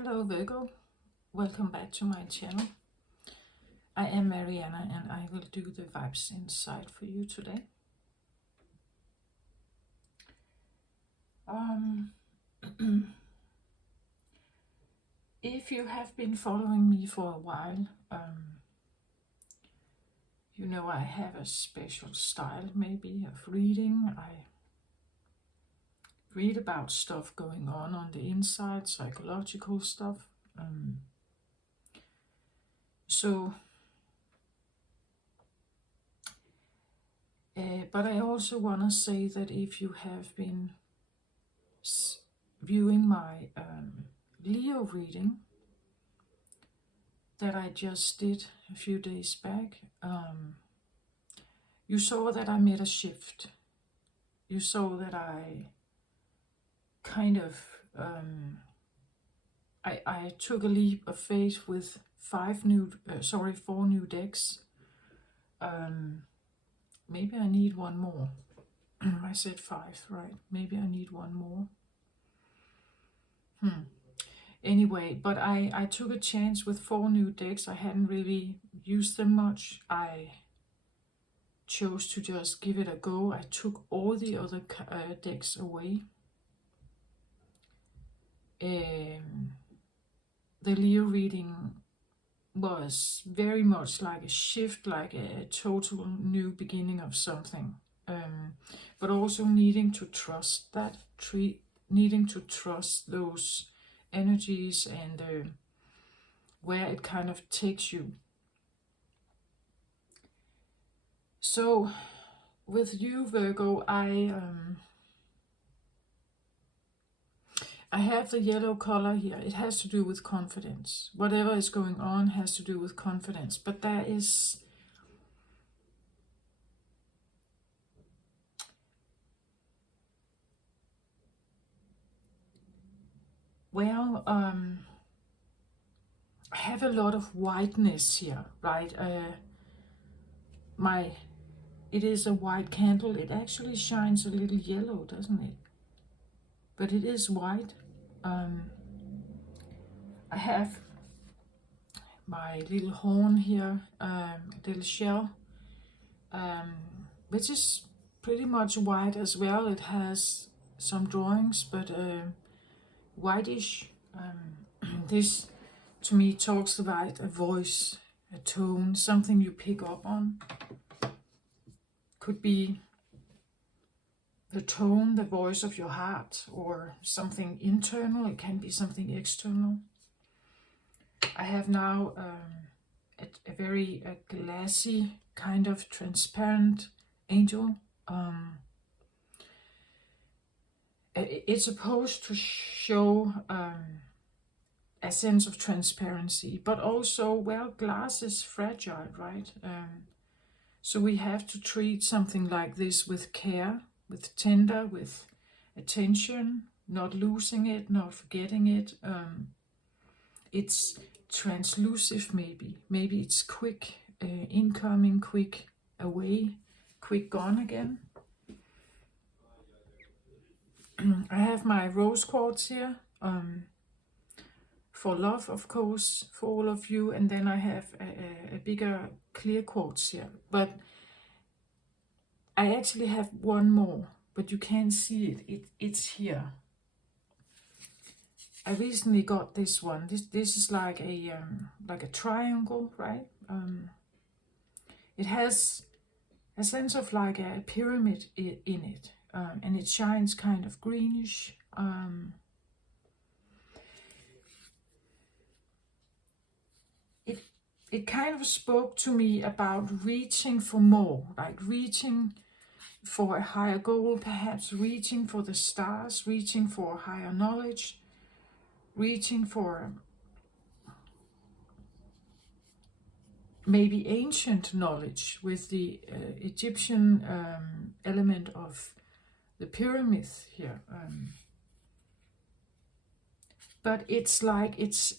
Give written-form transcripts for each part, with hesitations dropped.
Hello Virgo, welcome back to my channel. I am Mariana and I will do the vibes inside for you today. If you have been following me for a while, you know I have a special style maybe of reading. I read about stuff going on the inside, psychological stuff. But I also want to say that if you have been viewing my Leo reading that I just did a few days back, you saw that I made a shift. You saw that I kind of I took a leap of faith with four new decks. Maybe I need one more. I said 5, right? Maybe I need one more. Anyway, but I took a chance with 4 new decks. I hadn't really used them much. I chose to just give it a go. I took all the other decks away. The Leo reading was very much like a shift, like a total new beginning of something, but also needing to trust that needing to trust those energies and where it kind of takes you. So with you Virgo, I have the yellow color here. It has to do with confidence. Whatever is going on has to do with confidence. But there is I have a lot of whiteness here, right? It is a white candle. It actually shines a little yellow, doesn't it? But it is white. I have my little horn here, little shell, which is pretty much white as well. It has some drawings, but whitish. This to me talks about a voice, a tone, something you pick up on. Could be the tone, the voice of your heart, or something internal. It can be something external. I have now a very glassy, kind of transparent angel. It's supposed to show a sense of transparency, but also, well, glass is fragile, right? So we have to treat something like this with care, with tender, with attention, not losing it, not forgetting it. It's translusive maybe. Maybe it's quick incoming, quick away, quick gone again. I have my rose quartz here. For love, of course, for all of you. And then I have a bigger clear quartz here. But I actually have one more, but you can't see it. It's here. I recently got this one. This is like a triangle, right? It has a sense of like a pyramid in it, and it shines kind of greenish. It kind of spoke to me about reaching for more, like reaching for a higher goal, perhaps reaching for the stars, reaching for higher knowledge, reaching for maybe ancient knowledge with the Egyptian element of the pyramid here. But it's like, it's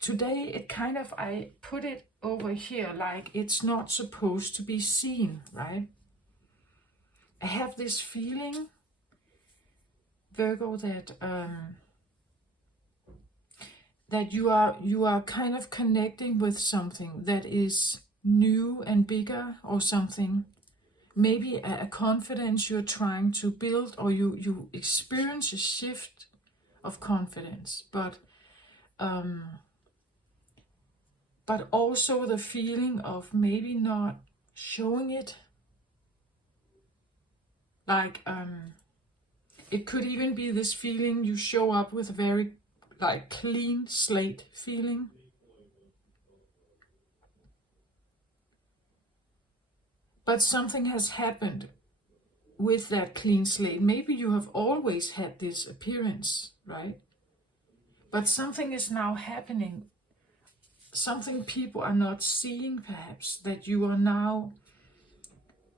today it kind of, I put it over here like it's not supposed to be seen, right? I have this feeling, Virgo, that that you are kind of connecting with something that is new and bigger, or something, maybe a confidence you're trying to build, or you experience a shift of confidence, but also the feeling of maybe not showing it. Like it could even be this feeling you show up with a very like clean slate feeling. But something has happened with that clean slate. Maybe you have always had this appearance, right? But something is now happening. Something people are not seeing, perhaps, that you are now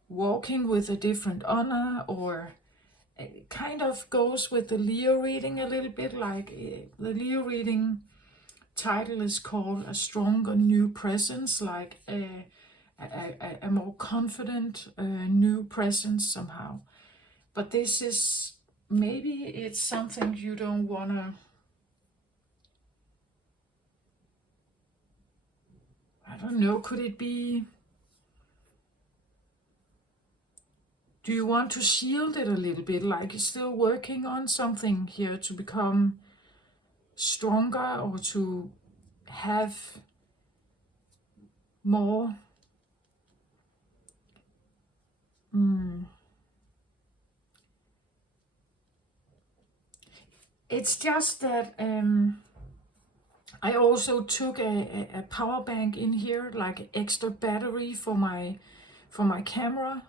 walking with a different honor, or it kind of goes with the Leo reading a little bit. Like the Leo reading title is called A Stronger New Presence, like a more confident new presence somehow. But this is, maybe it's something you don't want to, I don't know, could it be, do you want to shield it a little bit, like you're still working on something here to become stronger, or to have more it's just that I also took a power bank in here, like extra battery for my camera.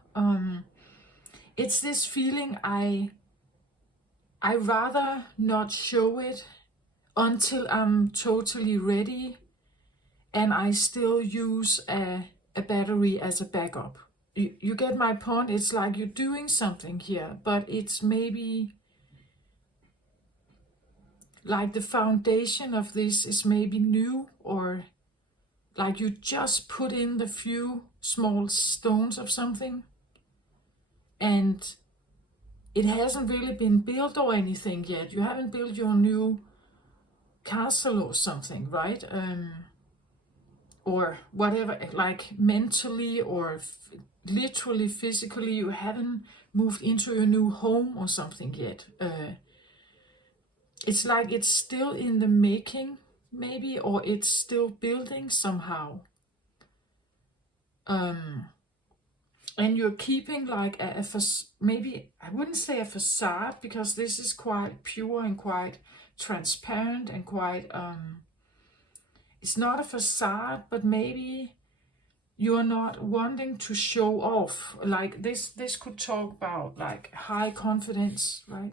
It's this feeling I rather not show it until I'm totally ready, and I still use a battery as a backup. You get my point? It's like you're doing something here, but it's maybe like the foundation of this is maybe new, or like you just put in the few small stones of something, and it hasn't really been built or anything yet. You haven't built your new castle or something, right? Or whatever, like mentally or literally physically, you haven't moved into your new home or something yet. It's like it's still in the making, maybe, or it's still building somehow. And you're keeping like maybe I wouldn't say a facade, because this is quite pure and quite transparent and quite it's not a facade, but maybe you're not wanting to show off. Like this could talk about like high confidence, right?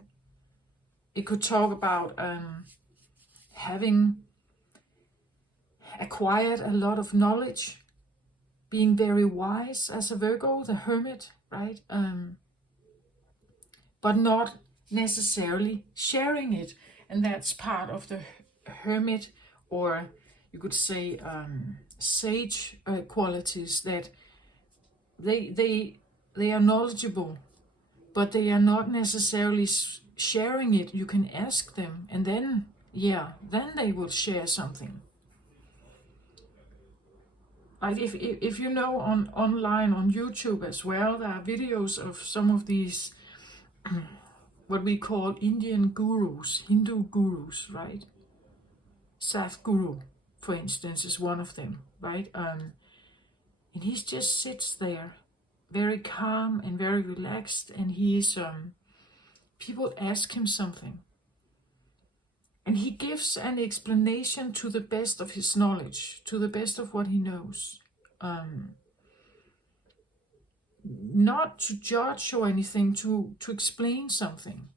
It could talk about having acquired a lot of knowledge, being very wise as a Virgo, the hermit, right? But not necessarily sharing it. And that's part of the hermit, or you could say sage qualities, that they are knowledgeable, but they are not necessarily sharing it. You can ask them, and then they will share something. Like if you know, online on YouTube as well, there are videos of some of these what we call Indian gurus, Hindu gurus, right? Sadhguru, for instance, is one of them, right? And he just sits there, very calm and very relaxed, and he's people ask him something, and he gives an explanation to the best of his knowledge, to the best of what he knows. Not to judge or anything, to explain something,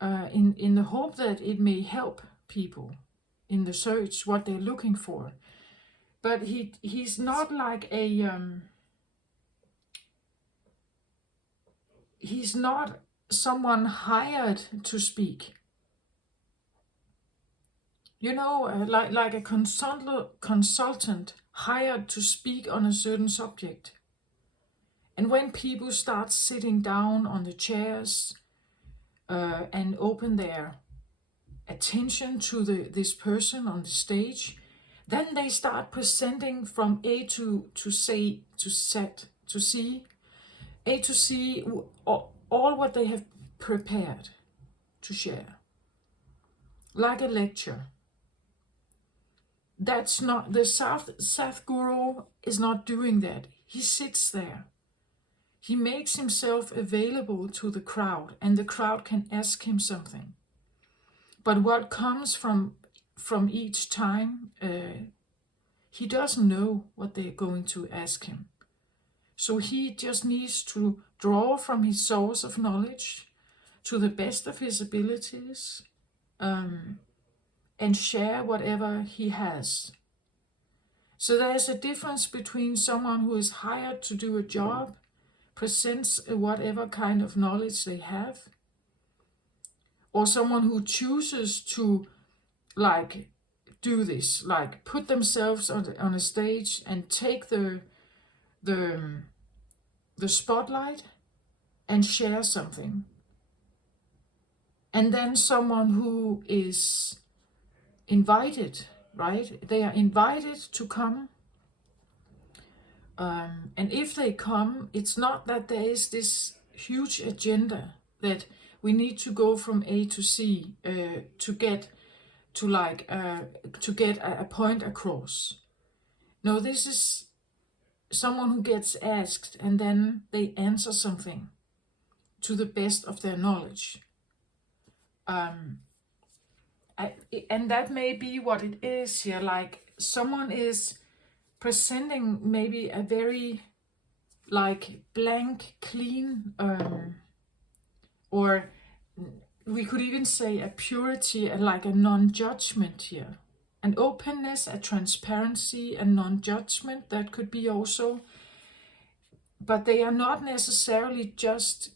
in the hope that it may help people in the search, what they're looking for. But he's not like he's not someone hired to speak. You know, like a consultant hired to speak on a certain subject. And when people start sitting down on the chairs and open their attention to this person on the stage. Then they start presenting from A to C, A to C, all what they have prepared to share, like a lecture. That's not, the Sadhguru is not doing that. He sits there. He makes himself available to the crowd, and the crowd can ask him something. But what comes from each time, he doesn't know what they're going to ask him. So he just needs to draw from his source of knowledge to the best of his abilities, and share whatever he has. So there's a difference between someone who is hired to do a job, presents whatever kind of knowledge they have, or someone who chooses to do this, put themselves on a stage and take the spotlight and share something. And then someone who is invited, right? They are invited to come. And if they come, it's not that there is this huge agenda that we need to go from A to C to get a point across. No, this is someone who gets asked and then they answer something to the best of their knowledge. And that may be what it is here, like someone is presenting maybe a very blank, clean, or we could even say a purity, like a non-judgment here. An openness, a transparency, a non-judgment, that could be also. But they are not necessarily just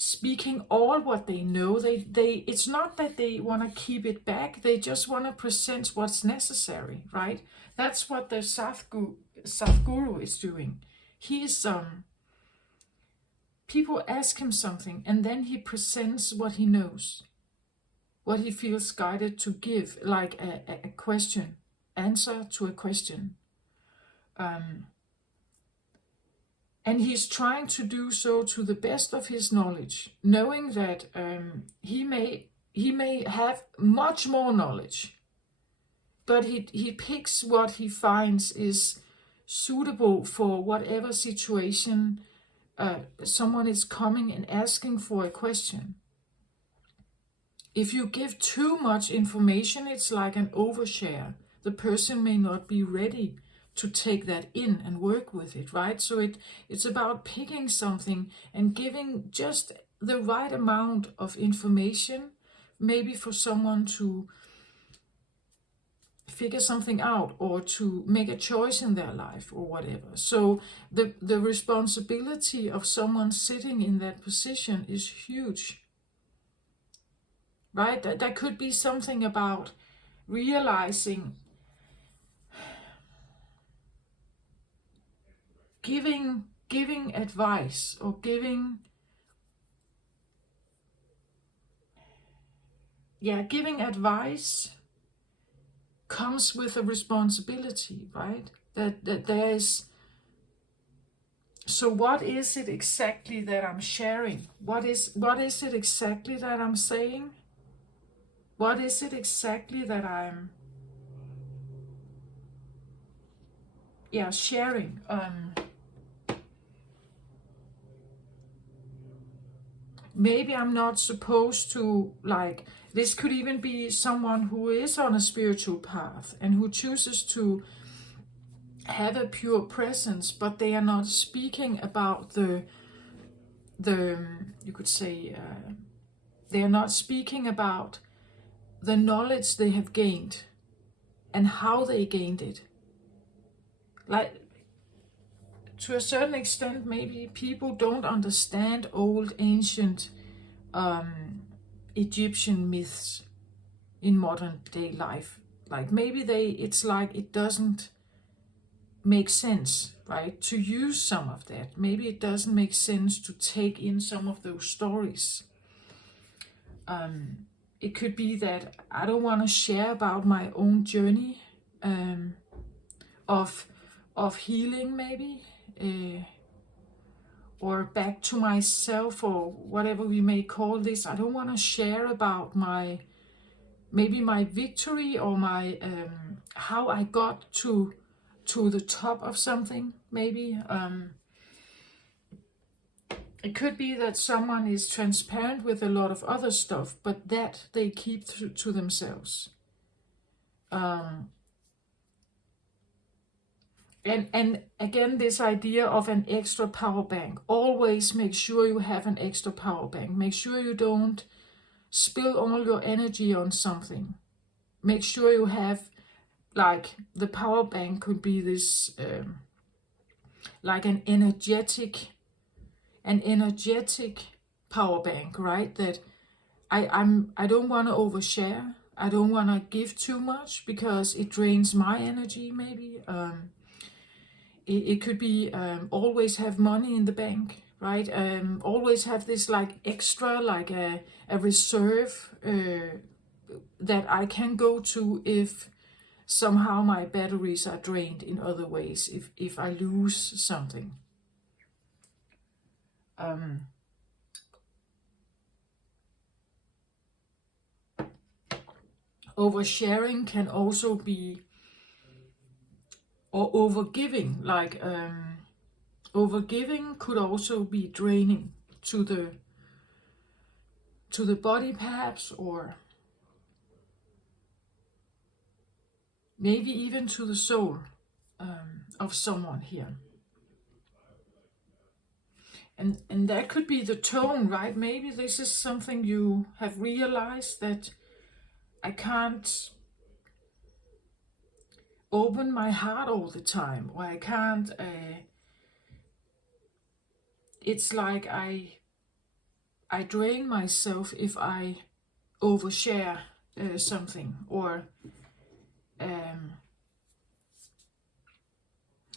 speaking all what they know. They it's not that they want to keep it back. They just want to present what's necessary, right? That's what the Sadhguru is doing. He's people ask him something and then he presents what he knows, what he feels guided to give, like a question, answer to a question. And he's trying to do so to the best of his knowledge, knowing that he may have much more knowledge, but he picks what he finds is suitable for whatever situation someone is coming and asking for a question. If you give too much information, it's like an overshare. The person may not be ready to take that in and work with it, right? So it's about picking something and giving just the right amount of information, maybe for someone to figure something out or to make a choice in their life or whatever. So the responsibility of someone sitting in that position is huge, right? That could be something about realizing giving advice or giving advice comes with a responsibility, right? That there is. So what is it exactly that I'm sharing? What is it exactly that I'm saying? What is it exactly that I'm sharing? Maybe I'm not supposed to, this could even be someone who is on a spiritual path and who chooses to have a pure presence, but they are not speaking about the you could say, they are not speaking about the knowledge they have gained and how they gained it. To a certain extent, maybe people don't understand old ancient Egyptian myths in modern day life. Maybe it's like it doesn't make sense, right, to use some of that. Maybe it doesn't make sense to take in some of those stories. It could be that I don't want to share about my own journey of healing, maybe, or back to myself, or whatever we may call this. I don't want to share about maybe my victory, or my how I got to the top of something, maybe. It could be that someone is transparent with a lot of other stuff, but that they keep to themselves. And again, this idea of an extra power bank. Always make sure you have an extra power bank. Make sure you don't spill all your energy on something. Make sure you have, like, the power bank could be this, like an energetic power bank, right? That I don't want to overshare. I don't want to give too much because it drains my energy, maybe. It could be always have money in the bank, right? Always have this like extra, like a reserve that I can go to if somehow my batteries are drained in other ways, if I lose something. Oversharing can also be, or overgiving, like overgiving could also be draining to the body, perhaps, or maybe even to the soul of someone here. And that could be the tone, right? Maybe this is something you have realized, that I can't open my heart all the time, or I can't, it's like I drain myself if I overshare something, or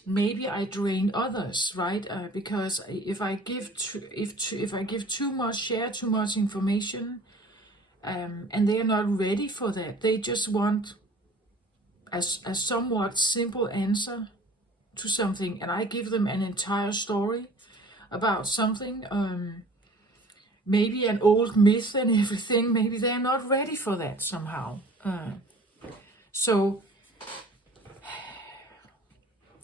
maybe I drain others, right? Because if I give if I give too much, share too much information, and they are not ready for that, they just want a somewhat simple answer to something, and I give them an entire story about something, maybe an old myth and everything. Maybe they're not ready for that somehow. So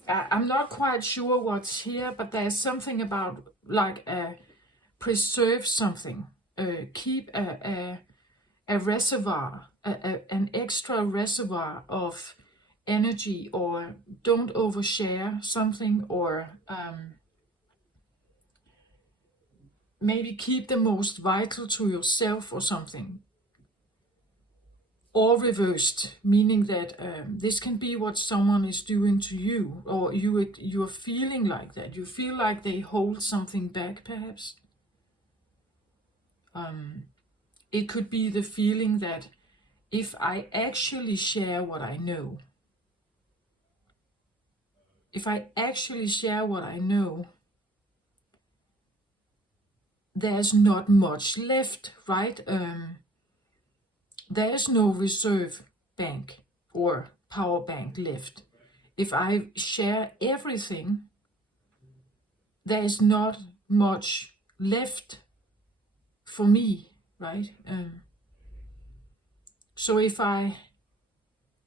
I'm not quite sure what's here, but there's something about, like, preserve something, keep a reservoir, an extra reservoir of energy, or don't overshare something, or maybe keep the most vital to yourself or something. Or reversed, meaning that this can be what someone is doing to you, or you are feeling like that. You feel like they hold something back, perhaps. It could be the feeling that if I actually share what I know, there's not much left, right? There's no reserve bank or power bank left. If I share everything, there's not much left for me, right? So if I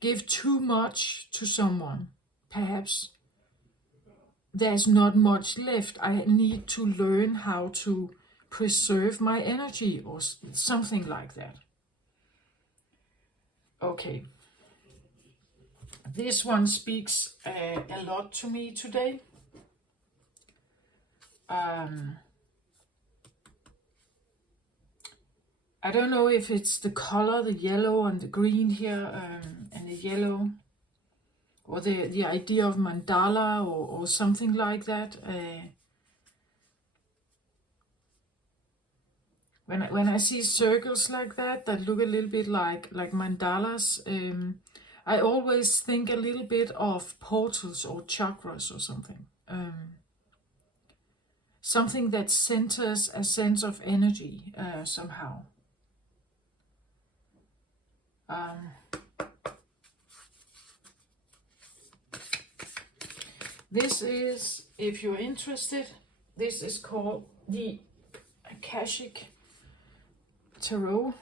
give too much to someone, perhaps there's not much left. I need to learn how to preserve my energy, or something like that. Okay. This one speaks a lot to me today. I don't know if it's the color, the yellow and the green here, and the yellow, or the idea of mandala, or something like that. When I see circles like that look a little bit like mandalas, I always think a little bit of portals or chakras or something. Something that centers a sense of energy somehow. This is, if you're interested, this is called the Akashic Tarot.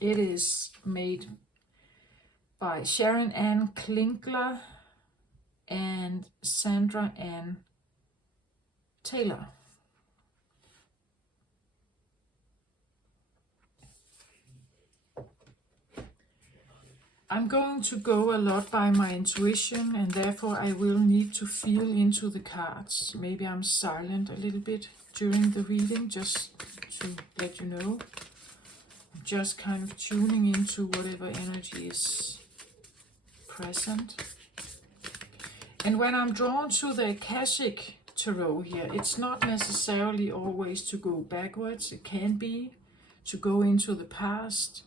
It is made by Sharon Ann Klinkler and Sandra Ann Taylor. I'm going to go a lot by my intuition, and therefore I will need to feel into the cards. Maybe I'm silent a little bit during the reading, just to let you know. I'm just kind of tuning into whatever energy is present. And when I'm drawn to the Akashic Tarot here, it's not necessarily always to go backwards. It can be to go into the past,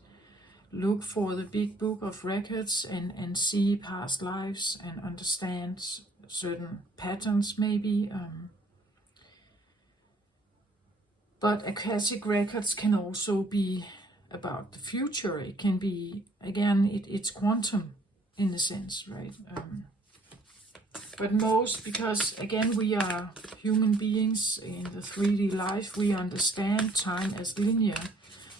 look for the big book of records and see past lives and understand certain patterns maybe. But Akashic records can also be about the future. It can be, again, it's quantum in a sense, right? But most, because again we are human beings in the 3D life, we understand time as linear.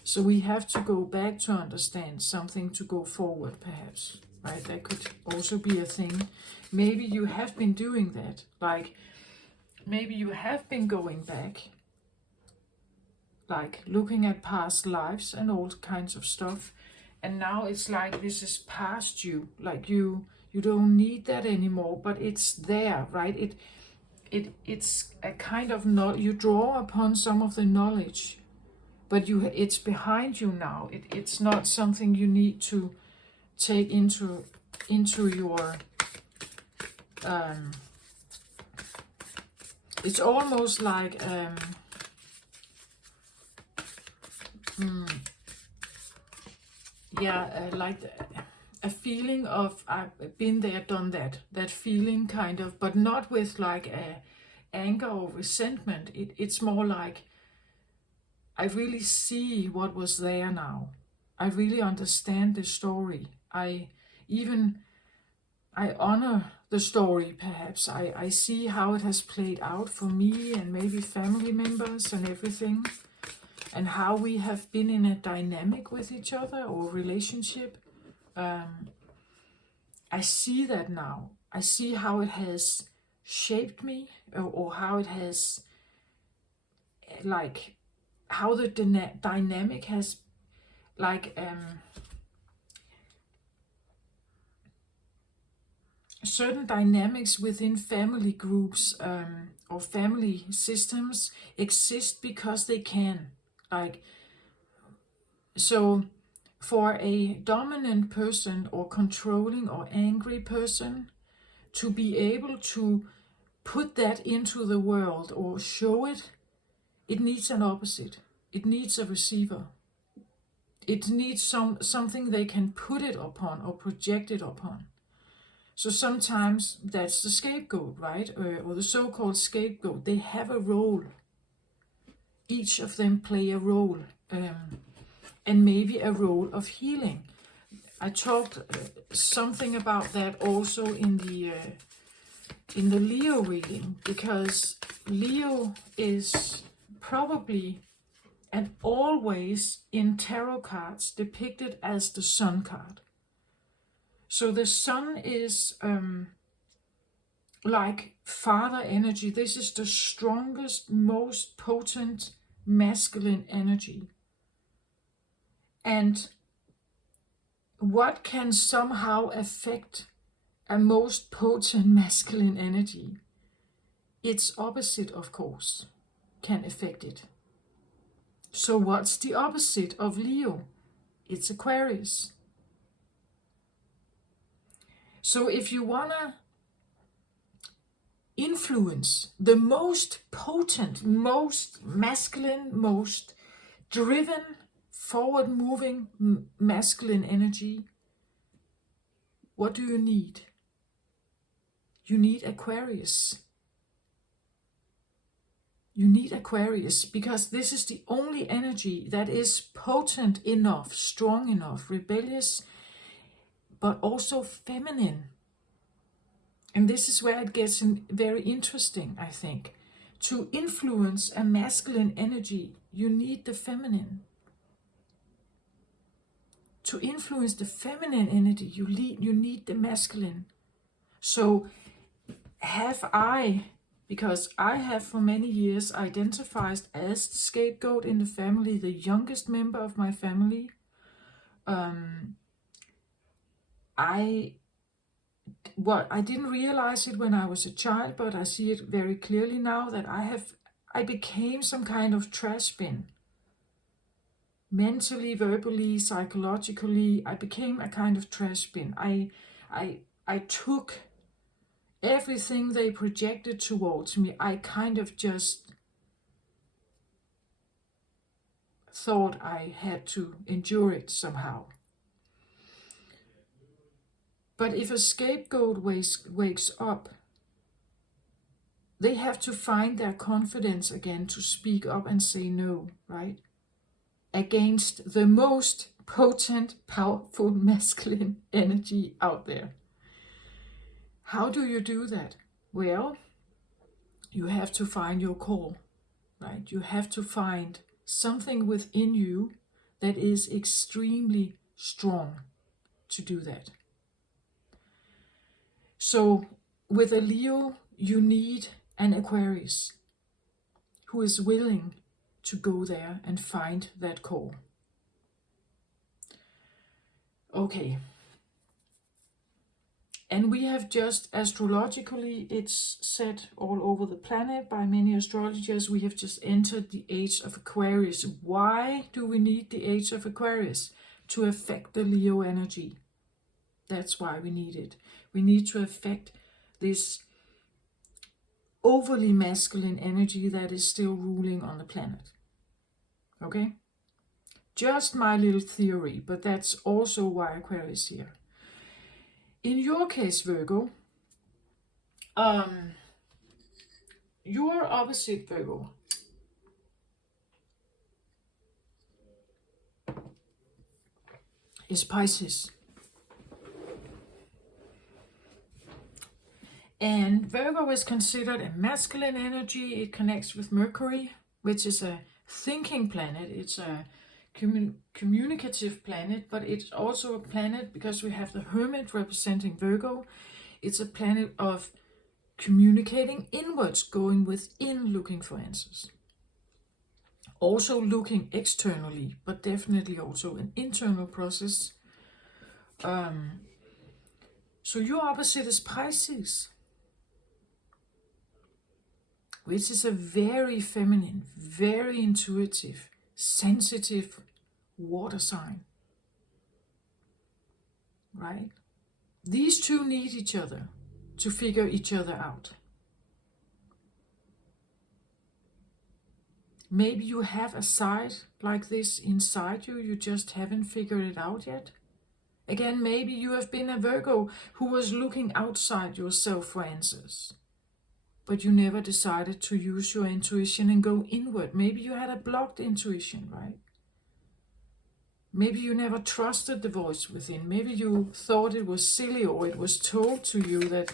So we have to go back to understand something to go forward, perhaps, right? That could also be a thing. Maybe you have been doing that. Like, maybe you have been going back, like looking at past lives and all kinds of stuff. And now it's like this is past you. Like you don't need that anymore, but it's there, right? It's a kind of you draw upon some of the knowledge, but it's behind you now. It's not something you need to take into your it's almost like like a feeling of I've been there, done that feeling kind of, but not with like a anger or resentment. It's more like I really see what was there now. I really understand the story. I honor the story, perhaps. I see how it has played out for me and maybe family members and everything, and how we have been in a dynamic with each other or relationship. I see that now. I see how it has shaped me, or how it has, like, how the dynamic has, like, certain dynamics within family groups or family systems exist because they can. Like, so for a dominant person or controlling or angry person to be able to put that into the world or show it, it needs an opposite. It needs a receiver. It needs something they can put it upon or project it upon. So sometimes that's the scapegoat, right? Or the so-called scapegoat. They have a role. Each of them play a role. And maybe a role of healing. I talked something about that also in the Leo reading, because Leo is probably and always in tarot cards depicted as the Sun card. So the Sun is like father energy. This is the strongest, most potent masculine energy. And what can somehow affect a most potent masculine energy? Its opposite, of course, can affect it. So what's the opposite of Leo? It's Aquarius. So if you want to influence the most potent, most masculine, most driven, forward-moving masculine energy, what do you need? You need Aquarius. You need Aquarius, because this is the only energy that is potent enough, strong enough, rebellious, but also feminine. And this is where it gets very interesting, I think. To influence a masculine energy, you need the feminine. To influence the feminine energy, you need the masculine. So because I have for many years identified as the scapegoat in the family, the youngest member of my family, I didn't realize it when I was a child, but I see it very clearly now that I became some kind of trash bin. Mentally, verbally, psychologically, I became a kind of trash bin. I took everything they projected towards me. I kind of just thought I had to endure it somehow. But if a scapegoat wakes up, they have to find their confidence again to speak up and say no, right? Against the most potent, powerful masculine energy out there. How do you do that? Well, you have to find your core, right? You have to find something within you that is extremely strong to do that. So with a Leo, you need an Aquarius who is willing to go there and find that core. Okay. And we have just astrologically, it's said all over the planet by many astrologers, we have just entered the age of Aquarius. Why do we need the age of Aquarius? To affect the Leo energy. That's why we need it. We need to affect this overly masculine energy that is still ruling on the planet. Okay? Just my little theory, but that's also why Aquarius is here. In your case, Virgo, your opposite, Virgo, is Pisces. And Virgo is considered a masculine energy. It connects with Mercury, which is a thinking planet. It's a communicative planet, but it's also a planet, because we have the Hermit representing Virgo, it's a planet of communicating inwards, going within, looking for answers. Also looking externally, but definitely also an internal process. So your opposite is Pisces, which is a very feminine, very intuitive, sensitive water sign, right? These two need each other to figure each other out. Maybe you have a side like this inside you, you just haven't figured it out yet. Again, maybe you have been a Virgo who was looking outside yourself for answers, but you never decided to use your intuition and go inward. Maybe you had a blocked intuition, right? Maybe you never trusted the voice within. Maybe you thought it was silly, or it was told to you that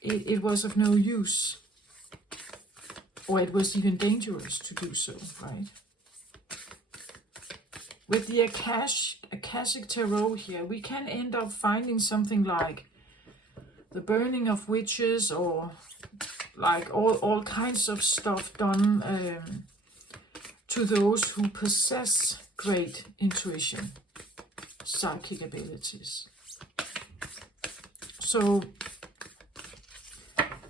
it was of no use, or it was even dangerous to do so, right? With the Akashic Tarot here, we can end up finding something like the burning of witches, or like all kinds of stuff done to those who possess great intuition, psychic abilities. So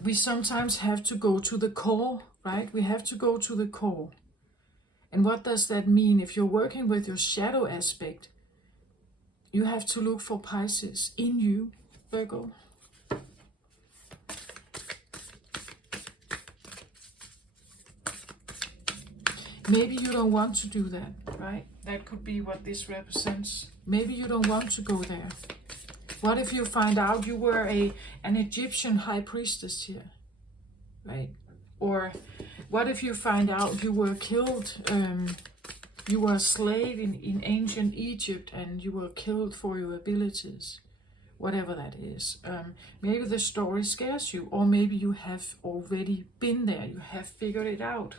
we sometimes have to go to the core, right? We have to go to the core. And what does that mean? If you're working with your shadow aspect, you have to look for Pisces in you, Virgo. Maybe you don't want to do that, right? That could be what this represents. Maybe you don't want to go there. What if you find out you were an Egyptian high priestess here, right? Or What if you find out you were killed, you were a slave in ancient Egypt and you were killed for your abilities? Whatever that is. Maybe the story scares you, or maybe you have already been there, you have figured it out.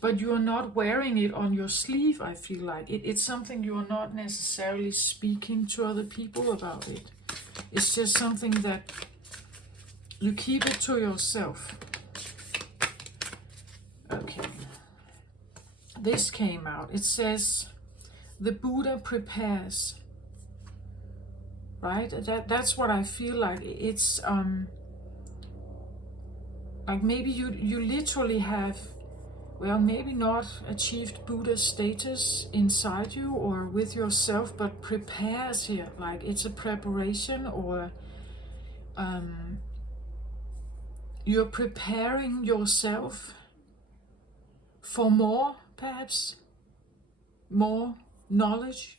But you are not wearing it on your sleeve, I feel like. It's something you are not necessarily speaking to other people about it. It's just something that you keep it to yourself. Okay. This came out. It says, the Buddha prepares. Right? That's what I feel like. It's like maybe you literally have, well, maybe not achieved Buddha status inside you or with yourself, but prepares here. Like it's a preparation, or you're preparing yourself for more, perhaps more knowledge.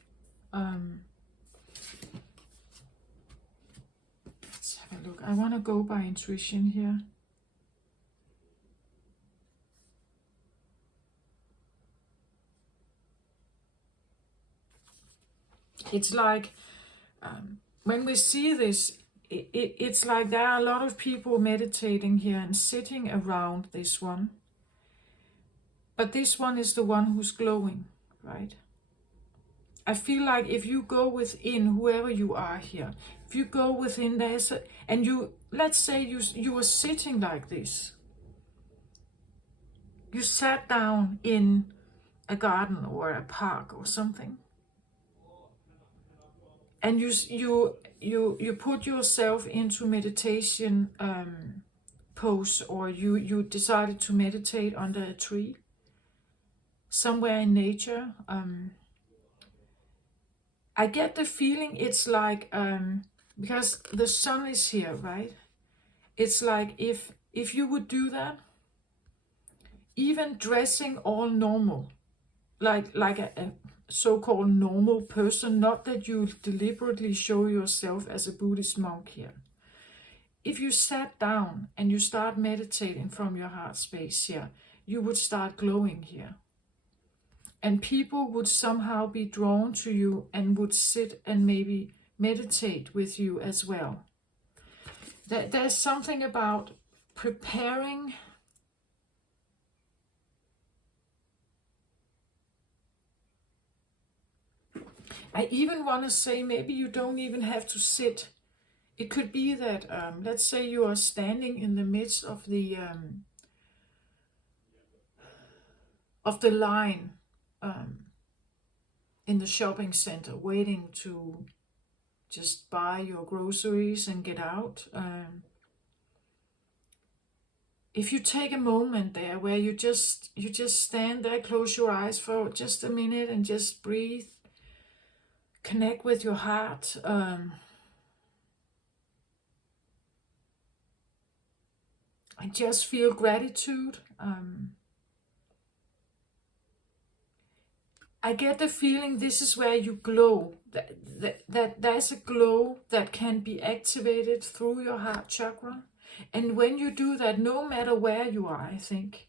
Let's have a look. I want to go by intuition here. It's like when we see this, it's like there are a lot of people meditating here and sitting around this one. But this one is the one who's glowing, right? I feel like if you go within, whoever you are here, if you go within, there's a, and you, let's say you were sitting like this. You sat down in a garden or a park or something. And you put yourself into meditation pose, or you decided to meditate under a tree, somewhere in nature. I get the feeling it's like, because the sun is here, right? It's like if you would do that, even dressing all normal, like a so-called normal person, not that you deliberately show yourself as a Buddhist monk here. If you sat down and you start meditating from your heart space here, you would start glowing here. And people would somehow be drawn to you and would sit and maybe meditate with you as well. There's something about preparing. I even want to say maybe you don't even have to sit. It could be that, let's say you are standing in the midst of the line in the shopping center, waiting to just buy your groceries and get out. If you take a moment there where you just stand there, close your eyes for just a minute and just breathe, connect with your heart. And just feel gratitude. I get the feeling this is where you glow. That there's a glow that can be activated through your heart chakra. And when you do that, no matter where you are, I think,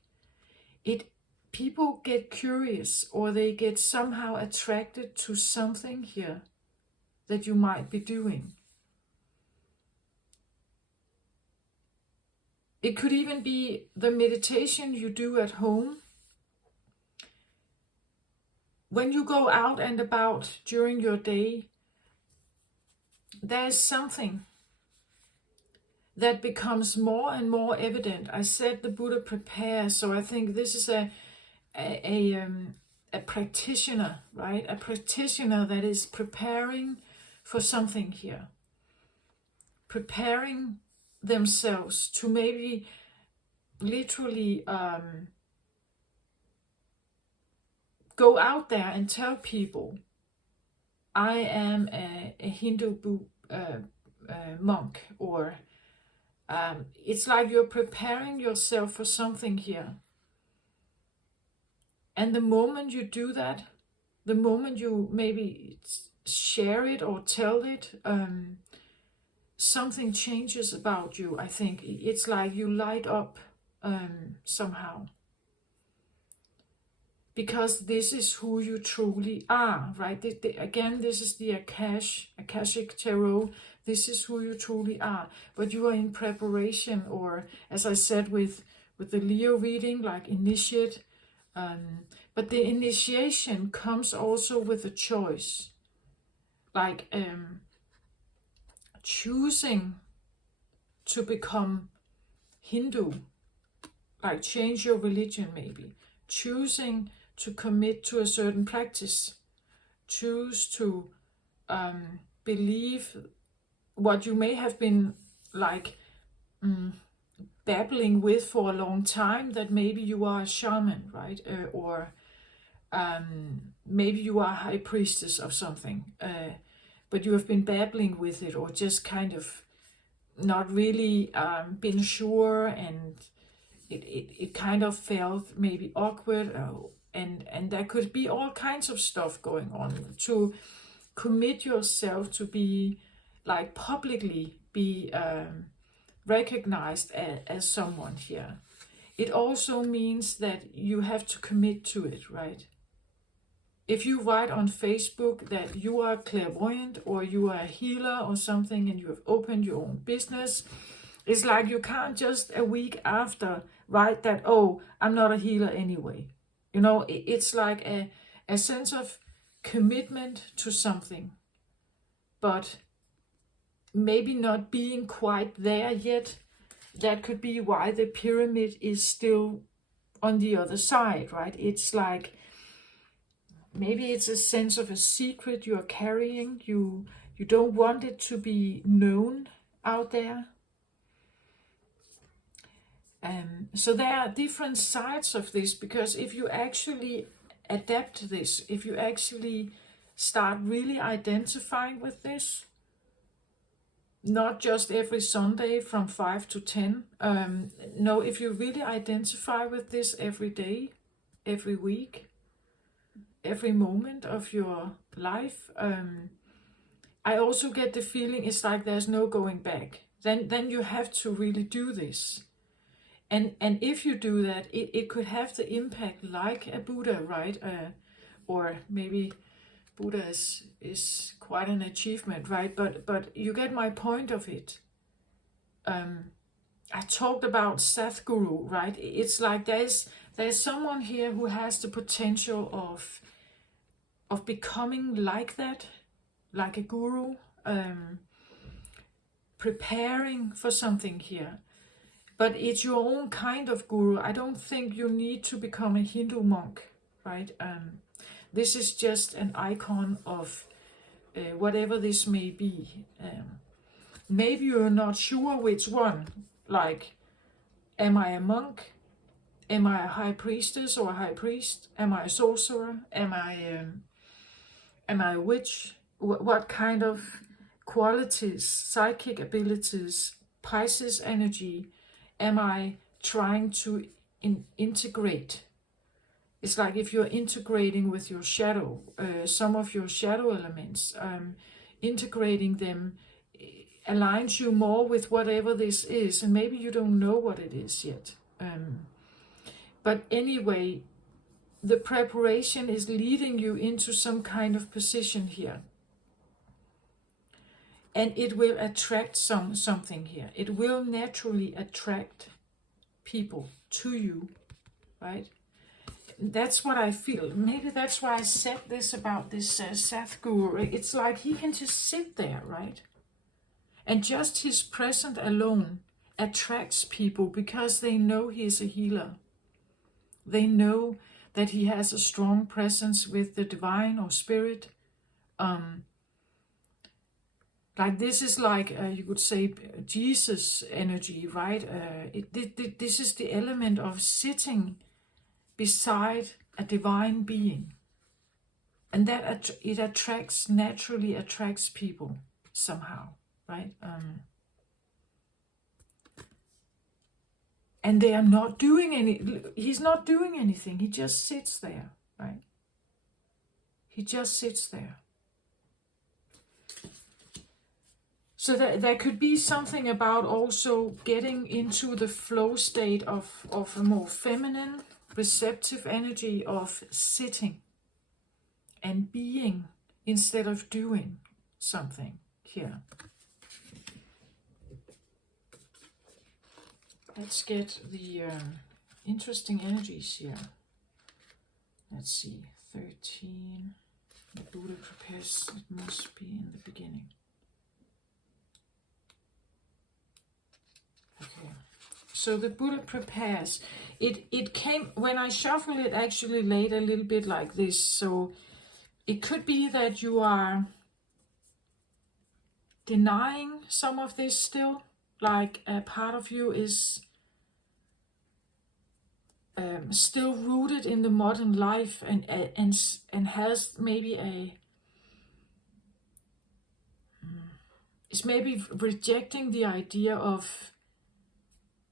people get curious, or they get somehow attracted to something here that you might be doing. It could even be the meditation you do at home. When you go out and about during your day, there's something that becomes more and more evident. I said the Buddha prepares, so I think this is a practitioner, right? A practitioner that is preparing for something here. Preparing themselves to maybe literally go out there and tell people, I am a Hindu monk, or it's like you're preparing yourself for something here. And the moment you do that, the moment you maybe share it or tell it, something changes about you. I think it's like you light up somehow. Because this is who you truly are, right? Again, this is the Akashic Tarot. This is who you truly are. But you are in preparation, or as I said with the Leo reading, like initiate. But the initiation comes also with a choice. Like choosing to become Hindu, like change your religion maybe. Choosing to commit to a certain practice. Choose to believe what you may have been like babbling with for a long time, that maybe you are a shaman, right? Or maybe you are a high priestess of something, but you have been babbling with it, or just kind of not really been sure, and it kind of felt maybe awkward, and there could be all kinds of stuff going on. To commit yourself to be like publicly be recognized as someone here. It also means that you have to commit to it, right? If you write on Facebook that you are clairvoyant, or you are a healer or something, and you have opened your own business, it's like you can't just a week after write that, oh, I'm not a healer anyway. You know, it's like a sense of commitment to something, but maybe not being quite there yet. That could be why the pyramid is still on the other side, right? It's like, maybe it's a sense of a secret you're carrying. You don't want it to be known out there. So there are different sides of this, because if you actually adapt this, if you actually start really identifying with this, not just every Sunday from 5 to 10, no, if you really identify with this every day, every week, every moment of your life, I also get the feeling it's like there's no going back. Then you have to really do this. And if you do that, it could have the impact like a Buddha, right? Or maybe Buddha is quite an achievement, right? But you get my point of it. I talked about Sadhguru, right? It's like there's someone here who has the potential of becoming like that, like a guru, preparing for something here. But it's your own kind of guru. I don't think you need to become a Hindu monk, right? This is just an icon of whatever this may be. Maybe you're not sure which one. Like, am I a monk? Am I a high priestess or a high priest? Am I a sorcerer? Am I a witch? What kind of qualities, psychic abilities, Pisces energy am I trying to integrate? It's like if you're integrating with your shadow, some of your shadow elements, integrating them aligns you more with whatever this is, and maybe you don't know what it is yet. But anyway, the preparation is leading you into some kind of position here. And it will attract something here. It will naturally attract people to you, right? That's what I feel. Maybe that's why I said this about this Sadhguru. It's like he can just sit there, right? And just his presence alone attracts people, because they know he is a healer. They know that he has a strong presence with the divine or spirit. Like this is like, you could say, Jesus energy, right? This is the element of sitting beside a divine being. And that it naturally attracts people somehow, right? And they are not doing he's not doing anything. He just sits there, right? He just sits there. So there could be something about also getting into the flow state of a more feminine, receptive energy of sitting and being instead of doing something here. Let's get the interesting energies here. Let's see, 13. The Buddha prepares, it must be in the beginning. Okay, so the Buddha prepares. It came, when I shuffle it, actually laid a little bit like this. So it could be that you are denying some of this still, like a part of you is still rooted in the modern life and has maybe is maybe rejecting the idea of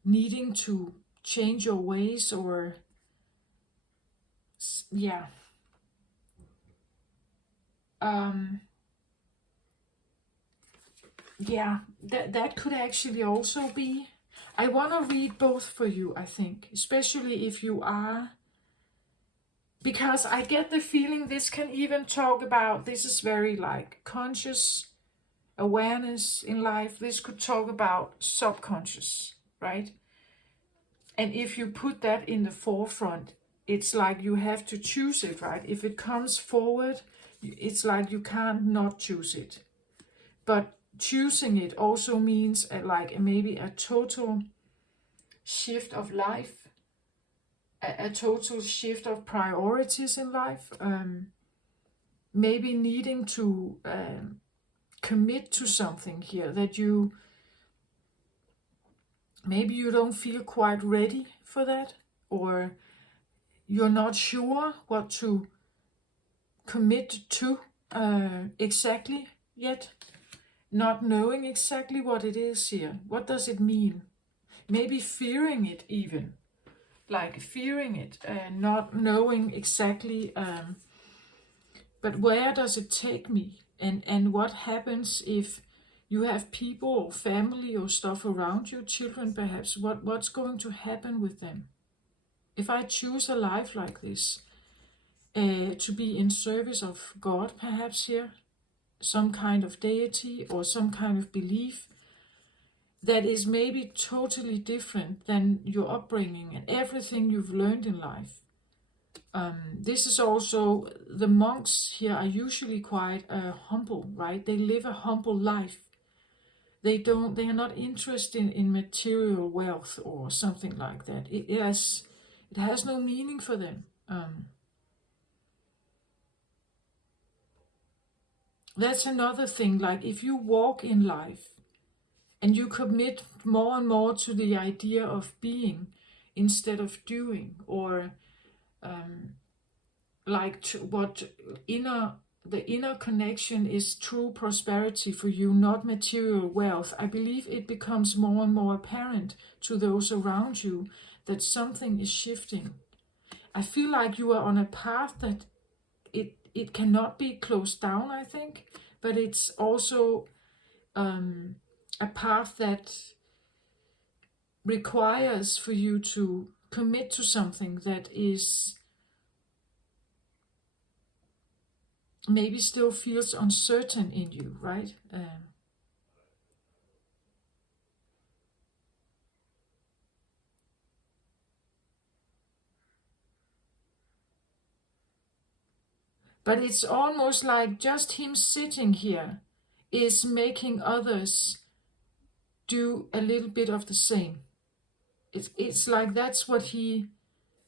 needing to change your ways, or yeah, yeah, that could actually also be. I want to read both for you, I think, especially if you are, because I get the feeling this can even talk about, this is very like conscious awareness in life. This could talk about subconscious, right? And if you put that in the forefront, it's like you have to choose it, right? If it comes forward, it's like you can't not choose it. But choosing it also means like maybe a total shift of life, a total shift of priorities in life, maybe needing to commit to something here that you maybe you don't feel quite ready for that, or you're not sure what to commit to exactly yet, not knowing exactly what it is here. What does it mean? Maybe fearing it even, like fearing it and not knowing exactly, but where does it take me? And what happens if you have people or family or stuff around you, children perhaps, what's going to happen with them? If I choose a life like this, to be in service of God perhaps here, some kind of deity or some kind of belief that is maybe totally different than your upbringing and everything you've learned in life. This is also, the monks here are usually quite humble, right? They live a humble life. They are not interested in material wealth or something like that. It has no meaning for them. That's another thing, like if you walk in life and you commit more and more to the idea of being instead of doing, or like what the inner connection is true prosperity for you, not material wealth, I believe it becomes more and more apparent to those around you that something is shifting. I feel like you are on a path that it cannot be closed down, I think, but it's also a path that requires for you to commit to something that is maybe still feels uncertain in you, right? But it's almost like just him sitting here is making others do a little bit of the same. It's like that's what he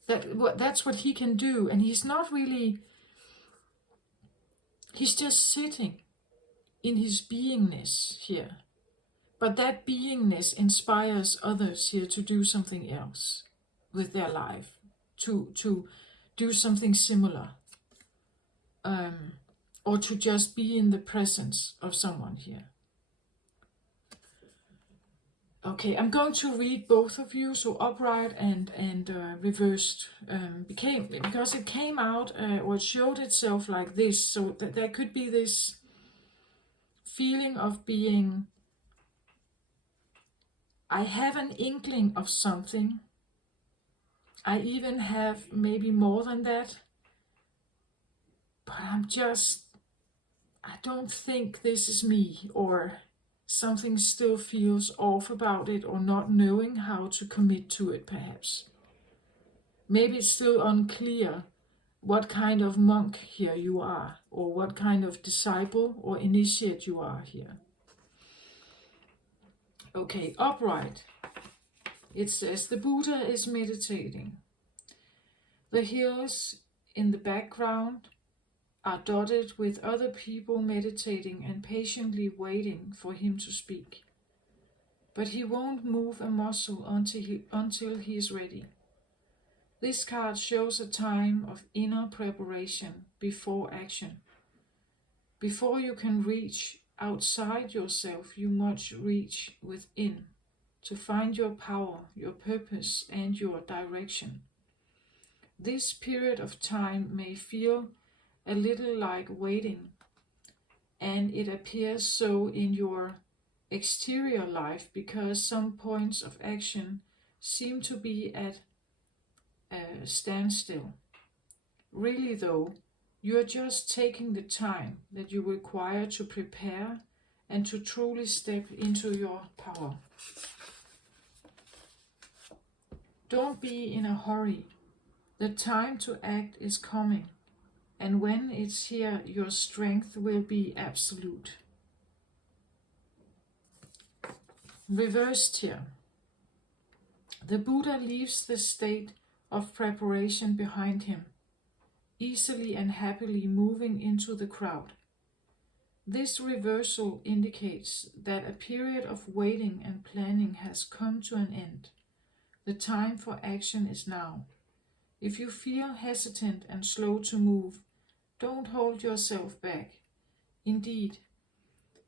can do, and he's not really. He's just sitting in his beingness here, but that beingness inspires others here to do something else with their life, to do something similar, or to just be in the presence of someone here. Okay, I'm going to read both of you, so upright and reversed, because it came out or it showed itself like this. So there could be this feeling of being I have an inkling of something. I even have maybe more than that. But I don't think this is me, or something still feels off about it, or not knowing how to commit to it perhaps. Maybe it's still unclear what kind of monk here you are, or what kind of disciple or initiate you are here. Okay, upright. It says the Buddha is meditating. The hills in the background are dotted with other people meditating and patiently waiting for him to speak. But he won't move a muscle until he is ready. This card shows a time of inner preparation before action. Before you can reach outside yourself, you must reach within to find your power, your purpose, and your direction. This period of time may feel a little like waiting, and it appears so in your exterior life because some points of action seem to be at a standstill. Really though, you are just taking the time that you require to prepare and to truly step into your power. Don't be in a hurry. The time to act is coming, and when it's here, your strength will be absolute. Reversed here. The Buddha leaves the state of preparation behind him, easily and happily moving into the crowd. This reversal indicates that a period of waiting and planning has come to an end. The time for action is now. If you feel hesitant and slow to move, don't hold yourself back. Indeed,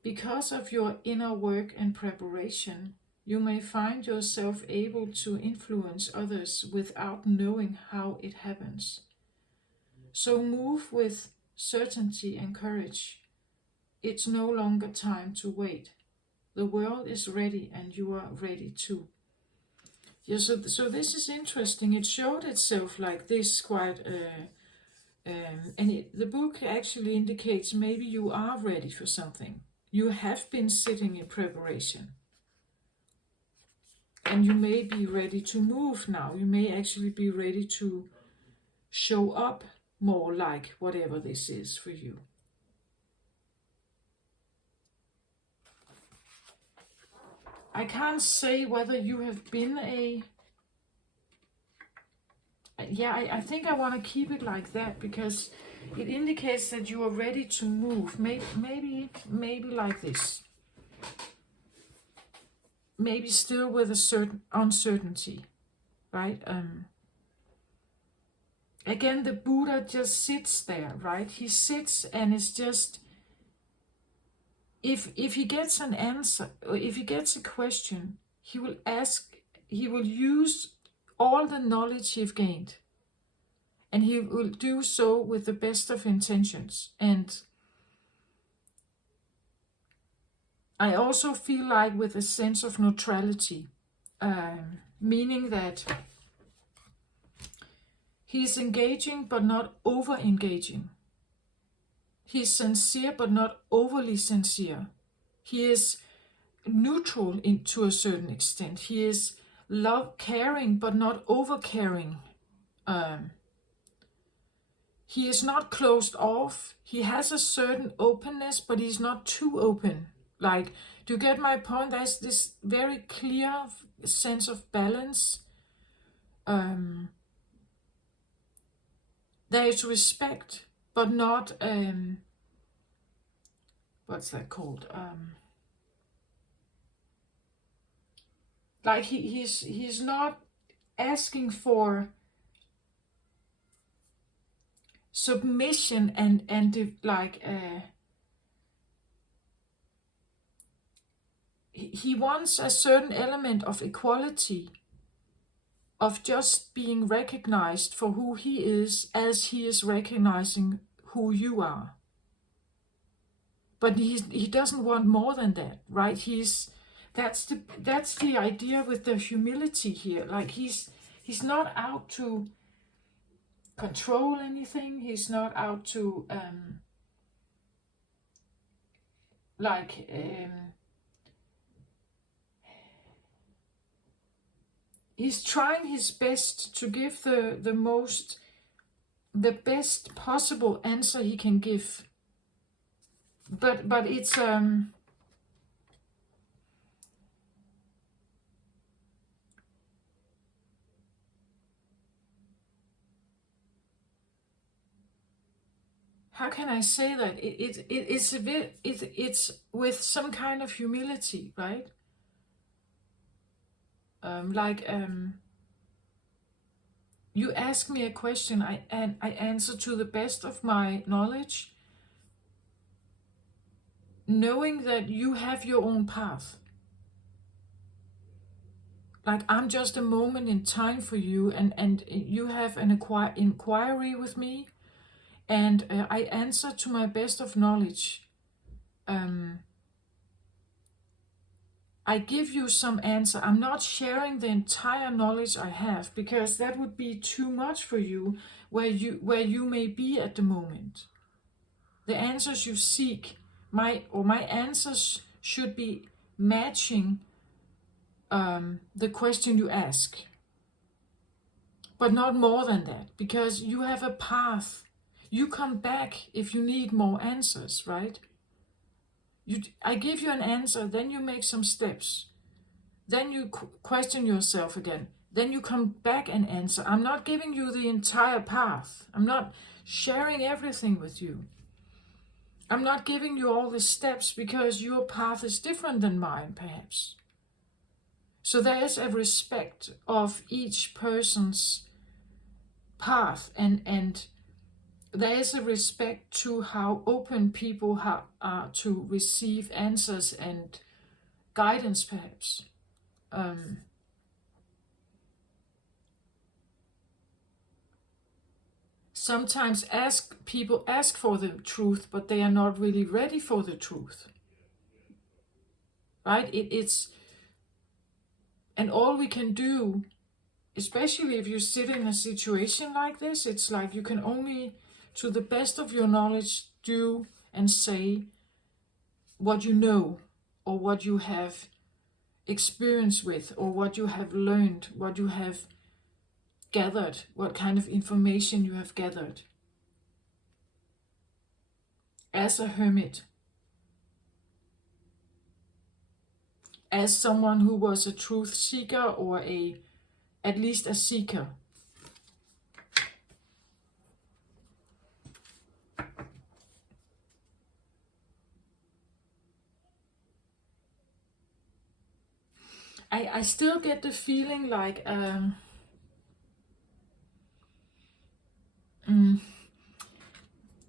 because of your inner work and preparation, you may find yourself able to influence others without knowing how it happens. So move with certainty and courage. It's no longer time to wait. The world is ready and you are ready too. Yeah, so this is interesting. It showed itself like this quite, the book actually indicates maybe you are ready for something. You have been sitting in preparation. And you may be ready to move now. You may actually be ready to show up more like whatever this is for you. I can't say whether you have been I think I want to keep it like that because it indicates that you are ready to move. Maybe like this. Maybe still with a certain uncertainty, right? Again, the Buddha just sits there, right? He sits and it's just, if he gets an answer, or if he gets a question, he will use all the knowledge he's gained. And he will do so with the best of intentions. And I also feel like with a sense of neutrality, meaning that he's engaging but not over-engaging. He's sincere but not overly sincere. He is neutral to a certain extent. He is caring but not over-caring. He is not closed off. He has a certain openness, but he's not too open. Like, do you get my point? There's this very clear sense of balance. There is respect, but not, what's that called? Like he's not asking for submission and like he wants a certain element of equality, of just being recognized for who he is as he is recognizing who you are. But he doesn't want more than that, right? That's the idea with the humility here. Like he's not out to control anything. He's not out to like he's trying his best to give the best possible answer he can give. But it's how can I say that? It's a bit it's with some kind of humility, right? You ask me a question, I answer to the best of my knowledge, knowing that you have your own path. Like I'm just a moment in time for you, and you have an inquiry with me, and I answer to my best of knowledge. I give you some answer. I'm not sharing the entire knowledge I have, because that would be too much for you where you may be at the moment. The answers you seek, my answers should be matching the question you ask. But not more than that, because you have a path. You come back if you need more answers, right? I give you an answer, then you make some steps. Then you question yourself again. Then you come back and answer. I'm not giving you the entire path. I'm not sharing everything with you. I'm not giving you all the steps, because your path is different than mine, perhaps. So there is a respect of each person's path, and there is a respect to how open people are to receive answers and guidance, perhaps. Sometimes people ask for the truth, but they are not really ready for the truth, right? And all we can do, especially if you sit in a situation like this, it's like you can only, to the best of your knowledge, do and say what you know, or what you have experience with, or what you have learned, what you have gathered, what kind of information you have gathered. As a hermit, as someone who was a truth seeker, or at least a seeker. I still get the feeling like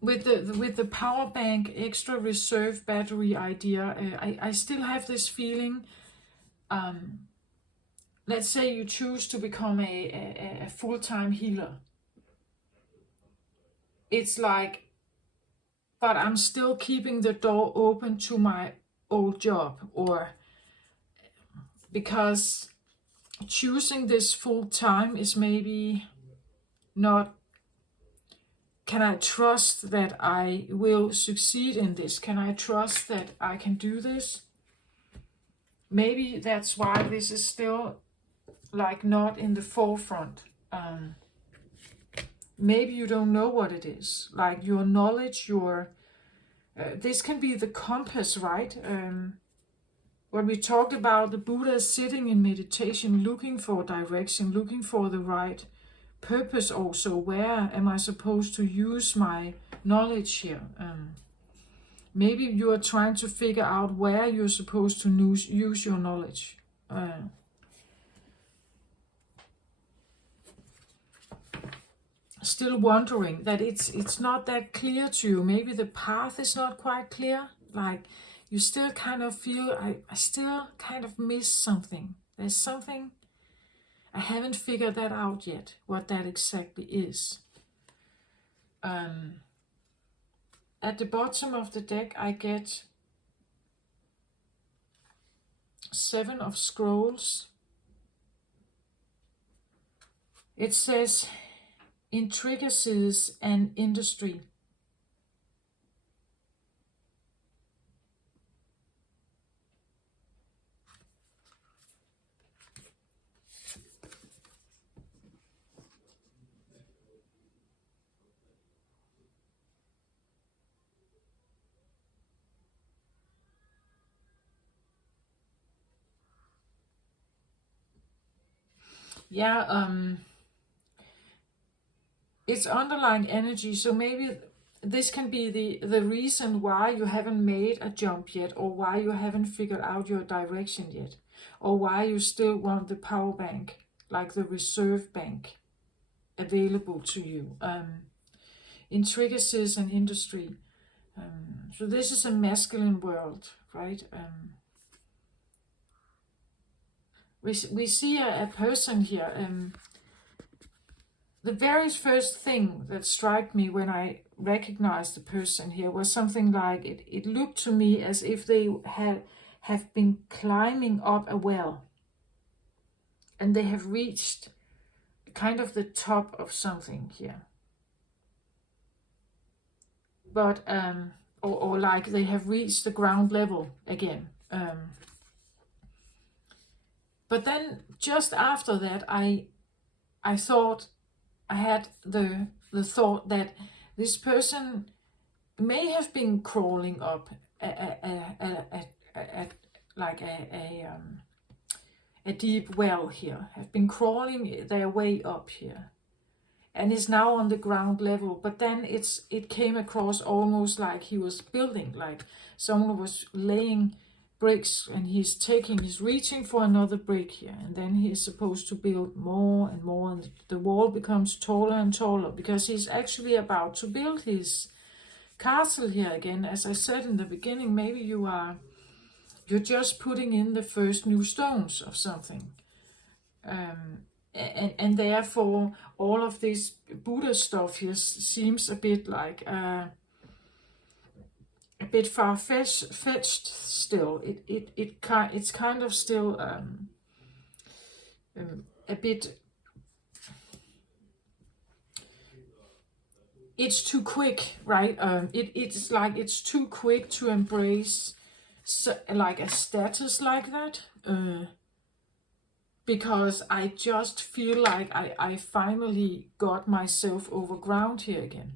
with the power bank extra reserve battery idea, I still have this feeling. Let's say you choose to become a full-time healer. It's like, but I'm still keeping the door open to my old job, or because choosing this full-time is maybe not. Can I trust that I will succeed in this? Can I trust that I can do this? Maybe that's why this is still like not in the forefront. Maybe you don't know what it is. Like your knowledge, this can be the compass, right? When we talked about the Buddha sitting in meditation, looking for direction, looking for the right purpose also. Where am I supposed to use my knowledge here? Maybe you are trying to figure out where you're supposed to use your knowledge. Still wondering that it's not that clear to you. Maybe the path is not quite clear. Like you still kind of feel, I still kind of miss something. There's something, I haven't figured that out yet, what that exactly is. At the bottom of the deck, I get Seven of Scrolls. It says intricacies and industry. Yeah, it's underlying energy, so maybe this can be the reason why you haven't made a jump yet, or why you haven't figured out your direction yet, or why you still want the power bank, like the reserve bank, available to you. Intricacies and industry. So this is a masculine world, right? We see a person here. The very first thing that struck me when I recognized the person here was something like it looked to me as if they have been climbing up a well, and they have reached kind of the top of something here. But or like they have reached the ground level again. But then just after that, I thought, I had the thought that this person may have been crawling up like a deep well here, have been crawling their way up here, and is now on the ground level. But then it came across almost like he was building, like someone was laying bricks, and he's reaching for another brick here, and then he's supposed to build more and more, and the wall becomes taller and taller, because he's actually about to build his castle here again. As I said in the beginning, maybe you're just putting in the first new stones of something, and therefore all of this Buddha stuff here seems a bit like a bit far-fetched still. It's kind of still a bit. It's too quick, right? It's like it's too quick to embrace like a status like that. Because I just feel like I finally got myself over ground here again.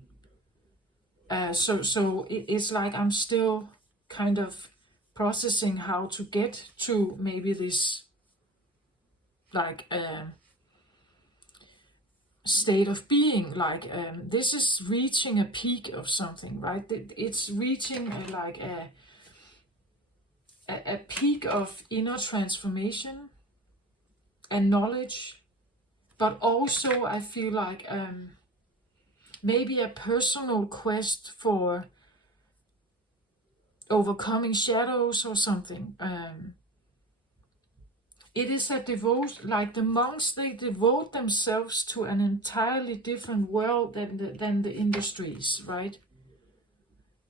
So it's like I'm still kind of processing how to get to maybe this like state of being, like this is reaching a peak of something, right? It's reaching like a peak of inner transformation and knowledge, but also I feel like maybe a personal quest for overcoming shadows or something. It is a devotion, like the monks, they devote themselves to an entirely different world than the industries, right?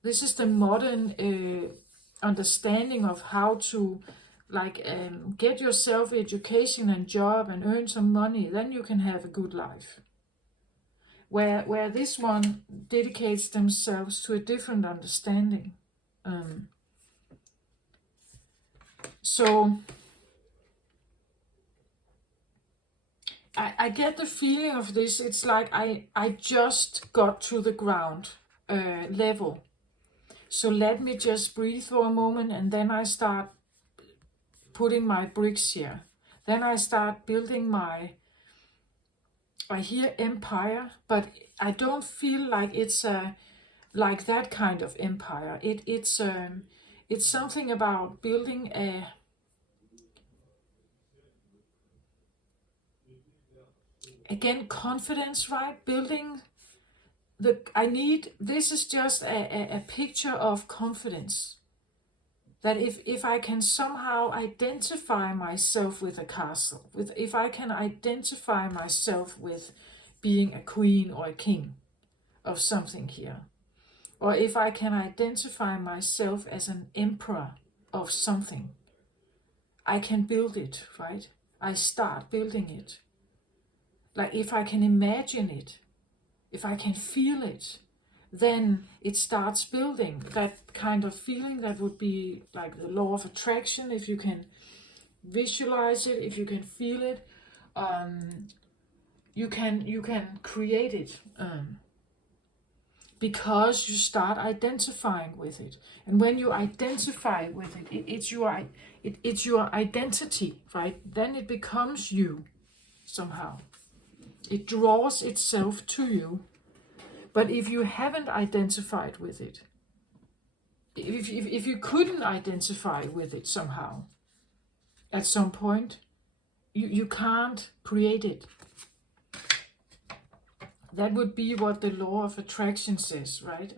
This is the modern understanding of how to like get yourself education and job and earn some money, then you can have a good life. Where this one dedicates themselves to a different understanding. So I get the feeling of this. It's like I just got to the ground level. So let me just breathe for a moment, and then I start putting my bricks here. Then I start building I hear empire, but I don't feel like it's like that kind of empire. It's something about building again confidence, right? Building this is just a picture of confidence. That if I can somehow identify myself with a castle, if I can identify myself with being a queen or a king of something here, or if I can identify myself as an emperor of something, I can build it, right? I start building it. Like if I can imagine it, if I can feel it, then it starts building. That kind of feeling, that would be like the law of attraction. If you can visualize it, if you can feel it, you can create it. Because you start identifying with it. And when you identify with it, it's your identity, right? Then it becomes you somehow. It draws itself to you. But if you haven't identified with it, if you couldn't identify with it somehow, at some point, you can't create it. That would be what the law of attraction says, right?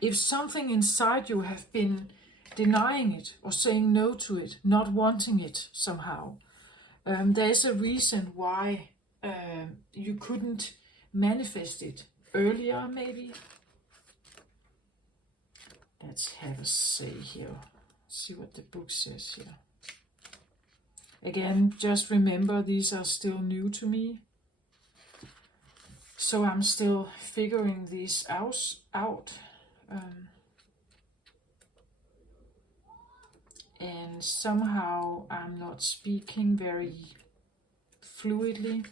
If something inside you have been denying it or saying no to it, not wanting it somehow, there's a reason why you couldn't manifest it earlier, maybe. Let's have a say here. See what the book says here. Again, just remember, these are still new to me. So I'm still figuring these out. And somehow I'm not speaking very fluidly.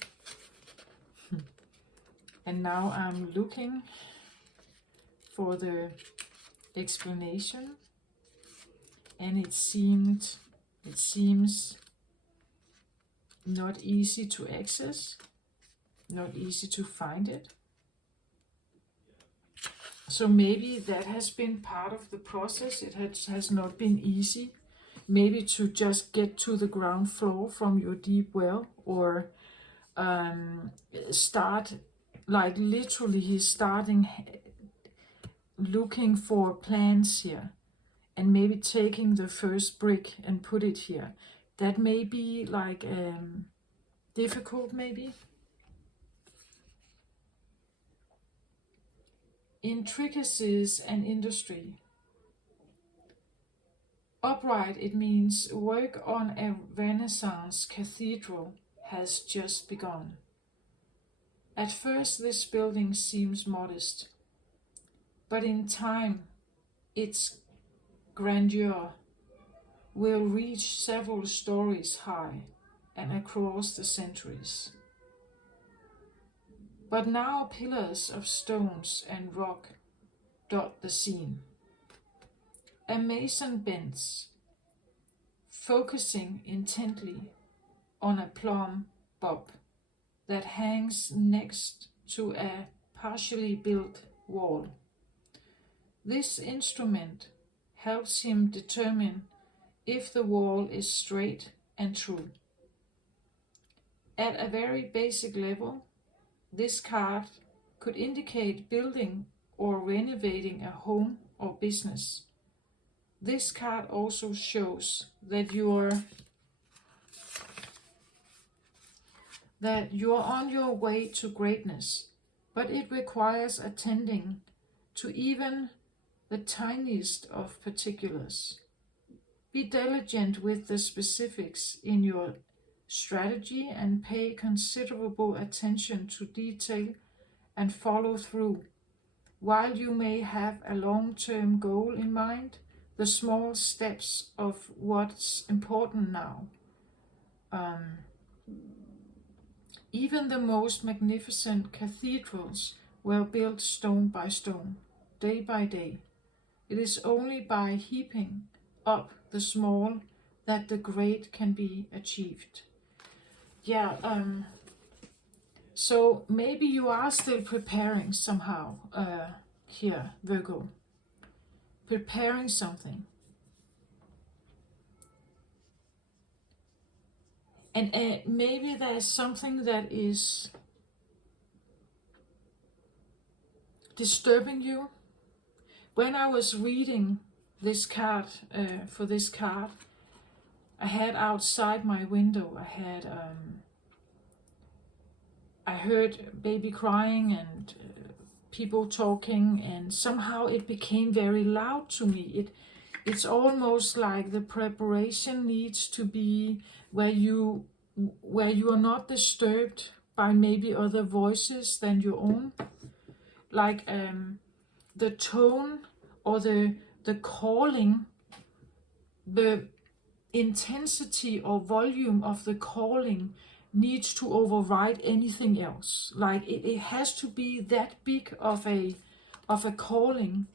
And now I'm looking for the explanation. And it seems not easy to access. Not easy to find it. So maybe that has been part of the process. It has not been easy. Maybe to just get to the ground floor from your deep well, or start, like literally he's starting looking for plans here, and maybe taking the first brick and put it here. That may be like difficult, maybe. Intricacies and industry. Upright, it means work on a Renaissance cathedral has just begun. At first this building seems modest, but in time its grandeur will reach several stories high and across the centuries. But now pillars of stones and rock dot the scene. A mason bends, focusing intently on a plumb bob that hangs next to a partially built wall. This instrument helps him determine if the wall is straight and true. At a very basic level, this card could indicate building or renovating a home or business. This card also shows that you're on your way to greatness, but it requires attending to even the tiniest of particulars. Be diligent with the specifics in your strategy and pay considerable attention to detail and follow through. While you may have a long-term goal in mind, the small steps of what's important now. Even the most magnificent cathedrals were built stone by stone, day by day. It is only by heaping up the small that the great can be achieved. Yeah, so maybe you are still preparing somehow here, Virgo. Preparing something. And maybe there's something that is disturbing you. When I was reading this card, for this card, I had outside my window, I heard baby crying and people talking, and somehow it became very loud to me. it's almost like the preparation needs to be where you are not disturbed by maybe other voices than your own, like the tone or the calling, the intensity or volume of the calling needs to override anything else. Like it has to be that big of a calling,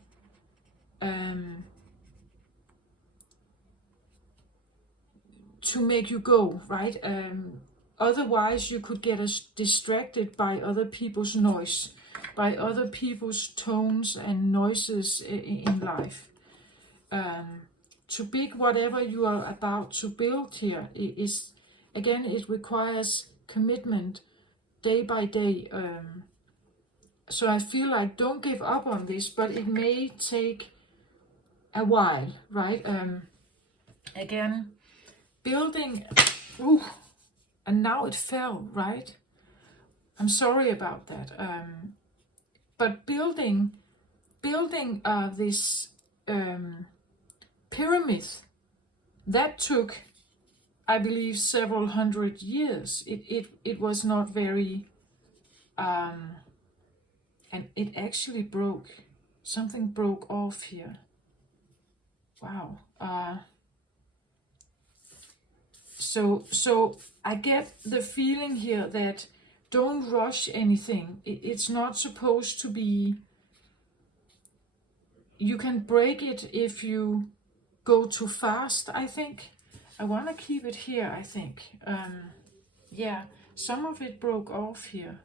to make you go, right? Otherwise you could get distracted by other people's noise, by other people's tones and noises in life. To big whatever you are about to build here is, again, it requires commitment day by day. So I feel like don't give up on this, but it may take a while, right? Again, building, ooh, and now it fell, right? I'm sorry about that. But building this pyramid, that took, I believe, several hundred years. It was not very, and it actually broke. Something broke off here. Wow. So I get the feeling here that don't rush anything. It's not supposed to be. You can break it if you go too fast, I think. I want to keep it here, I think. Yeah, some of it broke off here.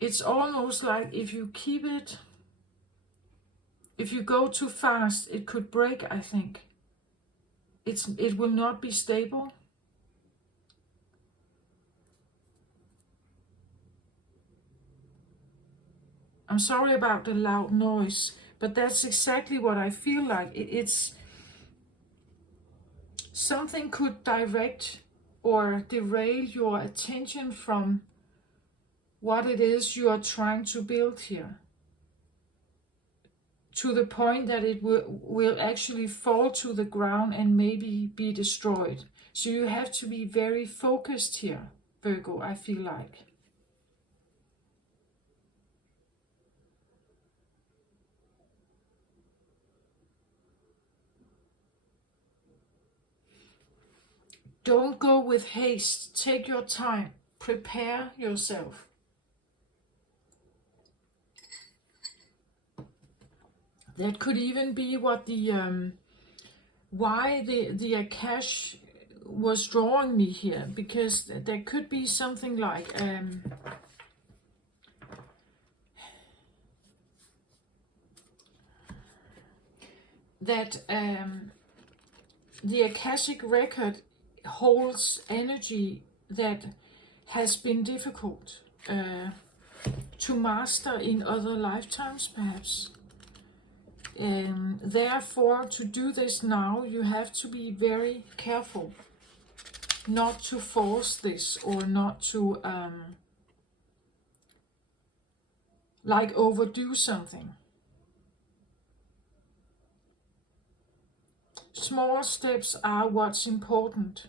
It's almost like if you keep it, if you go too fast, it could break, I think. It will not be stable. I'm sorry about the loud noise, but that's exactly what I feel like. It's something could direct or derail your attention from what it is you are trying to build here, to the point that it will actually fall to the ground and maybe be destroyed. So you have to be very focused here, Virgo, I feel like. Don't go with haste. Take your time. Prepare yourself. That could even be what the why the Akash was drawing me here, because there could be something like that the Akashic record holds energy that has been difficult to master in other lifetimes, perhaps. Therefore, to do this now, you have to be very careful not to force this, or not to like overdo something. Small steps are what's important.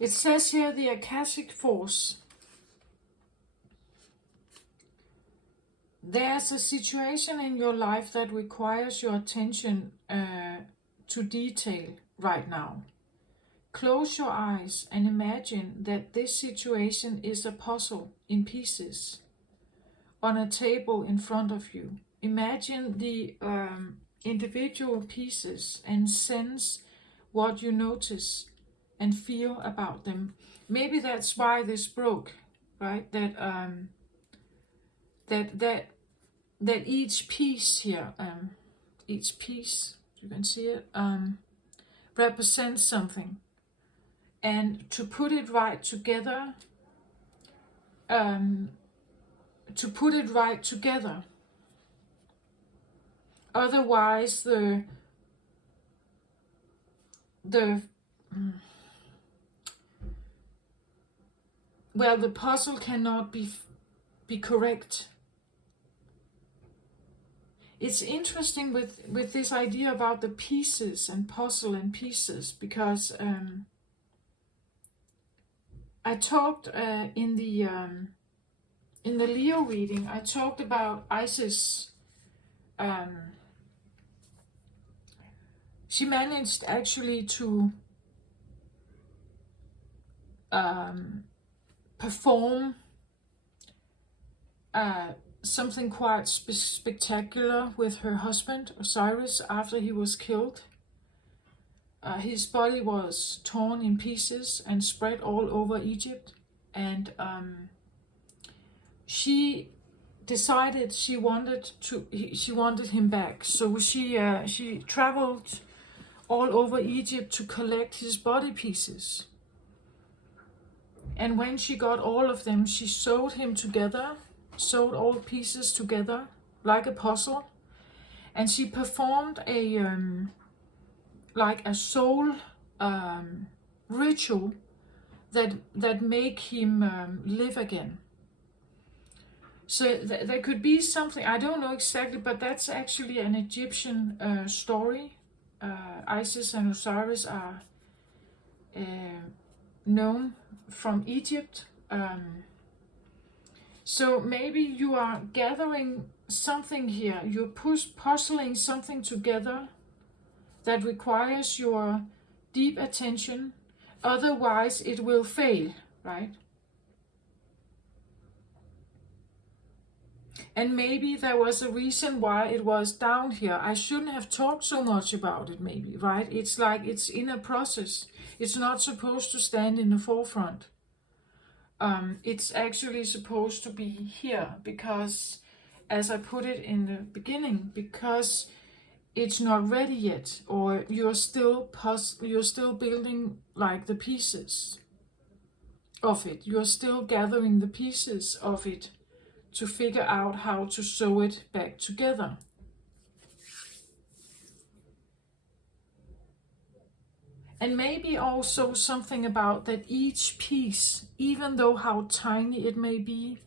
It says here the Akashic force. There's a situation in your life that requires your attention to detail right now. Close your eyes and imagine that this situation is a puzzle in pieces on a table in front of you. Imagine the individual pieces and sense what you notice and feel about them. Maybe that's why this broke, right? That each piece here, each piece, you can see it, represents something. And to put it right together, otherwise the well, the puzzle cannot be correct. It's interesting with this idea about the pieces and puzzle and pieces, because I talked in the Leo reading, I talked about Isis. She managed actually to perform something quite spectacular with her husband Osiris after he was killed. His body was torn in pieces and spread all over Egypt, and she decided she wanted him back. So she traveled all over Egypt to collect his body pieces. And when she got all of them, she sewed all pieces together like a puzzle. And she performed a soul ritual that make him live again. So there could be something, I don't know exactly, but that's actually an Egyptian story. Isis and Osiris are known from Egypt. So maybe you are gathering something here, you're puzzling something together that requires your deep attention, otherwise it will fail, right? And maybe there was a reason why it was down here. I shouldn't have talked so much about it, maybe, right? It's like it's in a process. It's not supposed to stand in the forefront. It's actually supposed to be here because, as I put it in the beginning, because it's not ready yet, or you're still building like the pieces of it. You're still gathering the pieces of it to figure out how to sew it back together. And maybe also something about that each piece, even though how tiny it may be,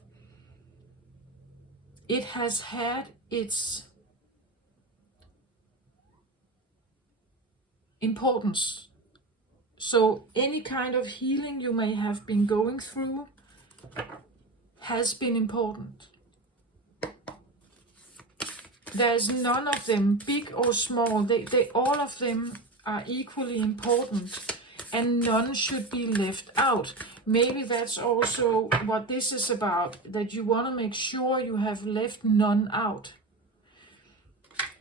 it has had its importance. So any kind of healing you may have been going through has been important. There's none of them, big or small, they all of them are equally important, and none should be left out. Maybe that's also what this is about, that you want to make sure you have left none out.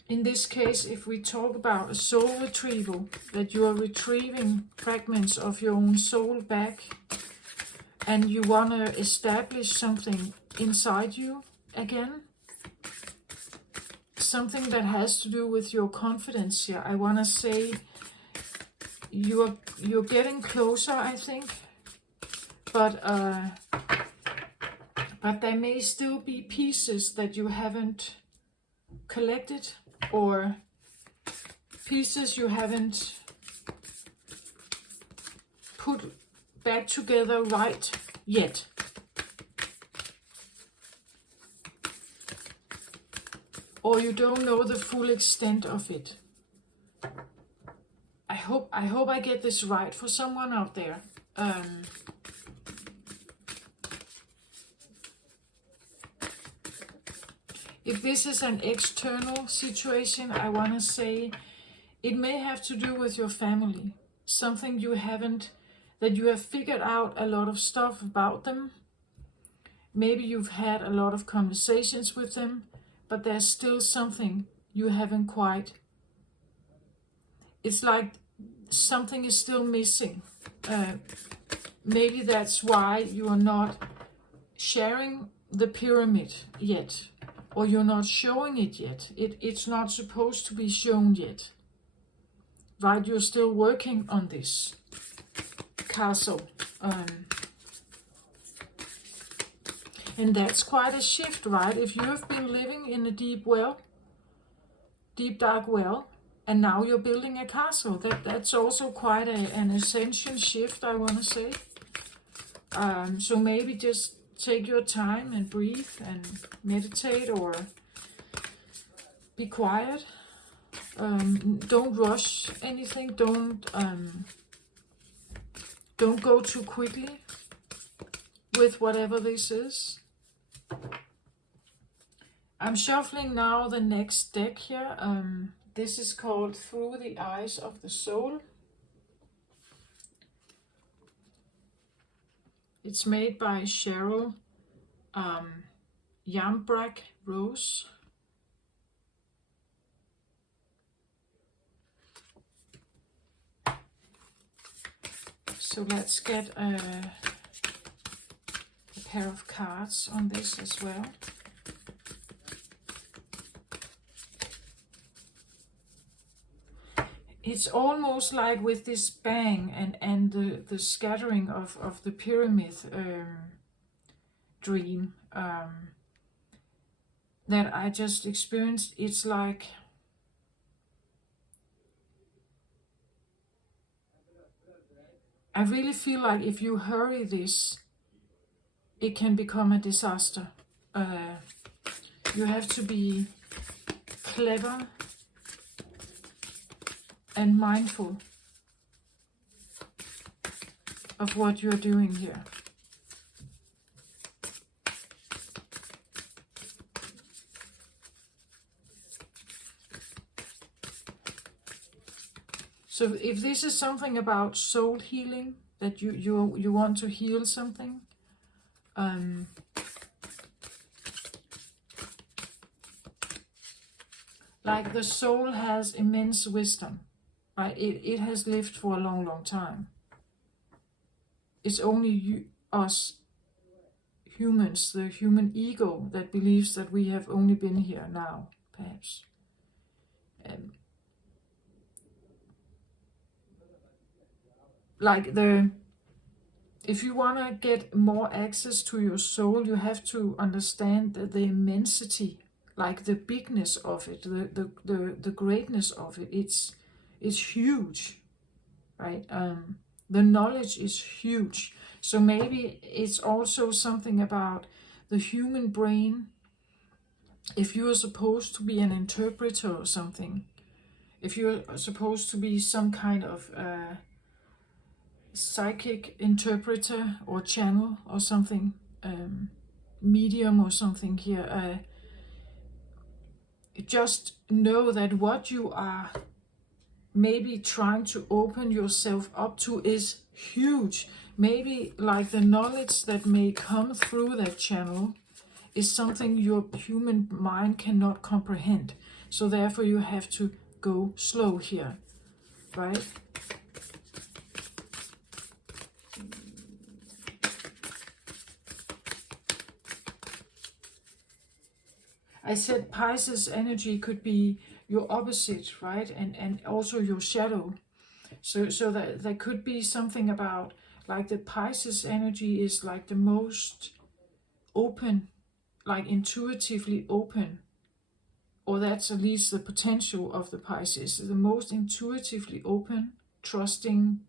In this case, if we talk about a soul retrieval, that you are retrieving fragments of your own soul back, and you want to establish something inside you again, something that has to do with your confidence here. I want to say you're getting closer, I think, but there may still be pieces that you haven't collected, or pieces you haven't put back together right yet. Or you don't know the full extent of it. I hope I get this right for someone out there. If this is an external situation, I want to say it may have to do with your family. Something that you have figured out a lot of stuff about them. Maybe you've had a lot of conversations with them, but there's still something you haven't quite. It's like something is still missing. Maybe that's why you are not sharing the pyramid yet, or you're not showing it yet. It's not supposed to be shown yet, right? You're still working on this castle. And that's quite a shift, right? If you have been living in a deep dark well, and now you're building a castle. That's also quite an ascension shift, I want to say. So maybe just take your time and breathe and meditate or be quiet. Don't rush anything. Don't go too quickly with whatever this is. I'm shuffling now the next deck here. This is called Through the Eyes of the Soul. It's made by Cheryl Yambrak Rose. So let's get a pair of cards on this as well. It's almost like with this bang and the scattering of the pyramid dream that I just experienced. It's like I really feel like if you hurry this, it can become a disaster. You have to be clever and mindful of what you're doing here. So if this is something about soul healing, that you want to heal something, like the soul has immense wisdom, right? It has lived for a long, long time. It's only us humans, the human ego, that believes that we have only been here now, perhaps. Like if you want to get more access to your soul, you have to understand the immensity, like the bigness of it, the greatness of it. It's huge, right? The knowledge is huge. So maybe it's also something about the human brain. If you are supposed to be an interpreter or something, if you're supposed to be some kind of psychic interpreter or channel or something, medium or something here, just know that what you are maybe trying to open yourself up to is huge. Maybe like the knowledge that may come through that channel is something your human mind cannot comprehend. So therefore you have to go slow here, right? I said Pisces energy could be your opposite, right? And also your shadow. So that there could be something about, like, the Pisces energy is like the most open, like intuitively open, or that's at least the potential of the Pisces, the most intuitively open, trusting,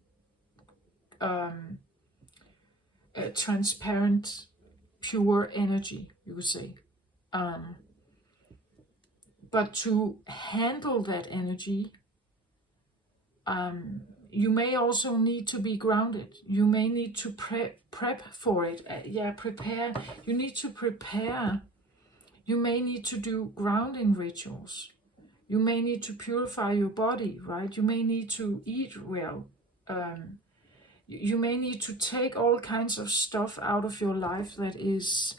transparent, pure energy, you would say. But to handle that energy, you may also need to be grounded. You may need to prep for it. Prepare. You need to prepare. You may need to do grounding rituals. You may need to purify your body, right? You may need to eat well. You may need to take all kinds of stuff out of your life that is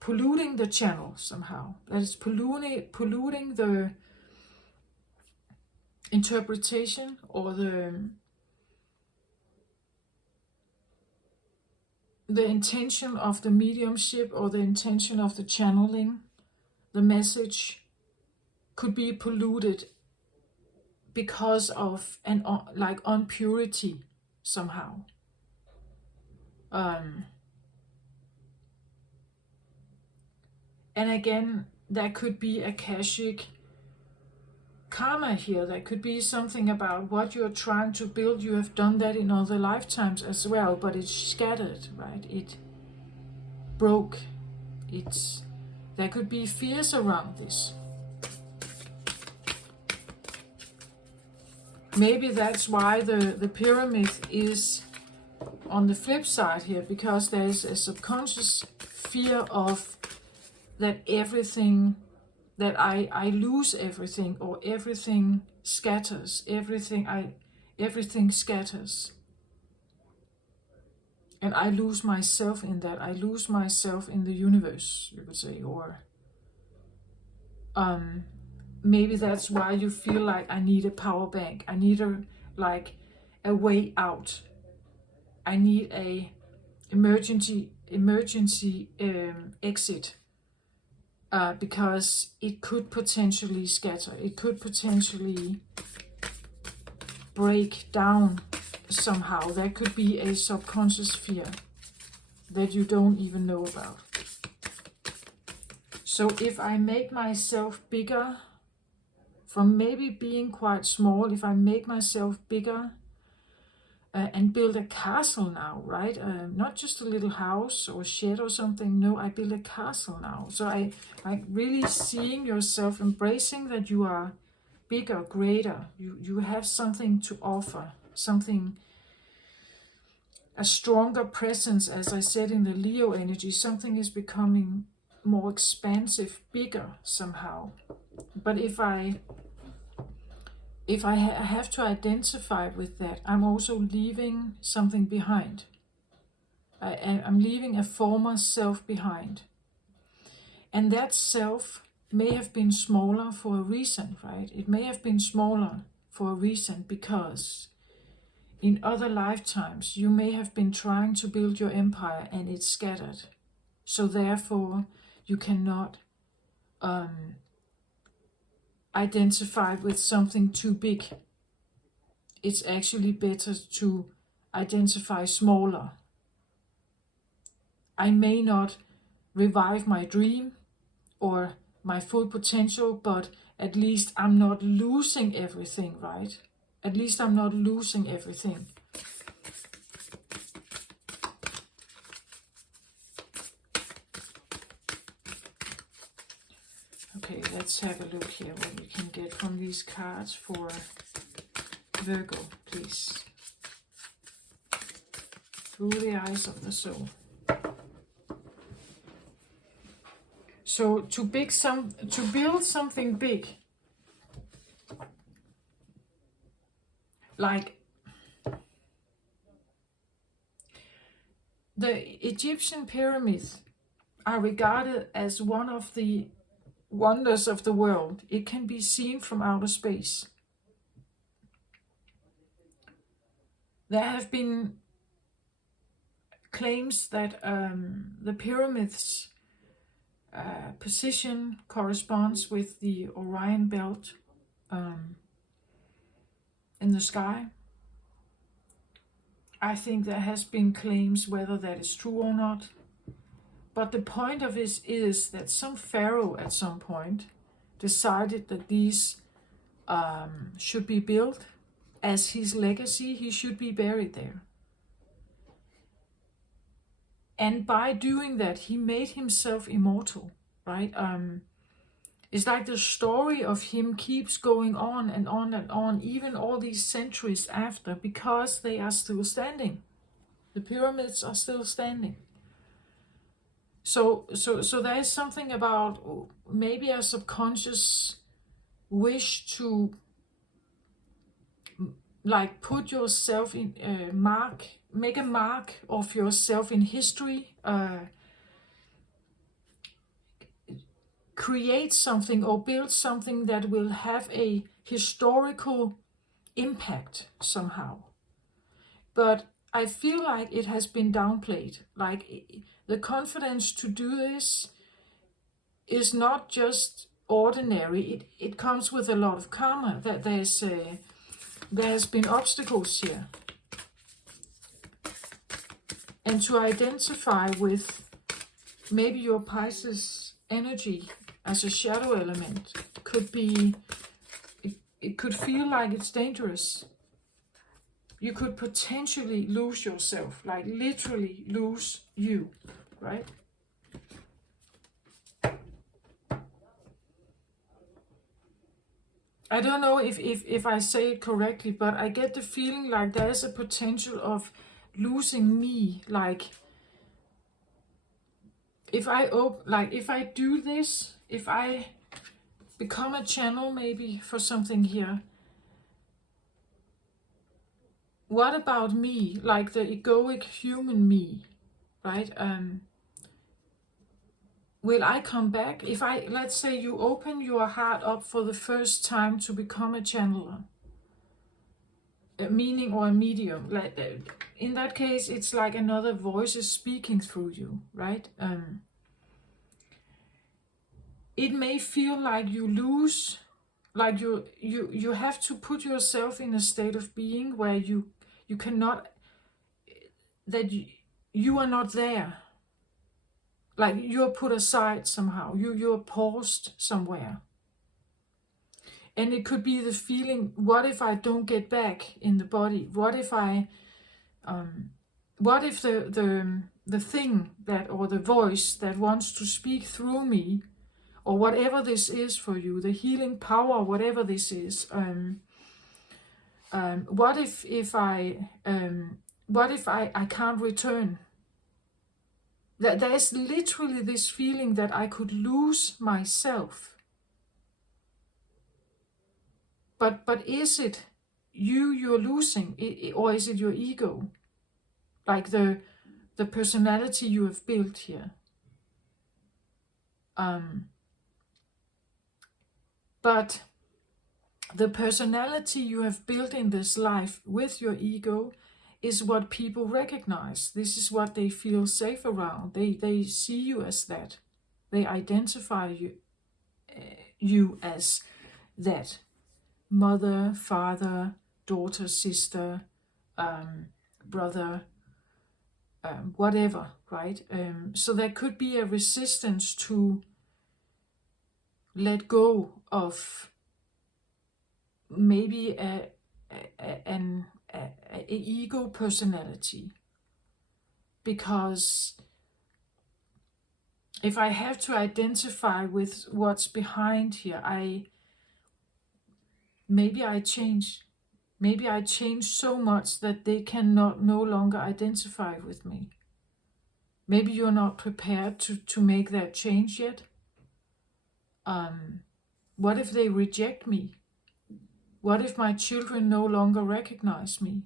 polluting the channel somehow. That is polluting the interpretation or the intention of the mediumship, or the intention of the channeling. The message could be polluted because of an like impurity somehow. And again, there could be Akashic karma here. There could be something about what you're trying to build. You have done that in other lifetimes as well, but it's scattered, right? It broke. There could be fears around this. Maybe that's why the pyramid is on the flip side here, because there's a subconscious fear of that everything, that I lose everything, or everything scatters, everything scatters. And I lose myself in that. I lose myself in the universe, you could say. Or maybe that's why you feel like I need a power bank. I need a way out. I need a emergency exit. Because it could potentially scatter. It could potentially break down somehow. There could be a subconscious fear that you don't even know about. So if I make myself bigger, from maybe being quite small, if I make myself bigger and build a castle now, right? Not just a little house or shed or something. No, I build a castle now. So I like really seeing yourself, embracing that you are bigger, greater. You have something to offer, something, a stronger presence, as I said in the Leo energy. Something is becoming more expansive, bigger somehow. But if I have to identify with that, I'm also leaving something behind. I'm leaving a former self behind. And that self may have been smaller for a reason, right? It may have been smaller for a reason because in other lifetimes you may have been trying to build your empire and it's scattered. So therefore you cannot identify with something too big. It's actually better to identify smaller. I may not revive my dream or my full potential, but at least I'm not losing everything, right? At least I'm not losing everything. Okay, let's have a look here what we can get from these cards for Virgo, please. Through the eyes of the soul. So to build something big, like the Egyptian pyramids are regarded as one of the wonders of the world. It can be seen from outer space. There have been claims that the pyramids position corresponds with the Orion belt in the sky. I think there has been claims whether that is true or not. But the point of this is that some pharaoh at some point decided that these should be built as his legacy. He should be buried there. And by doing that, he made himself immortal, right? It's like the story of him keeps going on and on and on, even all these centuries after, because they are still standing. The pyramids are still standing. So there is something about maybe a subconscious wish to like put yourself in make a mark of yourself in history, create something or build something that will have a historical impact somehow. But I feel like it has been downplayed. Like the confidence to do this is not just ordinary. It comes with a lot of karma. That there has been obstacles here. And to identify with maybe your Pisces energy as a shadow element could be, it could feel like it's dangerous. You could potentially lose yourself, like literally lose you, right? I don't know if I say it correctly, but I get the feeling like there's a potential of losing me. Like if I do this, if I become a channel maybe for something here, what about me, like the egoic human me, right? Will I come back? If let's say you open your heart up for the first time to become a channeler, a meaning or a medium, like in that case, it's like another voice is speaking through you, right? It may feel like you lose, like you have to put yourself in a state of being where you cannot, that you are not there. Like you're put aside somehow. You're paused somewhere. And it could be the feeling, what if I don't get back in the body? What if the thing that, or the voice that wants to speak through me, or whatever this is for you, the healing power, whatever this is, what if I can't return? There's literally this feeling that I could lose myself. But is it you're losing, or is it your ego? Like the personality you have built here. But the personality you have built in this life with your ego is what people recognize. This is what they feel safe around. They see you as that. They identify you as that. Mother, father, daughter, sister, brother, whatever, right? So there could be a resistance to let go of maybe an ego personality, because if I have to identify with what's behind here, maybe I change so much that they cannot no longer identify with me. Maybe you're not prepared to make that change yet. What if they reject me? What if my children no longer recognize me?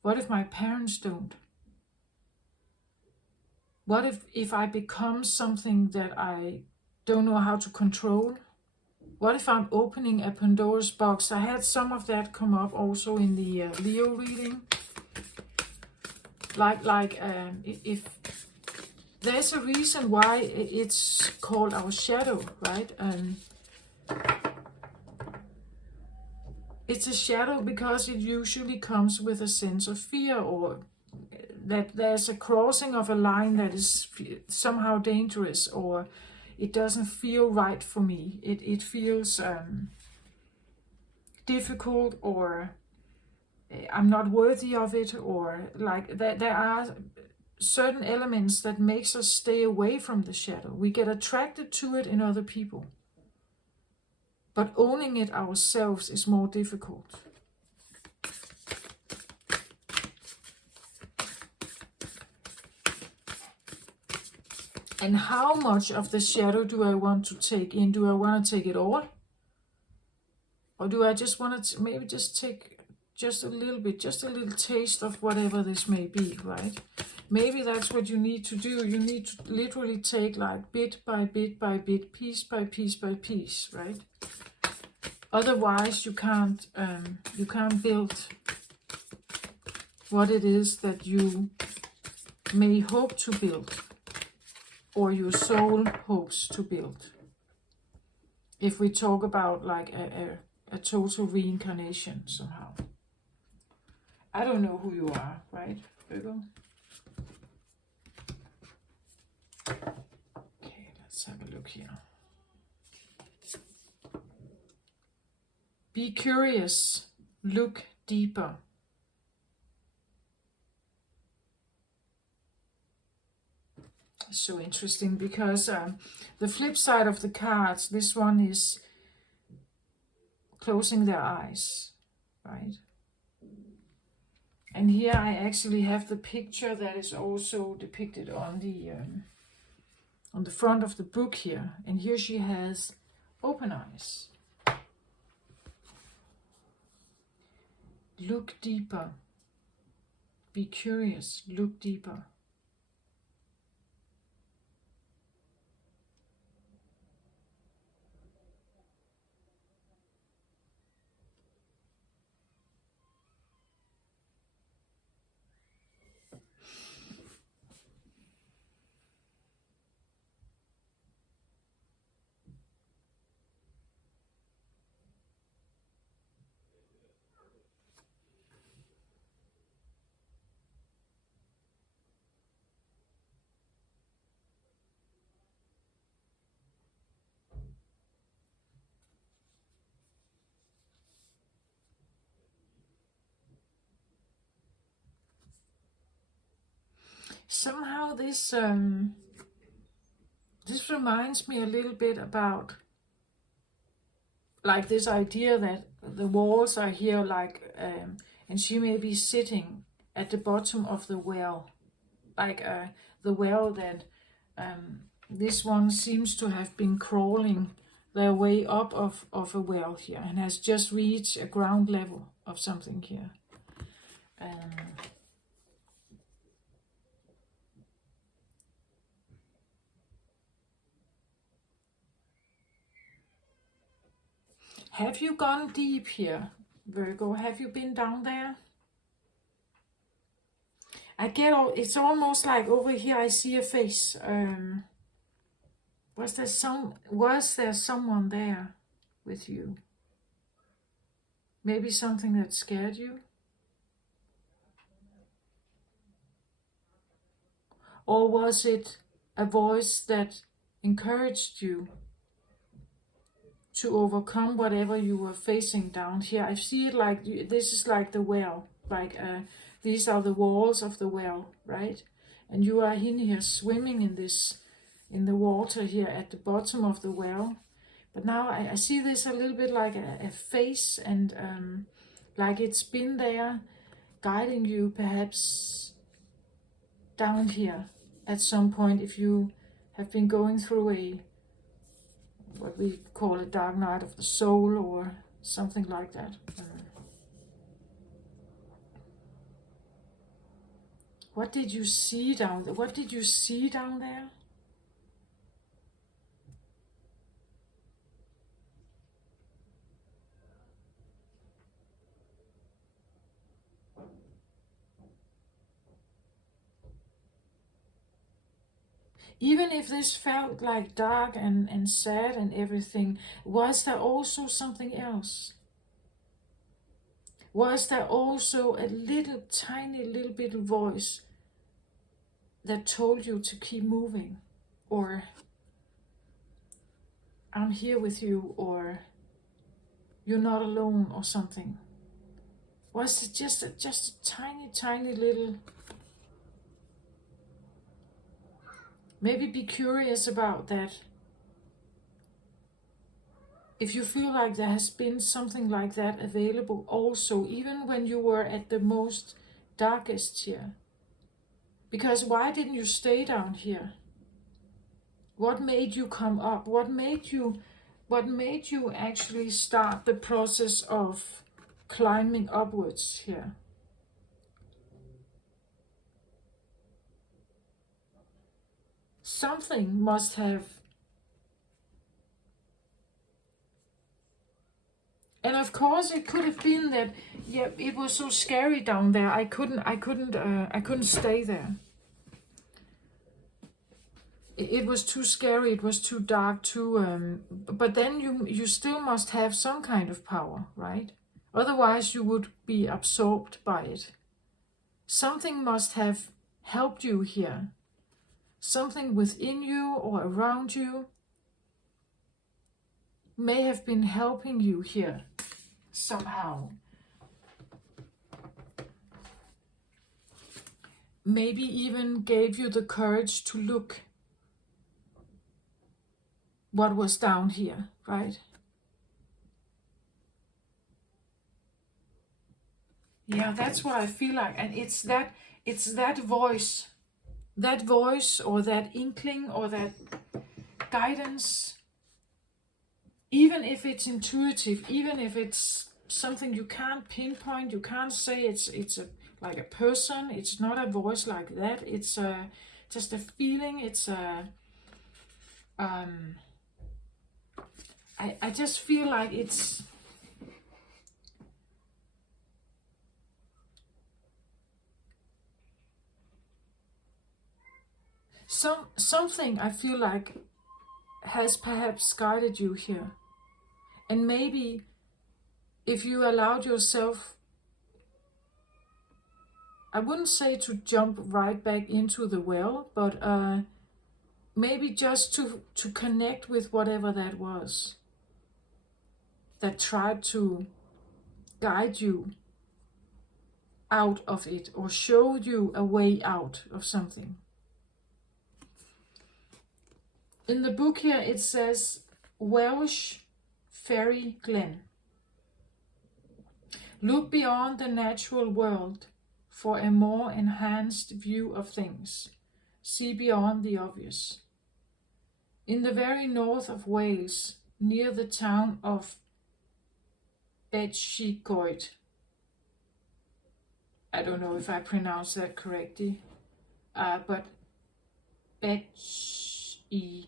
What if my parents don't? What if I become something that I don't know how to control? What if I'm opening a Pandora's box? I had some of that come up also in the Leo reading. If there's a reason why it's called our shadow, right? It's a shadow because it usually comes with a sense of fear, or that there's a crossing of a line that is somehow dangerous, or it doesn't feel right for me. It feels difficult, or I'm not worthy of it, or like there are certain elements that makes us stay away from the shadow. We get attracted to it in other people. But owning it ourselves is more difficult. And how much of the shadow do I want to take in? Do I want to take it all? Or do I just want to maybe just take just a little bit, just a little taste of whatever this may be, right? Maybe that's what you need to do. You need to literally take like bit by bit by bit, piece by piece by piece, right? Otherwise, you can't build what it is that you may hope to build, or your soul hopes to build. If we talk about like a total reincarnation somehow. I don't know who you are, right, Virgo? Okay, let's Let's have a look here. Be curious, look deeper. So interesting, because the flip side of the cards, this one is closing their eyes, right? And here I actually have the picture that is also depicted on the front of the book here. And here she has open eyes. Look deeper. Be curious, look deeper. Somehow this reminds me a little bit about like this idea that the walls are here, like and she may be sitting at the bottom of the well, like the well that this one seems to have been crawling their way up of a well here and has just reached a ground level of something here. Have you gone deep here, Virgo? Have you been down there? I get it's almost like over here I see a face. Was there someone there with you? Maybe something that scared you? Or was it a voice that encouraged you to overcome whatever you were facing down here? I see it like this is like the well, like these are the walls of the well, right? And you are in here swimming in the water here at the bottom of the well. But now I see this a little bit like a face, and like it's been there guiding you perhaps down here at some point, if you have been going through what we call a dark night of the soul or something like that. What did you see down there? What did you see down there? Even if this felt like dark and sad and everything, was there also something else? Was there also a tiny little bit of voice that told you to keep moving? Or, I'm here with you, or you're not alone, or something? Was it just a tiny little... Maybe be curious about that. If you feel like there has been something like that available also, even when you were at the most darkest here. Because why didn't you stay down here? What made you come up? What made you actually start the process of climbing upwards here? Something must have. And of course it could have been that, yeah, it was so scary down there. I couldn't stay there. It was too scary, it was too dark, but then you still must have some kind of power, right? Otherwise you would be absorbed by it. Something must have helped you here. something within you or around you may have been helping you here somehow. Maybe even gave you the courage to look what was down here, right? Yeah, that's what I feel like. And it's that voice or that inkling or that guidance, even if it's intuitive, even if it's something you can't pinpoint, you can't say it's like a person, it's not a voice like that, it's just a feeling, it's a I just feel like it's something I feel like has perhaps guided you here. And maybe if you allowed yourself, I wouldn't say to jump right back into the well, but maybe just to connect with whatever that was that tried to guide you out of it or showed you a way out of something. In the book here it says Welsh Fairy Glen. Look beyond the natural world for a more enhanced view of things. See beyond the obvious. In the very north of Wales, near the town of Bechigoid, I don't know if I pronounced that correctly, but Bechigoid.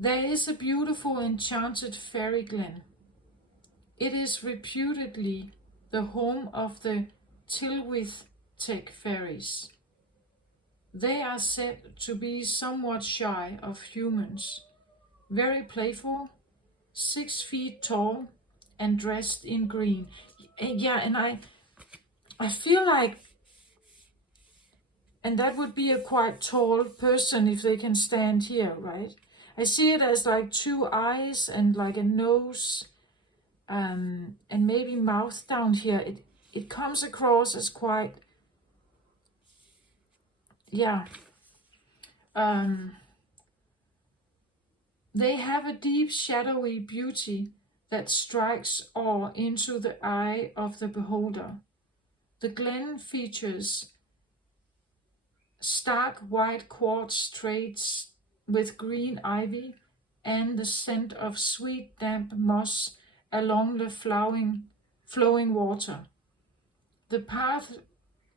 There is a beautiful enchanted fairy glen. It is reputedly the home of the Tylwyth fairies. They are said to be somewhat shy of humans, very playful, 6 feet tall, and dressed in green. Yeah, and I feel like, and that would be a quite tall person if they can stand here, right? I see it as like 2 eyes and like a nose, and maybe mouth down here. It comes across as quite, yeah. They have a deep shadowy beauty that strikes awe into the eye of the beholder. The glen features stark white quartz straits with green ivy and the scent of sweet damp moss along the flowing water. The path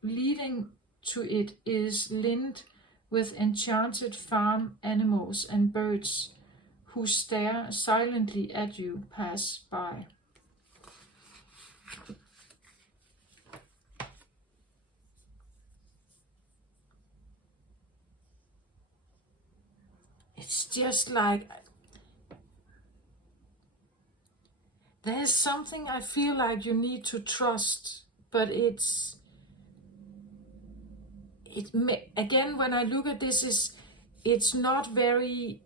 leading to it is lined with enchanted farm animals and birds who stare silently at you pass by. It's just like, there's something I feel like you need to trust, but again, when I look at this, it's not very,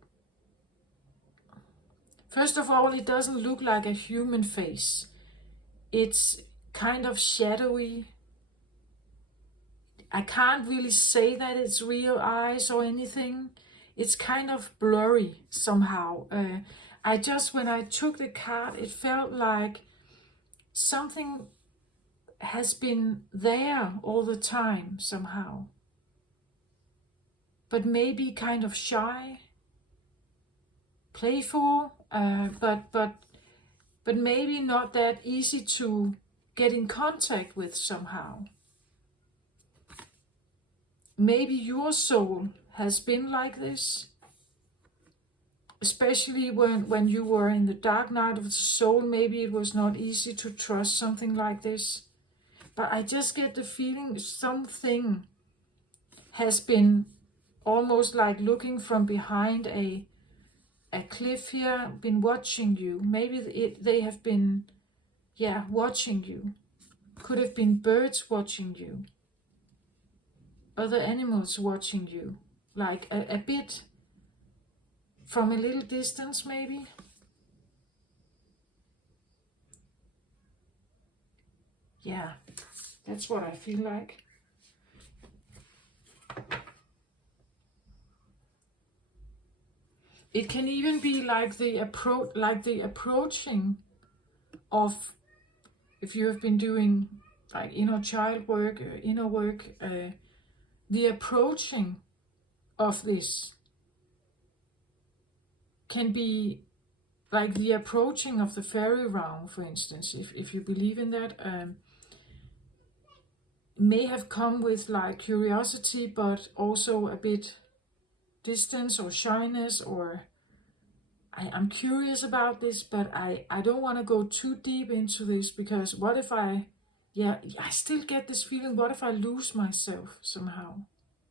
first of all, it doesn't look like a human face. It's kind of shadowy. I can't really say that it's real eyes or anything. It's kind of blurry somehow. When I took the card, it felt like something has been there all the time somehow. But maybe kind of shy, playful, but maybe not that easy to get in contact with somehow. Maybe your soul has been like this, especially when you were in the dark night of the soul. Maybe it was not easy to trust something like this, but I just get the feeling something has been almost like looking from behind a cliff here, been watching you. Maybe they have been, watching you. Could have been birds watching you. other animals watching you, like a bit from a little distance maybe. Yeah, that's what I feel like. It can even be like the approaching of, if you have been doing like inner child work, inner work, the approaching of this can be like the approaching of the fairy realm, for instance, if you believe in that, may have come with like curiosity, but also a bit distance or shyness, or I'm curious about this, but I don't want to go too deep into this, because what if I still get this feeling, what if I lose myself somehow?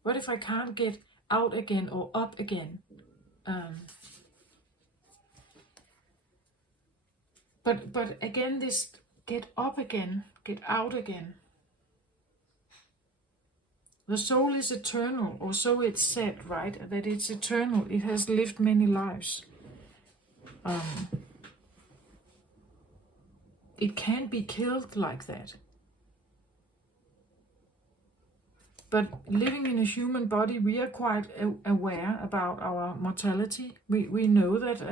What if I can't get out again or up again? But again, this get up again, get out again. The soul is eternal, or so it's said, right? That it's eternal. It has lived many lives. It can't be killed like that. But living in a human body, we are quite aware about our mortality. We know that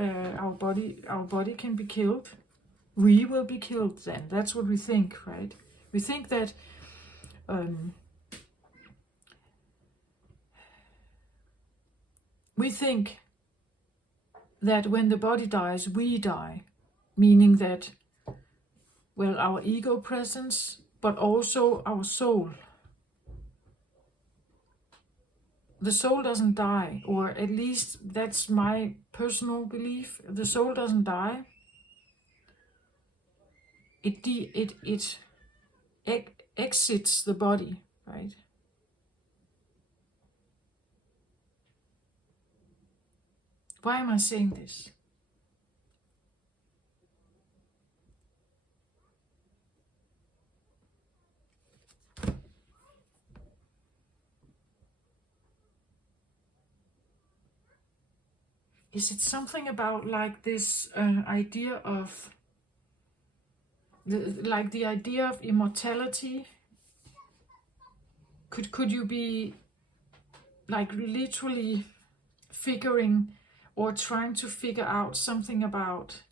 our body can be killed. We will be killed then. That's what we think, right? We think that when the body dies, we die, meaning that, well, our ego presence, but also our soul. The soul doesn't die, or at least that's my personal belief. The soul doesn't die. It exits the body, right? Why am I saying this? Is it something about like this idea of the idea of immortality? Could you be like literally figuring or trying to figure out something about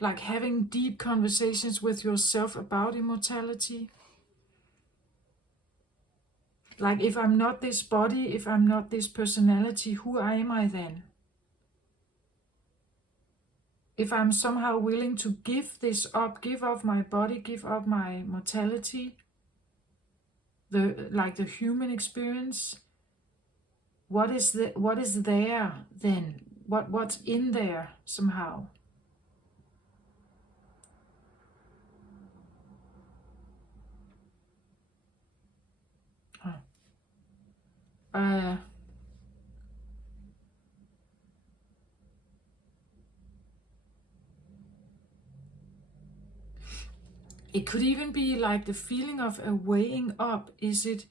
like having deep conversations with yourself about immortality? Like, if I'm not this body, if I'm not this personality, who am I then? If I'm somehow willing to give this up, give up my body, give up my mortality, the human experience, what is there then? What's in there somehow? It could even be like the feeling of a weighing up. Is it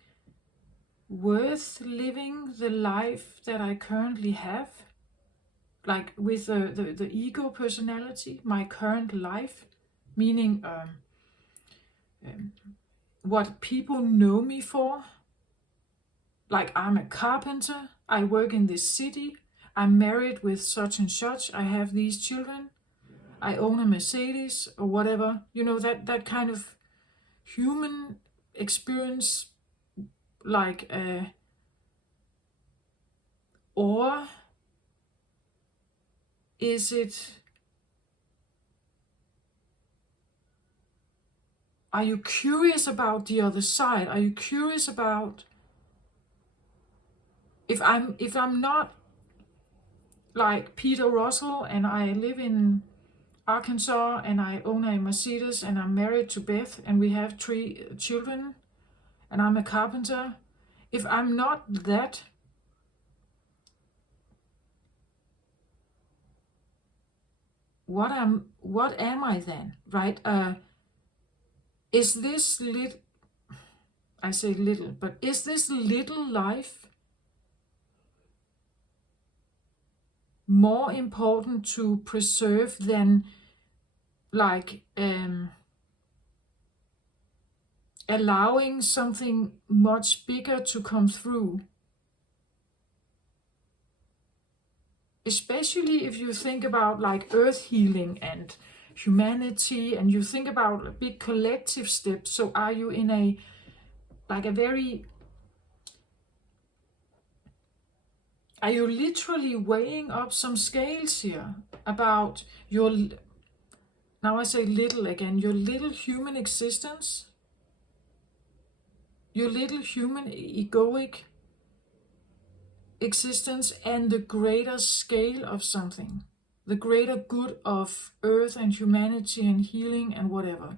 worth living the life that I currently have? Like with the ego personality, my current life, meaning what people know me for. Like, I'm a carpenter, I work in this city, I'm married with such and such, I have these children, I own a Mercedes, or whatever. You know, that kind of human experience, like, or is it, are you curious about the other side? Are you curious about, if I'm not like Peter Russell and I live in Arkansas and I own a Mercedes and I'm married to Beth and we have 3 children and I'm a carpenter, if I'm not that, what am I then, right? Is this little, I say little, but is this little life more important to preserve than like allowing something much bigger to come through? Especially if you think about like earth healing and humanity, and you think about a big collective step. So are you in a very, are you literally weighing up some scales here about your, now I say little again, your little human existence, your little human egoic existence, and the greater scale of something, the greater good of earth and humanity and healing and whatever?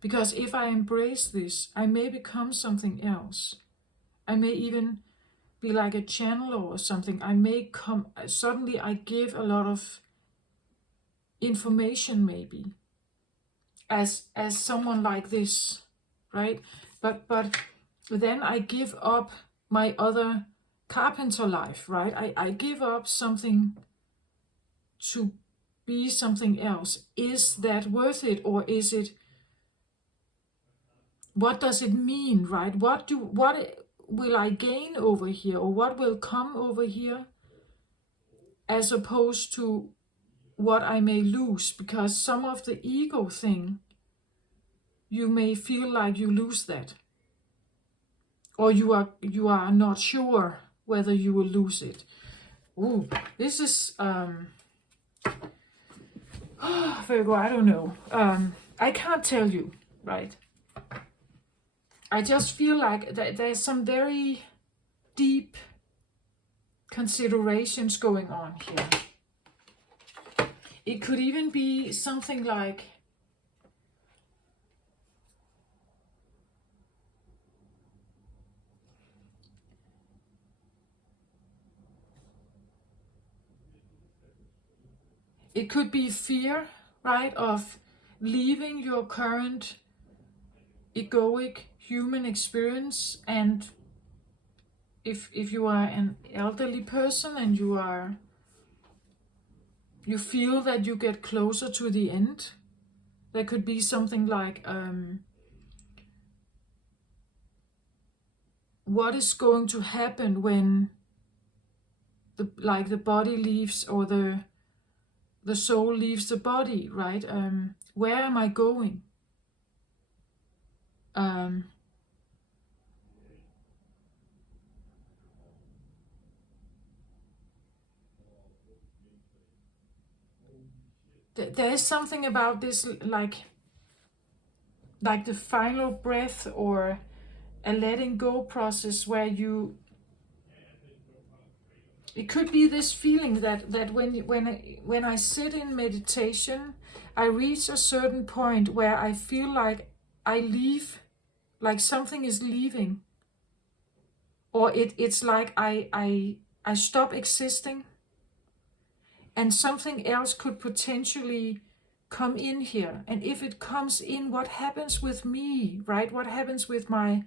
Because if I embrace this, I may become something else. I may even be like a channel or something. I may come, suddenly I give a lot of information, maybe, as someone like this, right? But then I give up my other carpenter life, right? I give up something to be something else. Is that worth it, or is it, what does it mean, right? What will I gain over here, or what will come over here, as opposed to what I may lose? Because some of the ego thing, you may feel like you lose that, or you are not sure whether you will lose it. Ooh, this is Virgo, I don't know. I can't tell you, right? I just feel like there's some very deep considerations going on here. It could even be something like, it could be fear, right, of leaving your current egoic human experience. And if you are an elderly person and you feel that you get closer to the end, there could be something like, what is going to happen when the body leaves, or the soul leaves the body, right? Where am I going? There is something about this, like the final breath, or a letting go process, where it could be this feeling that when I sit in meditation, I reach a certain point where I feel like I leave, like something is leaving, or it's like I stop existing, and something else could potentially come in here. And if it comes in, what happens with me, right? What happens with my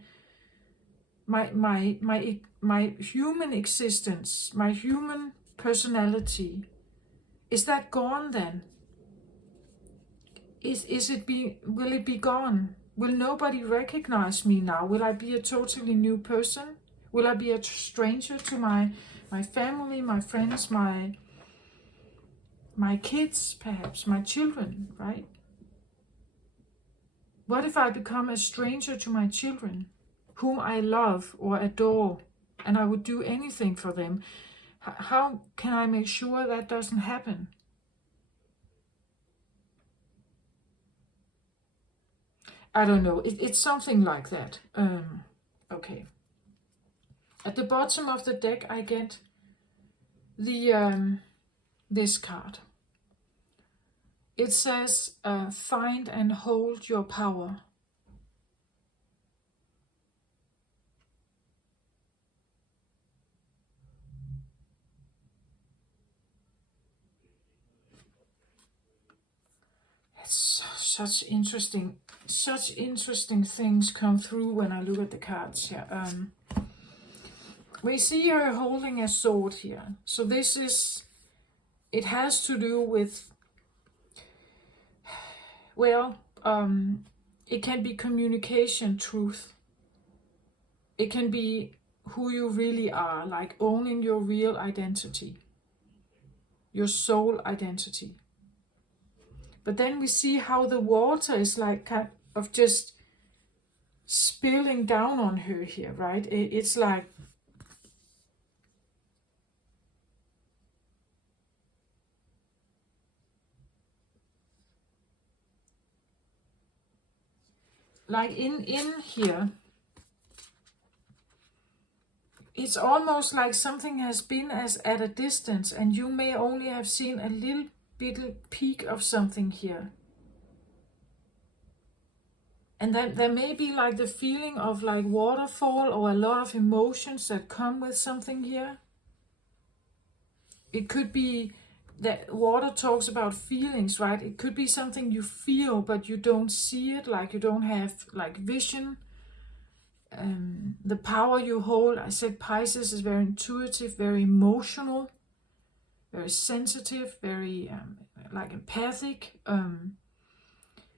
human existence, my human personality? Is that gone then? Will it be gone? Will nobody recognize me now? Will I be a totally new person? Will I be a stranger to my family, my friends, my kids, perhaps my children, right? What if I become a stranger to my children, whom I love or adore, and I would do anything for them? How can I make sure that doesn't happen? I don't know. It's something like that. Okay. At the bottom of the deck, I get the this card. It says, find and hold your power. such interesting things come through when I look at the cards here. We see her holding a sword here. So this is, it has to do with, well, it can be communication, truth. It can be who you really are, like owning your real identity, your soul identity. But then we see how the water is like kind of just spilling down on her here, right? It's like in here, it's almost like something has been as at a distance, and you may only have seen a little peak of something here. And then there may be like the feeling of like waterfall or a lot of emotions that come with something here. It could be that water talks about feelings, right? It could be something you feel, but you don't see it, like you don't have like vision. The power you hold, I said Pisces is very intuitive, very emotional, very sensitive, very like empathic.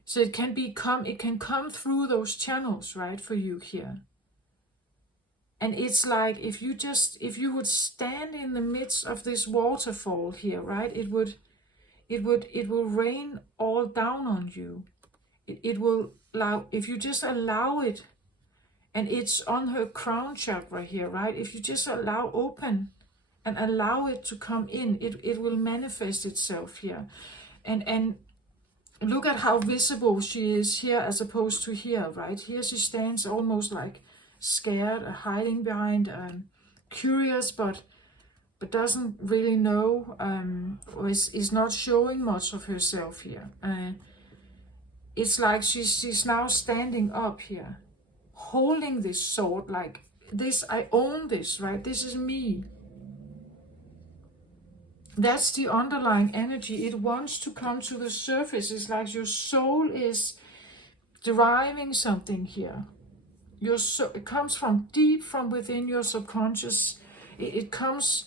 So it can come through those channels, right, for you here. And it's like if you would stand in the midst of this waterfall here, right, it will rain all down on you. It will allow, if you just allow it, and it's on her crown chakra here, right? If you just open and allow it to come in, it will manifest itself here. And look at how visible she is here as opposed to here, right? Here she stands almost like scared, hiding behind, curious, but doesn't really know, or is not showing much of herself here. It's like she's now standing up here, holding this sword like this. I own this, right? This is me. That's the underlying energy. It wants to come to the surface. It's like your soul is driving something here. It comes from deep from within your subconscious. It comes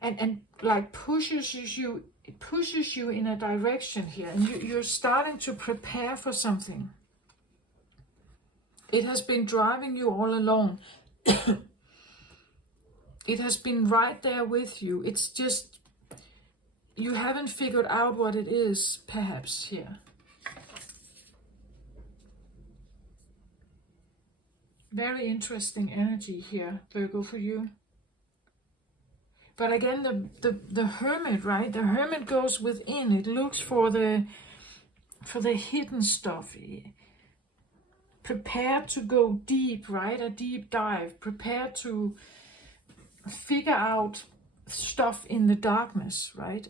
and like pushes you. It pushes you in a direction here, and you're starting to prepare for something. It has been driving you all along. It has been right there with you. It's just you haven't figured out what it is, perhaps, here. Very interesting energy here, Virgo, for you. But again, the hermit, right? The hermit goes within. It looks for the hidden stuff. Prepared to go deep, right? A deep dive. Prepared to figure out stuff in the darkness, right?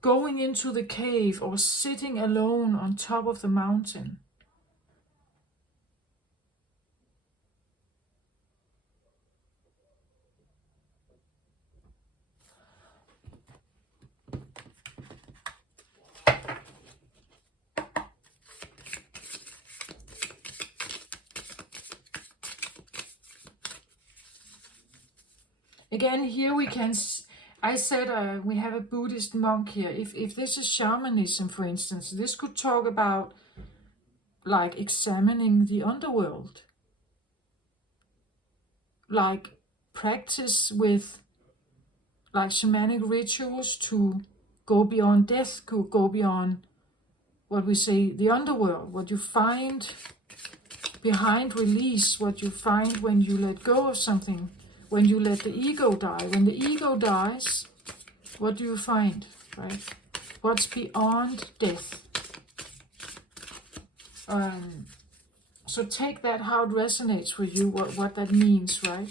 Going into the cave or sitting alone on top of the mountain. Again, here we can, I said we have a Buddhist monk here. If this is shamanism, for instance, this could talk about like examining the underworld. Like practice with like shamanic rituals to go beyond death, go beyond what we say, the underworld, what you find behind release, what you find when you let go of something. When you let the ego die, when the ego dies, what do you find, right? What's beyond death? So take that how it resonates for you, what that means, right?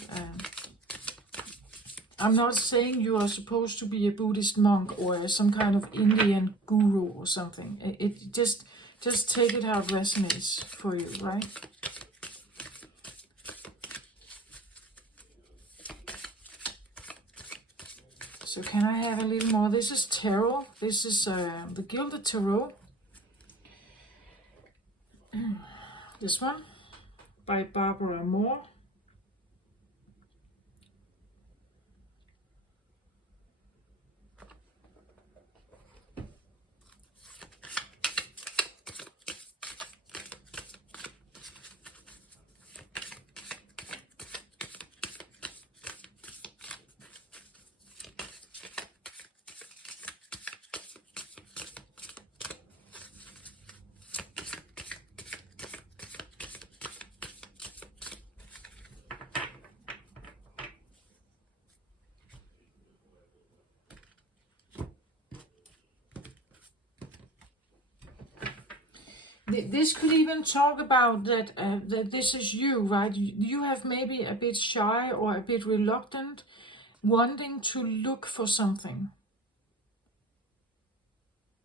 I'm not saying you are supposed to be a Buddhist monk or some kind of Indian guru or something. It just take it how it resonates for you, right? So can I have a little more? This is tarot. This is the Gilded Tarot. This one by Barbara Moore. This could even talk about that this is you, right? You have maybe a bit shy or a bit reluctant, wanting to look for something.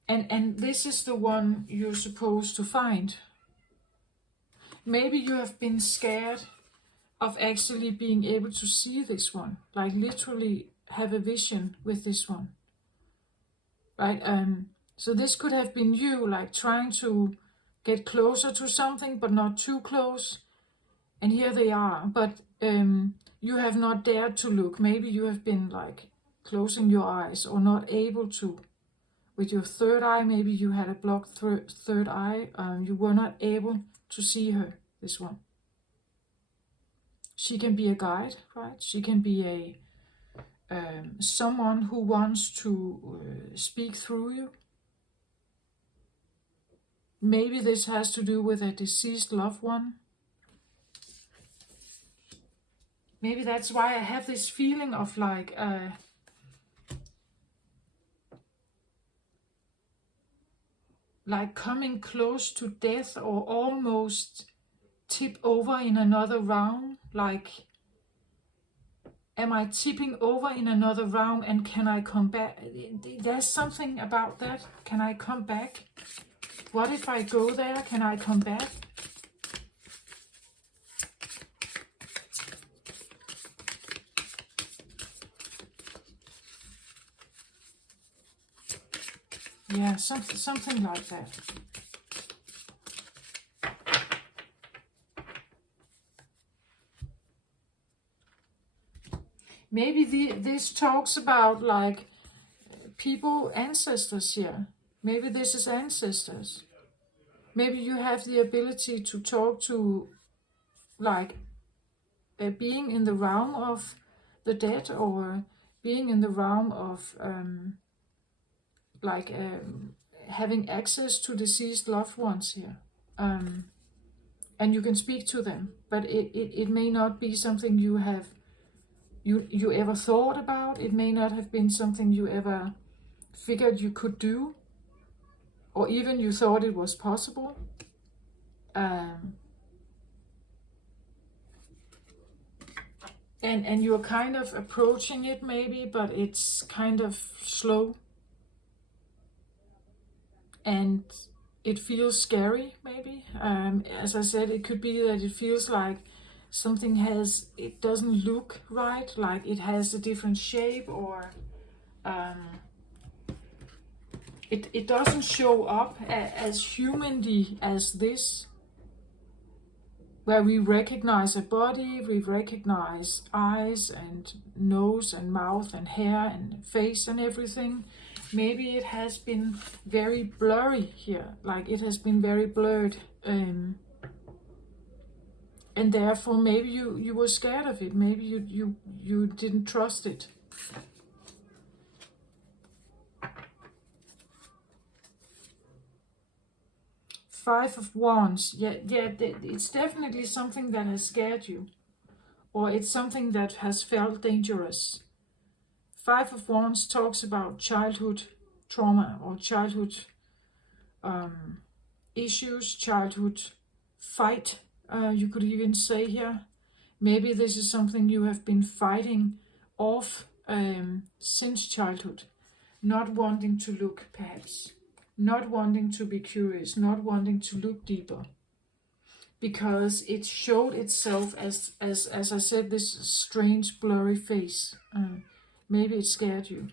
And this is the one you're supposed to find. Maybe you have been scared of actually being able to see this one, like literally have a vision with this one, right? So this could have been you, like trying to get closer to something, but not too close. And here they are, but you have not dared to look. Maybe you have been like closing your eyes or not able to. With your third eye, maybe you had a blocked third eye. You were not able to see her, this one. She can be a guide, right? She can be a someone who wants to speak through you. Maybe this has to do with a deceased loved one. Maybe that's why I have this feeling of like coming close to death, or almost tip over in another round. Like, am I tipping over in another round, and can I come back? There's something about that. Can I come back? What if I go there? Can I come back? Yeah, something like that. Maybe this talks about like people, ancestors here. Maybe this is ancestors. Maybe you have the ability to talk to like a being in the realm of the dead, or being in the realm of having access to deceased loved ones here. And you can speak to them, but it may not be something you have you ever thought about. It may not have been something you ever figured you could do, or even you thought it was possible. And you're kind of approaching it maybe, but it's kind of slow. And it feels scary maybe. As I said, it could be that it feels like something it doesn't look right, like it has a different shape, or it doesn't show up as humanly as this, where we recognize a body, we recognize eyes and nose and mouth and hair and face and everything. Maybe it has been very blurry here, like it has been very blurred, and therefore maybe you were scared of it. Maybe you didn't trust it. Five of Wands. Yeah, it's definitely something that has scared you, or it's something that has felt dangerous. Five of Wands talks about childhood trauma, or childhood issues, childhood fight, you could even say here. Maybe this is something you have been fighting off since childhood. Not wanting to look, perhaps. Not wanting to be curious, not wanting to look deeper. Because it showed itself as I said, this strange blurry face. Maybe it scared you.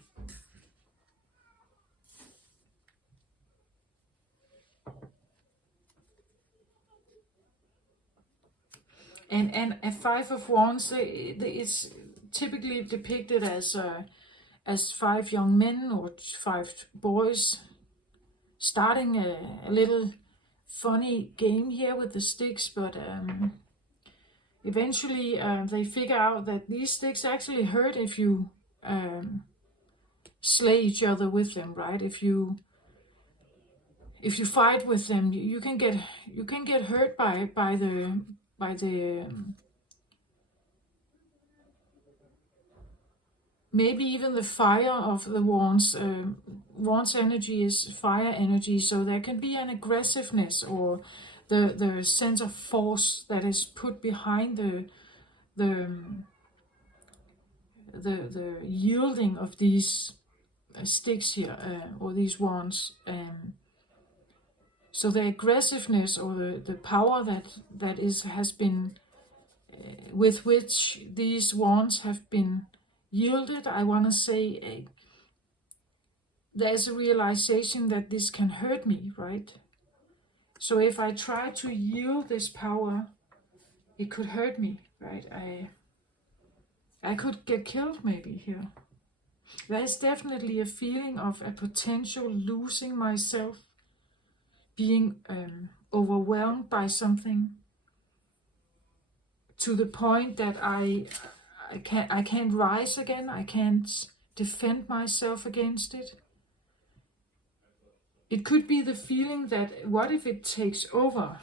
And a Five of Wands, it's typically depicted as 5 young men or 5 boys starting a little funny game here with the sticks, but eventually they figure out that these sticks actually hurt if you slay each other with them, right? If you fight with them, you can get hurt by the maybe even the fire of the wands. Wands energy is fire energy, so there can be an aggressiveness or the sense of force that is put behind the yielding of these sticks here, or these wands. So the aggressiveness or the power that has been with which these wands have been yielded, I want to say there's a realization that this can hurt me, right? So if I try to yield this power, it could hurt me, right? I could get killed maybe here. There's definitely a feeling of a potential losing myself, being overwhelmed by something to the point that I can't rise again. I can't defend myself against it. It could be the feeling that what if it takes over,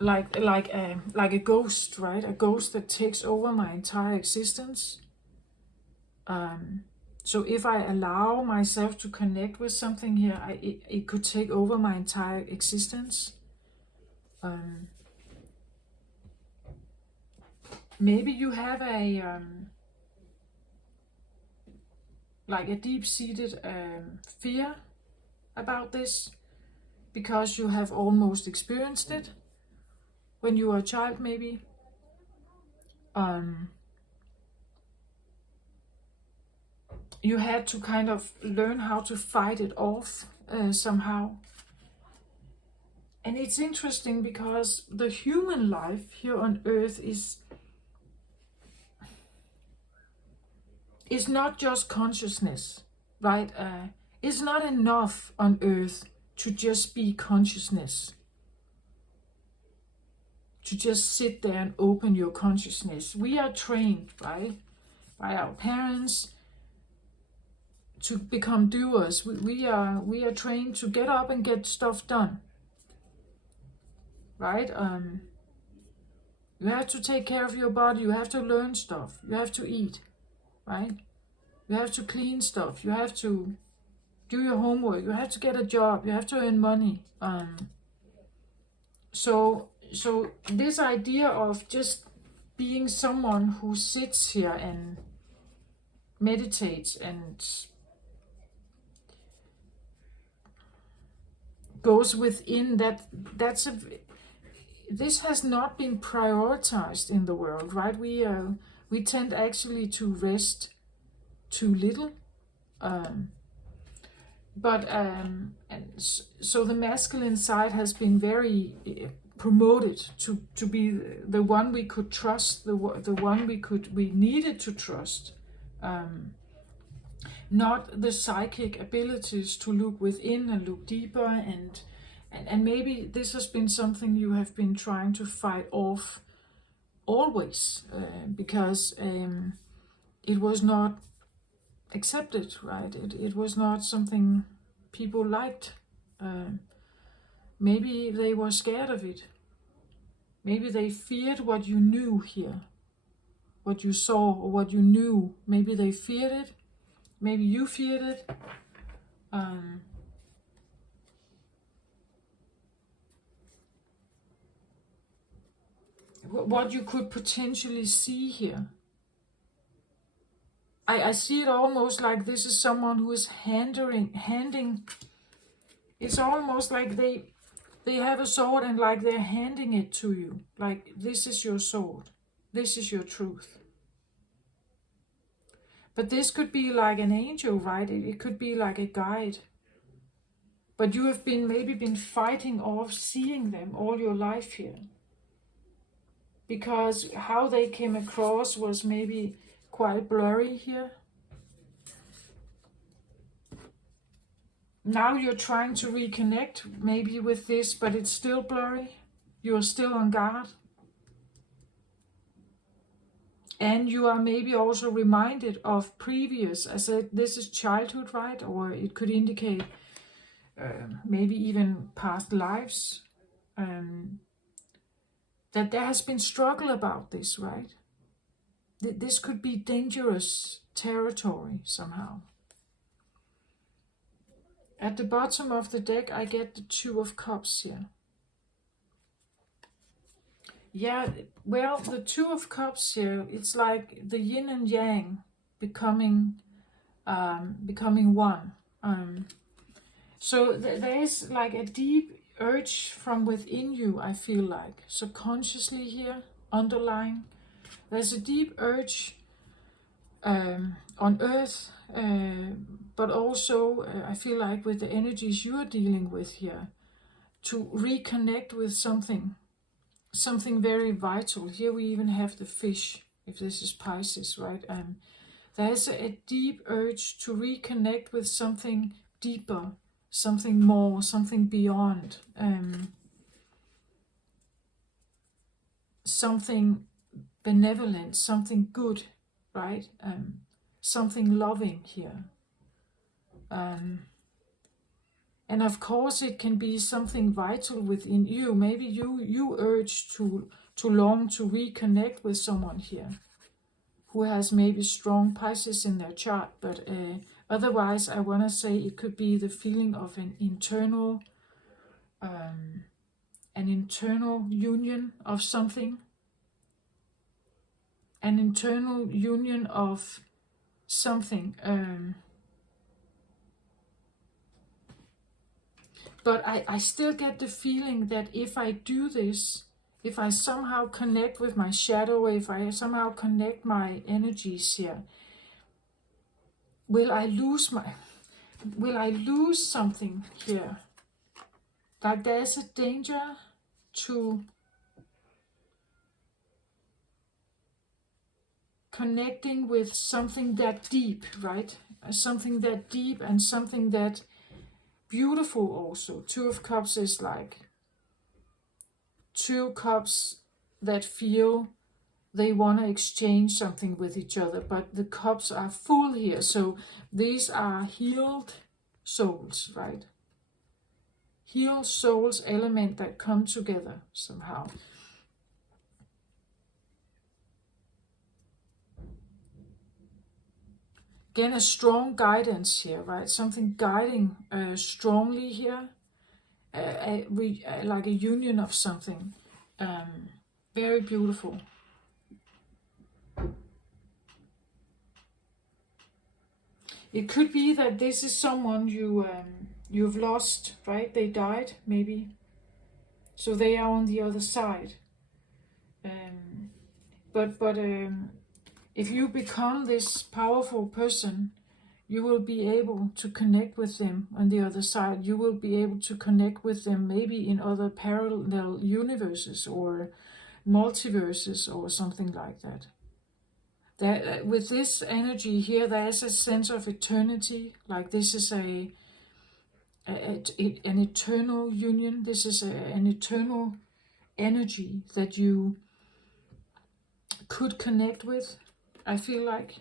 like a ghost, right? A ghost that takes over my entire existence. So if I allow myself to connect with something here, it could take over my entire existence. Maybe you have a like a deep-seated fear about this because you have almost experienced it when you were a child, maybe. You had to kind of learn how to fight it off somehow. And it's interesting because the human life here on earth is not just consciousness, right? It's not enough on earth to just be consciousness, to just sit there and open your consciousness. We are trained, right, by our parents to become doers. We are trained to get up and get stuff done, right? You have to take care of your body. You have to learn stuff. You have to eat, right? You have to clean stuff. You have to do your homework. You have to get a job. You have to earn money. So this idea of just being someone who sits here and meditates and goes within this has not been prioritized in the world, right? We tend actually to rest too little, so the masculine side has been very promoted to be the one we could trust, the one we needed to trust, not the psychic abilities to look within and look deeper, and maybe this has been something you have been trying to fight off always, because it was not accepted, right? It was not something people liked. Maybe they were scared of it. Maybe they feared what you knew here, what you saw or what you knew. Maybe they feared it. Maybe you feared it. What you could potentially see here. I see it almost like this is someone who is handing. It's almost like they have a sword and like they're handing it to you. Like, this is your sword. This is your truth. But this could be like an angel, right? It could be like a guide. But you have maybe been fighting off seeing them all your life here. Because how they came across was maybe quite blurry here. Now you're trying to reconnect maybe with this, but it's still blurry. You're still on guard. And you are maybe also reminded of previous, I said this is childhood, right? Or it could indicate maybe even past lives. That there has been struggle about this, right? This could be dangerous territory somehow. At the bottom of the deck, I get the Two of Cups here. Yeah, well, the Two of Cups here, it's like the yin and yang becoming one. So there is like a deep urge from within you, I feel like, subconsciously here, underlying. There's a deep urge on Earth, but also I feel like with the energies you are dealing with here, to reconnect with something very vital. Here we even have the fish, if this is Pisces, right? There's a deep urge to reconnect with something deeper, something more, something beyond, something benevolent, something good, right? Something loving here. And of course it can be something vital within you. Maybe you urge to long to reconnect with someone here who has maybe strong Pisces in their chart, but otherwise I want to say it could be the feeling of an internal union of something, an internal union of something. But I still get the feeling that if I do this, if I somehow connect with my shadow, if I somehow connect my energies here, will I lose something here? Like there's a danger to connecting with something that deep, right? Something that deep and something that beautiful also. Two of Cups is like two cups that feel they want to exchange something with each other, but the cups are full here. So these are healed souls, right? Healed souls element that come together somehow. Again, a strong guidance here, right? Something guiding strongly here. Like a union of something. Very beautiful. It could be that this is someone you've lost, right? They died, maybe. So they are on the other side. But if you become this powerful person, you will be able to connect with them on the other side. You will be able to connect with them maybe in other parallel universes or multiverses or something like that. With this energy here, there is a sense of eternity. Like this is an eternal union. This is an eternal energy that you could connect with, I feel like.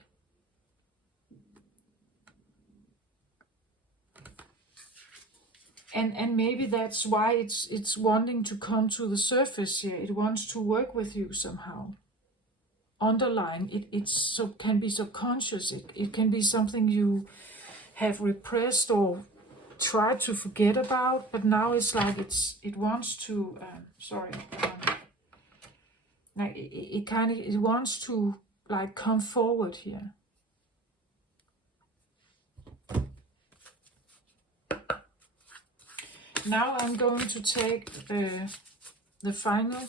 And maybe that's why it's wanting to come to the surface here. It wants to work with you somehow. Underlying, it can be subconscious. It can be something you have repressed or tried to forget about, but now it's like it wants to. Like it wants to like come forward here. Now I'm going to take the final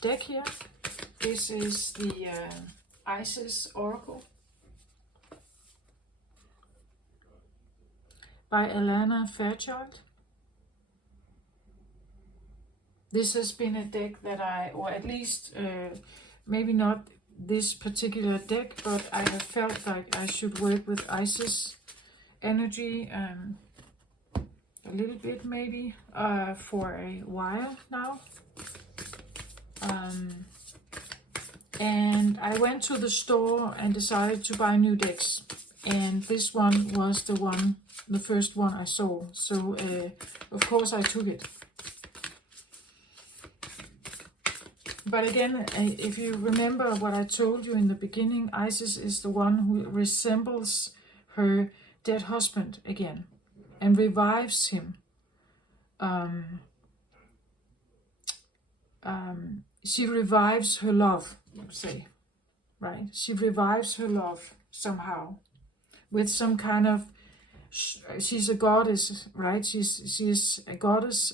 deck here. This is the Isis Oracle by Alana Fairchild. This has been a deck that or at least maybe not this particular deck, but I have felt like I should work with Isis energy a little bit maybe for a while now. And I went to the store and decided to buy new decks, and this one was the first one I saw, so of course I took it. But again, if you remember what I told you in the beginning, Isis is the one who resembles her dead husband again and revives him. She revives her love, say, right? She revives her love somehow with some kind of, she's a goddess, right? She's a goddess.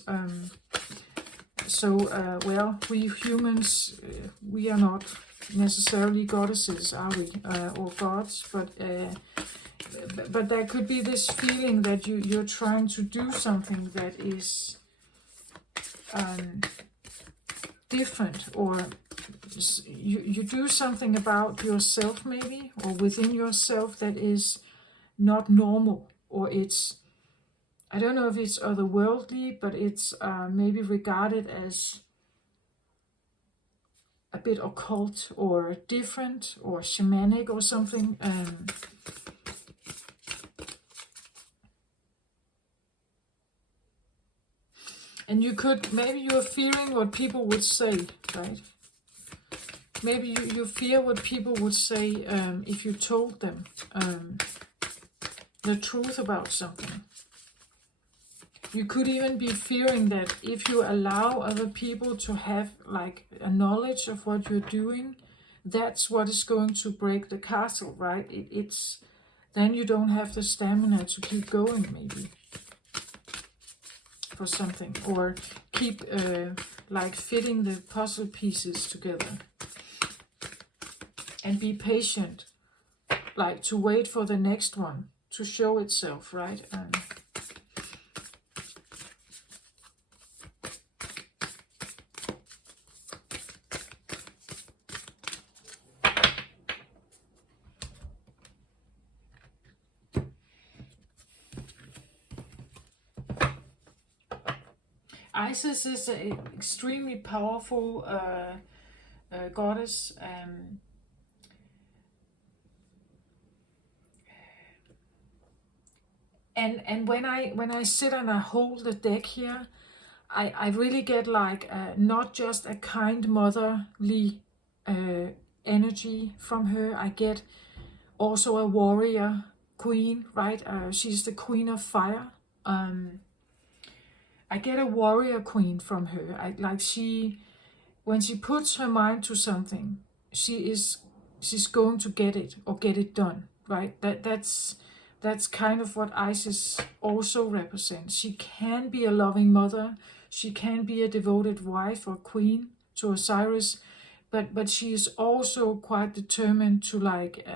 Well, we humans, we are not necessarily goddesses, are we? Or gods, but there could be this feeling that you're trying to do something that is different, or you do something about yourself maybe, or within yourself that is not normal, or it's, I don't know if it's otherworldly, but it's maybe regarded as a bit occult or different or shamanic or something. And you could, maybe you're fearing what people would say, right? Maybe you fear what people would say if you told them the truth about something. You could even be fearing that if you allow other people to have like a knowledge of what you're doing, that's what is going to break the castle, right? It's then you don't have the stamina to keep going maybe for something, or keep like fitting the puzzle pieces together, and be patient, like to wait for the next one to show itself, right? Isis is an extremely powerful goddess. And when I sit and I hold the deck here, I really get like not just a kind motherly energy from her. I get also a warrior queen, right? She's the queen of fire. I get a warrior queen from her. When she puts her mind to something, she's going to get it, or get it done, right? That's kind of what Isis also represents. She can be a loving mother, she can be a devoted wife or queen to Osiris, but she is also quite determined to like,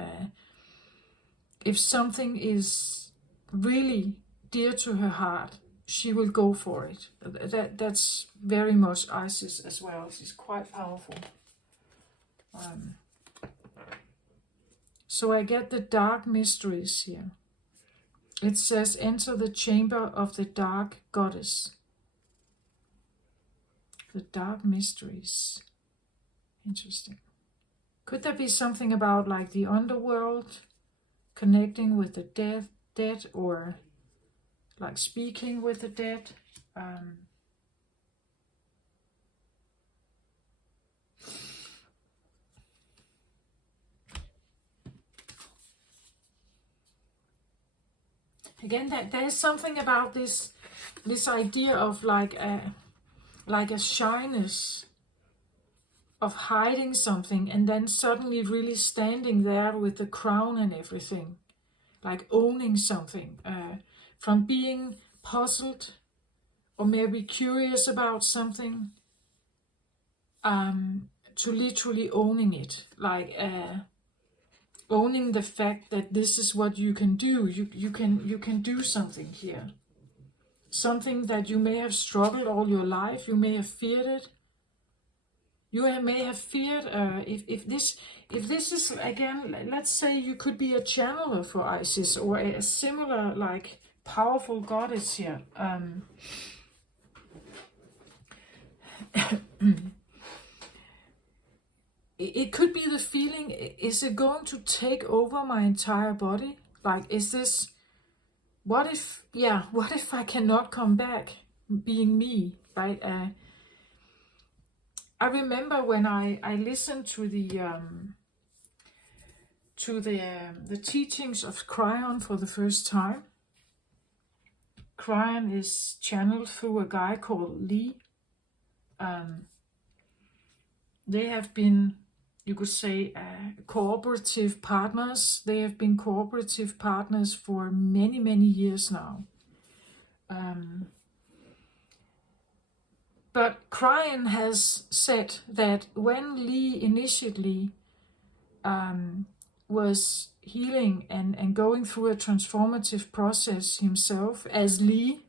if something is really dear to her heart, she will go for it. That's very much Isis as well. She's quite powerful. So I get the dark mysteries here. It says, enter the chamber of the dark goddess. The dark mysteries. Interesting. Could there be something about like the underworld, connecting with the dead, or like speaking with the dead? Again, there's something about this idea of like a shyness of hiding something, and then suddenly really standing there with the crown and everything, like owning something, from being puzzled or maybe curious about something, to literally owning it, like owning the fact that this is what you can do. You can do something here. Something that you may have struggled all your life. You may have feared it. You may have feared if this is, again, let's say you could be a channeler for Isis or a similar like powerful goddess here. It could be the feeling, is it going to take over my entire body? Like, is this, what if I cannot come back being me, right? I remember when I listened to the teachings of Cryon for the first time. Cryon is channeled through a guy called Lee. They have been, you could say, cooperative partners. They have been cooperative partners for many, many years now. But Cryon has said that when Lee initially was healing and going through a transformative process himself as Lee,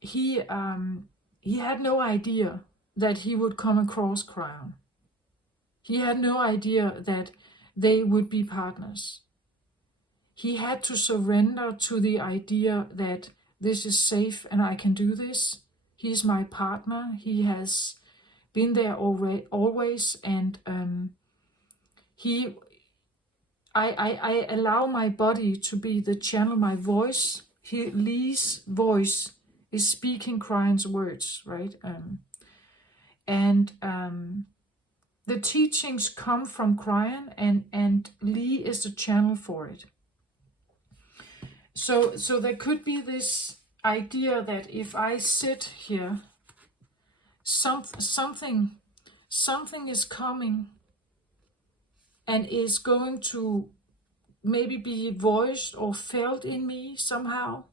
he had no idea that he would come across Cryon. He had no idea that they would be partners. He had to surrender to the idea that this is safe and I can do this. He's my partner. He has been there always, and I allow my body to be the channel. My voice, Lee's voice, is speaking Cryon's words, right? The teachings come from Cryon, and Lee is the channel for it. So there could be this idea that if I sit here, something is coming and is going to maybe be voiced or felt in me somehow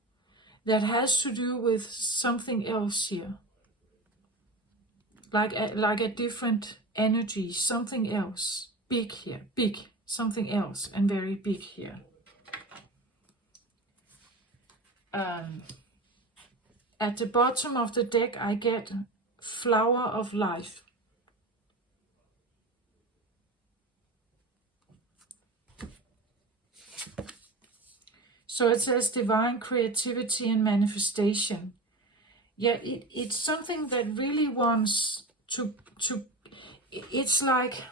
that has to do with something else here. Like a different energy, something else, big here, big, something else, and very big here. At the bottom of the deck, I get Flower of Life. So it says divine creativity and manifestation. Yeah, it's something that really wants to it's like,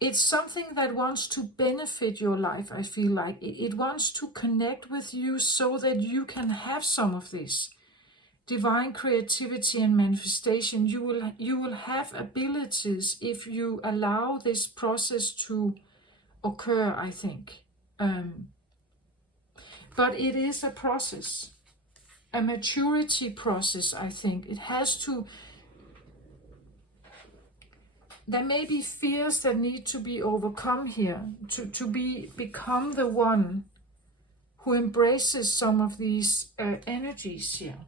it's something that wants to benefit your life. I feel like it wants to connect with you so that you can have some of this divine creativity and manifestation. You will have abilities if you allow this process to occur, I think. But it is a process, a maturity process, I think. It has to, there may be fears that need to be overcome here to become the one who embraces some of these energies here.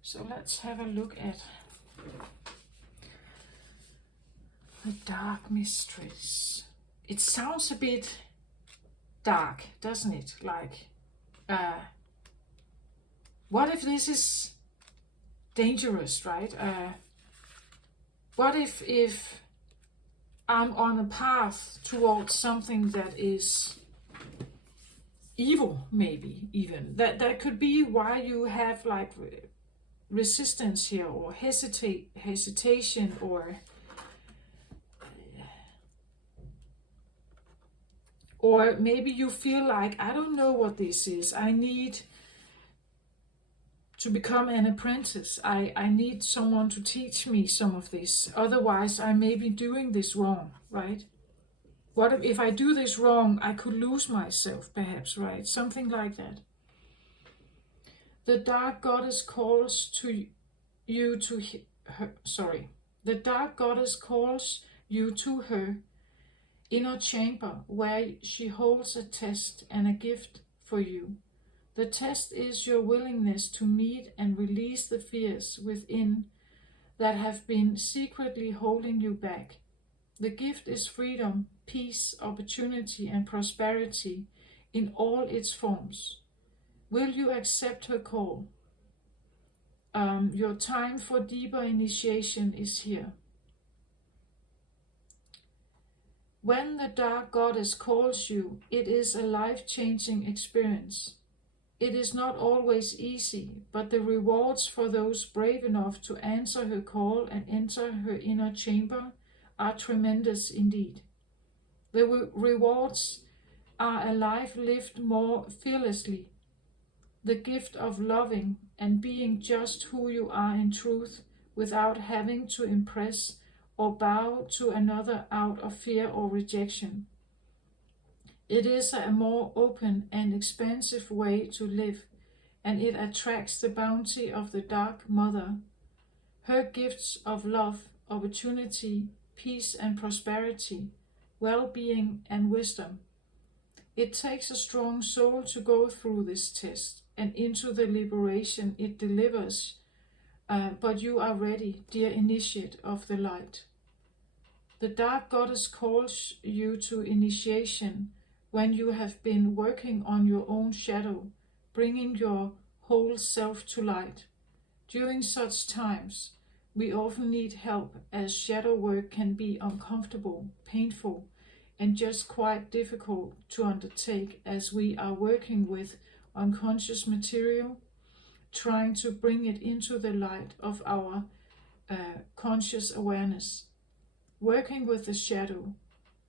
So let's have a look at the dark mysteries. It sounds a bit dark, doesn't it? Like, what if this is dangerous, right? What if I'm on a path towards something that is evil, maybe even? That could be why you have like resistance here, or hesitation, or maybe you feel like, I don't know what this is. I need to become an apprentice. I need someone to teach me some of this. Otherwise, I may be doing this wrong, right? What if I do this wrong, I could lose myself, perhaps, right? Something like that. The dark goddess calls to you to her. Sorry. The dark goddess calls you to her inner chamber, where she holds a test and a gift for you. The test is your willingness to meet and release the fears within that have been secretly holding you back. The gift is freedom, peace, opportunity, and prosperity in all its forms. Will you accept her call? Your time for deeper initiation is here. When the dark goddess calls you, it is a life-changing experience. It is not always easy, but the rewards for those brave enough to answer her call and enter her inner chamber are tremendous indeed. The rewards are a life lived more fearlessly, the gift of loving and being just who you are in truth without having to impress or bow to another out of fear or rejection. It is a more open and expansive way to live, and it attracts the bounty of the Dark Mother, her gifts of love, opportunity, peace and prosperity, well-being and wisdom. It takes a strong soul to go through this test and into the liberation it delivers, but you are ready, dear initiate of the light. The Dark Goddess calls you to initiation when you have been working on your own shadow, bringing your whole self to light. During such times, we often need help, as shadow work can be uncomfortable, painful, and just quite difficult to undertake, as we are working with unconscious material, trying to bring it into the light of our conscious awareness. Working with the shadow,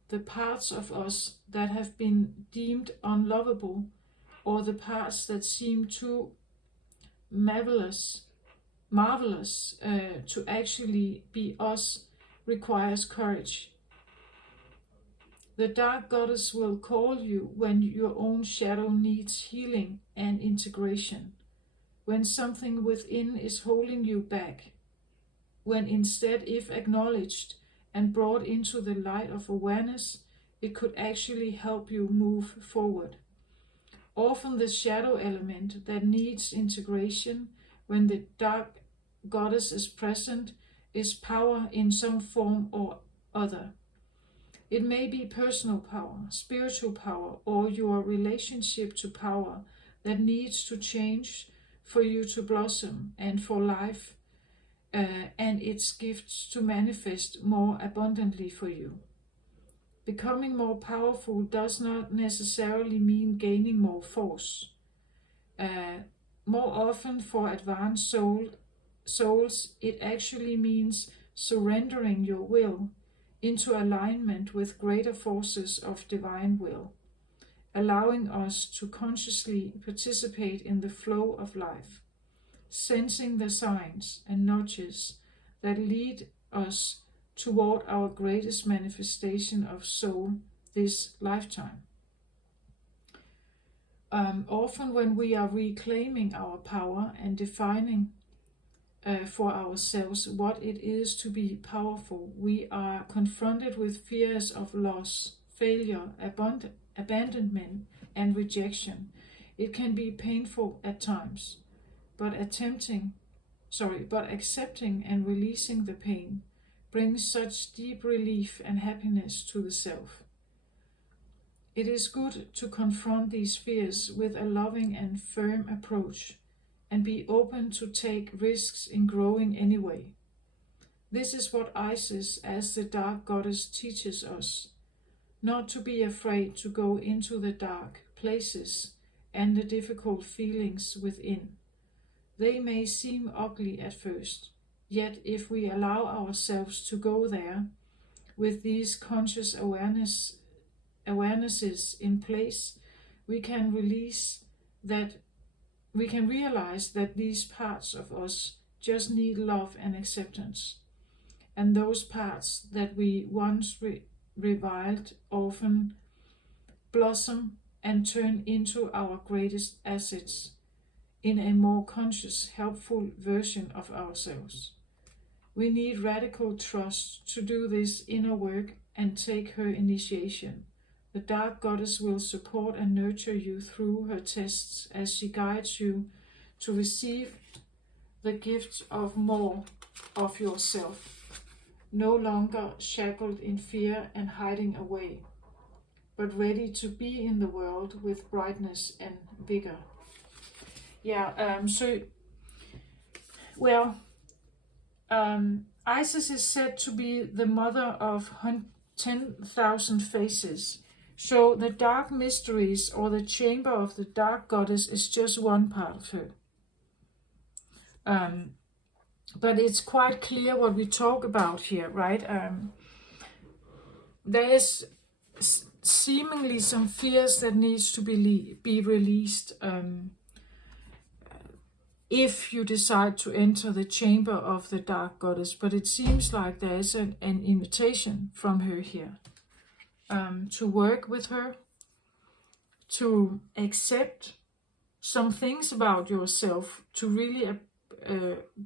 the parts of us that have been deemed unlovable, or the parts that seem too marvelous to actually be us, requires courage. The Dark Goddess will call you when your own shadow needs healing and integration, when something within is holding you back, when instead, if acknowledged and brought into the light of awareness, it could actually help you move forward. Often the shadow element that needs integration when the Dark Goddess is present is power in some form or other. It may be personal power, spiritual power, or your relationship to power that needs to change for you to blossom and for life and its gifts to manifest more abundantly for you. Becoming more powerful does not necessarily mean gaining more force. More often for advanced souls, it actually means surrendering your will into alignment with greater forces of divine will, allowing us to consciously participate in the flow of life, sensing the signs and nudges that lead us toward our greatest manifestation of soul this lifetime. Often when we are reclaiming our power and defining for ourselves what it is to be powerful, we are confronted with fears of loss, failure, abandonment, and rejection. It can be painful at times, but accepting and releasing the pain brings such deep relief and happiness to the self. It is good to confront these fears with a loving and firm approach, and be open to take risks in growing anyway. This is what Isis, as the Dark Goddess, teaches us: not to be afraid to go into the dark places and the difficult feelings within. They may seem ugly at first, yet if we allow ourselves to go there with these conscious awarenesses in place, we can realize that these parts of us just need love and acceptance. And those parts that we once reviled often blossom and turn into our greatest assets in a more conscious, helpful version of ourselves. We need radical trust to do this inner work and take her initiation. The Dark Goddess will support and nurture you through her tests as she guides you to receive the gift of more of yourself, no longer shackled in fear and hiding away, but ready to be in the world with brightness and vigor. Yeah, Isis is said to be the mother of 10,000 faces. So the dark mysteries or the chamber of the dark goddess is just one part of her. But it's quite clear what we talk about here, right? There is seemingly some fears that needs to be released if you decide to enter the chamber of the dark goddess. But it seems like there is an invitation from her here to work with her, to accept some things about yourself, to really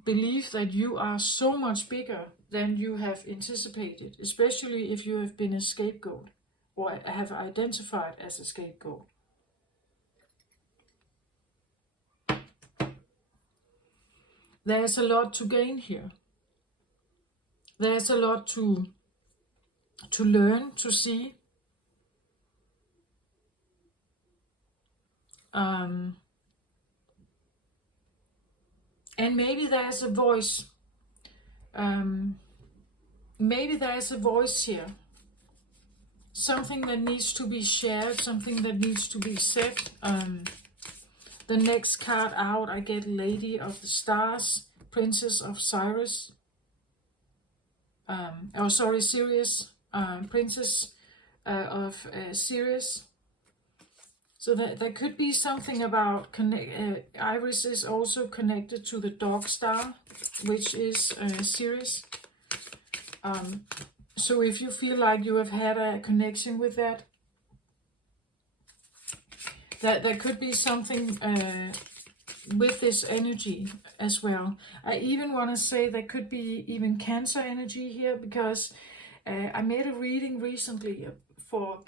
believe that you are so much bigger than you have anticipated, especially if you have been a scapegoat or have identified as a scapegoat. There's a lot to gain here. There's a lot to learn, to see. And maybe there's a voice. Maybe there's a voice here. Something that needs to be shared, something that needs to be said. The next card out, I get Lady of the Stars, Princess of Sirius. Sirius. Princess of Sirius. So there could be something about Iris is also connected to the dog star, which is Sirius. So if you feel like you have had a connection with that, there could be something with this energy as well. I even want to say there could be even Cancer energy here, because I made a reading recently for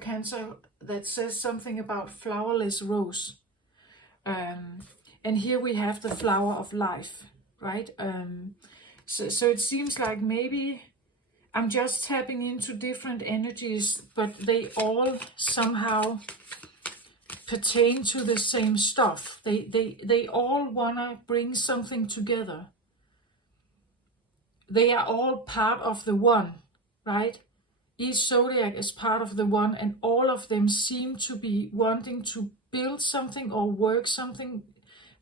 Cancer that says something about flowerless rose. And here we have the flower of life, right? So it seems like maybe I'm just tapping into different energies, but they all somehow pertain to the same stuff. They all want to bring something together. They are all part of the one, right? Each zodiac is part of the one, and all of them seem to be wanting to build something or work something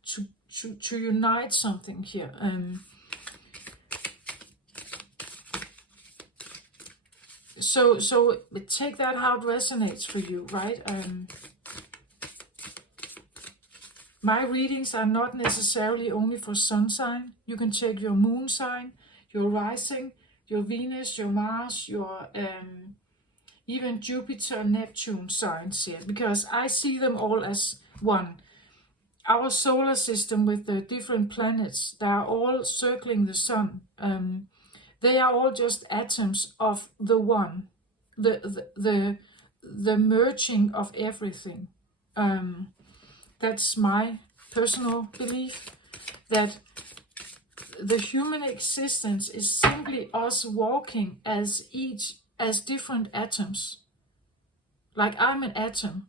to unite something here. So take that how it resonates for you, right? My readings are not necessarily only for sun sign. You can take your moon sign, your rising, your Venus, your Mars, your even Jupiter, Neptune signs here, because I see them all as one. Our solar system with the different planets, they are all circling the sun. They are all just atoms of the one, the merging of everything. That's my personal belief, that the human existence is simply us walking as different atoms. Like I'm an atom.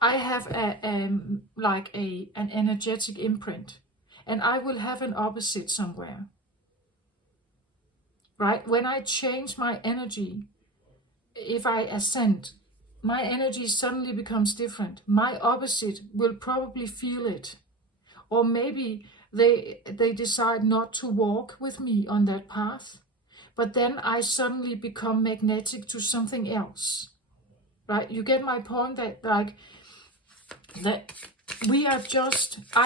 I have an energetic imprint, and I will have an opposite somewhere. Right? When I change my energy, if I ascend, my energy suddenly becomes different. My opposite will probably feel it. Or maybe they decide not to walk with me on that path. But then I suddenly become magnetic to something else. Right? You get my point, that I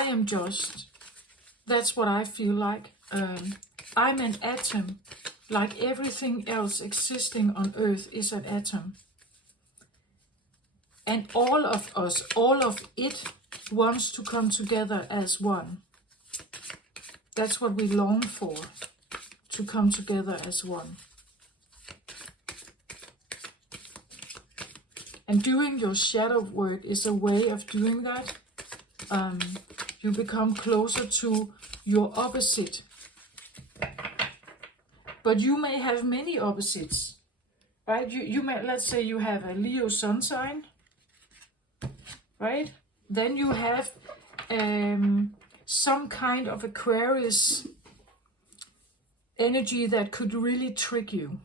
am just. That's what I feel like. I'm an atom. Like everything else existing on Earth is an atom. And all of us, all of it, wants to come together as one. That's what we long for, to come together as one. And doing your shadow work is a way of doing that. You become closer to your opposite. But you may have many opposites, right? You may, let's say you have a Leo sun sign, right? Then you have some kind of Aquarius energy that could really trick you,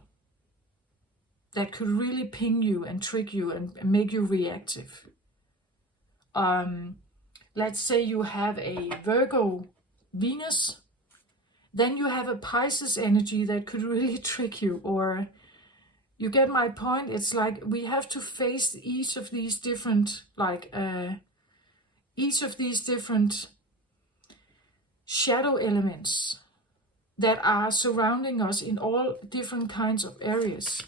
that could really ping you and trick you and make you reactive. Let's say you have a Virgo Venus, then you have a Pisces energy that could really trick you, or you get my point. It's like we have to face each of these different, shadow elements that are surrounding us in all different kinds of areas.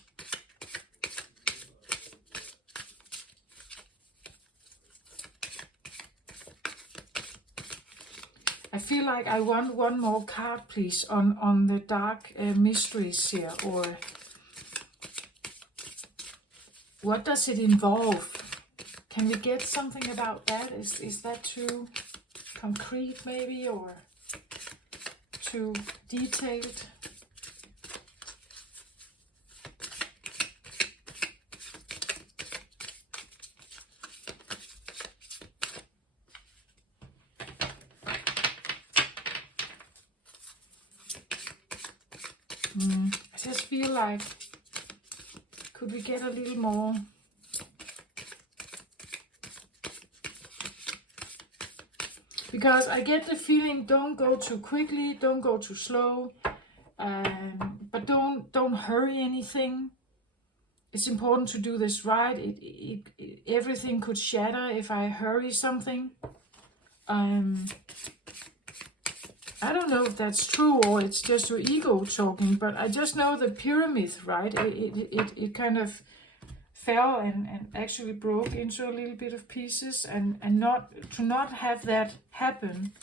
I feel like I want one more card, please, on the dark mysteries here, or what does it involve? Can we get something about that? Is that too concrete maybe, or too detailed? I just feel like, could we get a little more? Because I get the feeling, don't go too quickly, don't go too slow, but don't hurry anything. It's important to do this right. Everything could shatter if I hurry something. I don't know if that's true or it's just your ego talking, but I just know the pyramid, right? It kind of fell and actually broke into a little bit of pieces, and not have that happen.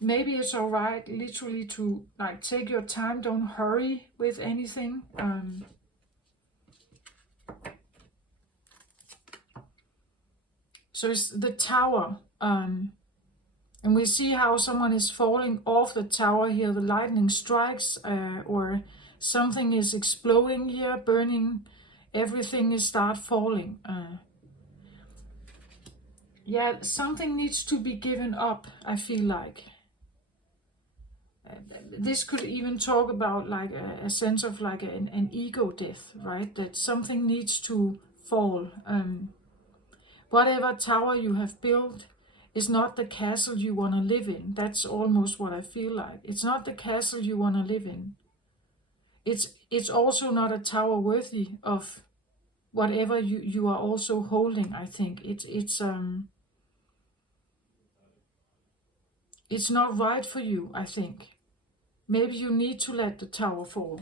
Maybe it's all right literally to like take your time, don't hurry with anything. So it's the tower, and we see how someone is falling off the tower here. The lightning strikes, or something is exploding here, burning. Everything is start falling. Yeah, something needs to be given up, I feel like. This could even talk about like a sense of like an ego death, right? That something needs to fall. Whatever tower you have built is not the castle you want to live in. That's almost what I feel like. It's not the castle you want to live in. It's also not a tower worthy of whatever you are also holding. I think it's not right for you, I think. Maybe you need to let the tower fall.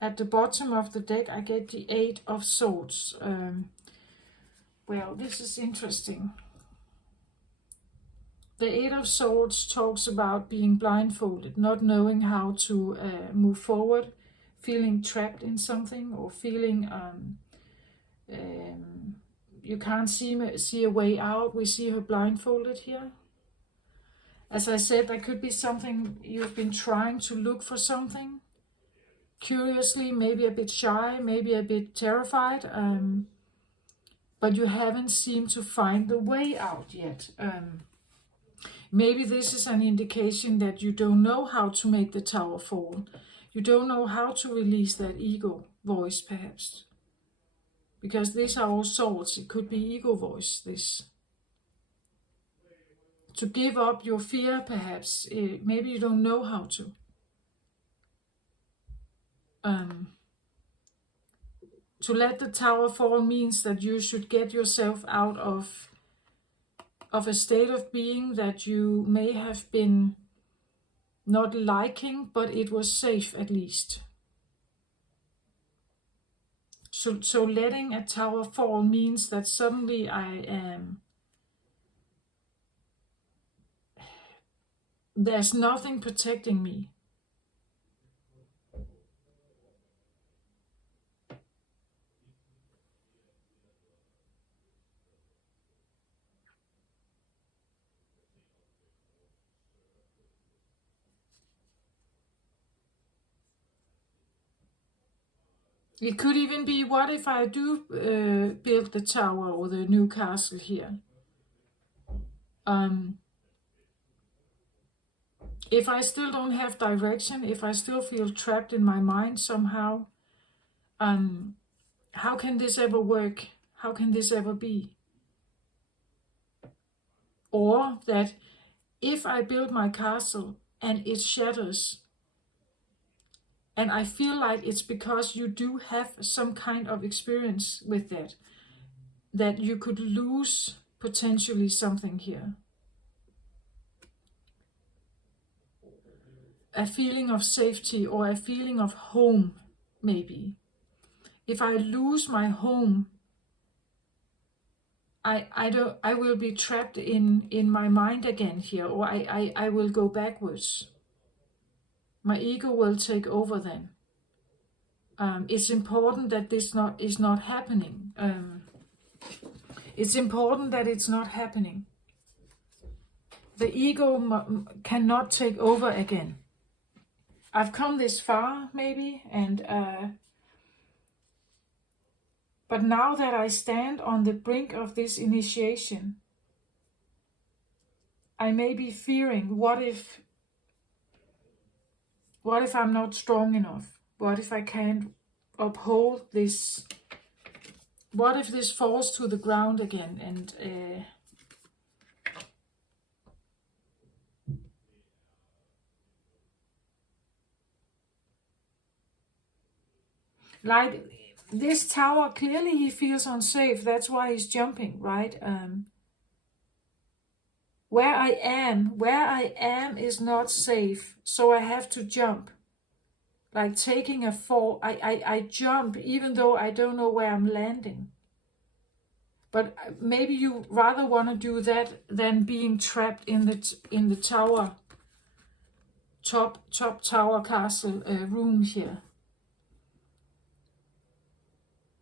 At the bottom of the deck, I get the 8 of Swords. Well, this is interesting. The 8 of Swords talks about being blindfolded, not knowing how to move forward, feeling trapped in something, or feeling you can't see a way out. We see her blindfolded here. As I said, there could be something you've been trying to look for something. Curiously, maybe a bit shy, maybe a bit terrified, but you haven't seemed to find the way out yet. Maybe this is an indication that you don't know how to make the tower fall. You don't know how to release that ego voice, perhaps. Because these are all swords. It could be ego voice, this. To give up your fear, perhaps. Maybe you don't know how to. To let the tower fall means that you should get yourself out of a state of being that you may have been not liking, but it was safe at least. So letting a tower fall means that suddenly there's nothing protecting me. It could even be, what if I do build the tower or the new castle here? If I still don't have direction, if I still feel trapped in my mind somehow, how can this ever work? How can this ever be? Or that if I build my castle and it shatters, and I feel like it's because you do have some kind of experience with that you could lose potentially something here. A feeling of safety or a feeling of home, maybe. If I lose my home, I will be trapped in my mind again here, or I will go backwards. My ego will take over then. It's important that this is not happening. It's important that it's not happening. The ego cannot take over again. I've come this far, maybe, but now that I stand on the brink of this initiation, I may be fearing, what if I'm not strong enough? What if I can't uphold this? What if this falls to the ground again? And like this tower, clearly he feels unsafe. That's why he's jumping, right? Where I am is not safe, so I have to jump. Like taking a fall, I jump even though I don't know where I'm landing. But maybe you rather want to do that than being trapped in the tower, top tower castle room here.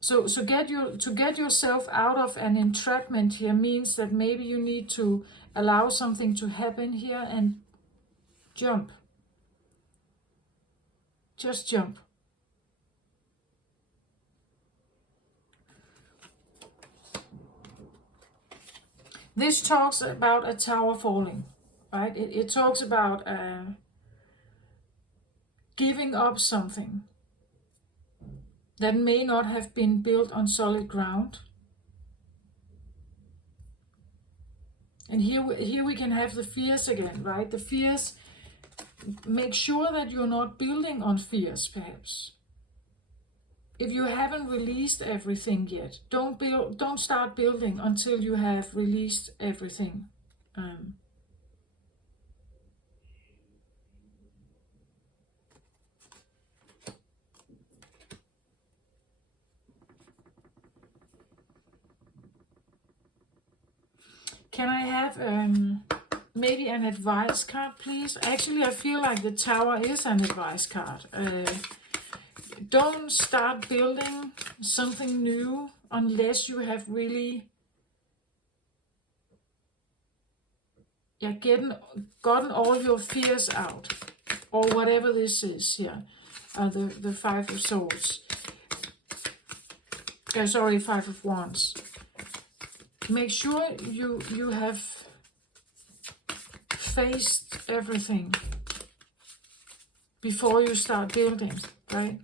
So to get yourself out of an entrapment here means that maybe you need to allow something to happen here and jump. Just jump. This talks about a tower falling, right? It talks about giving up something that may not have been built on solid ground. And here we can have the fears again, right? The fears, make sure that you're not building on fears, perhaps. If you haven't released everything yet, don't start building until you have released everything. Can I have maybe an advice card, please? Actually, I feel like the tower is an advice card. Don't start building something new unless you have really gotten all your fears out, or whatever this is here. The Five of Swords. Sorry, Five of Wands. Make sure you have faced everything before you start building, right?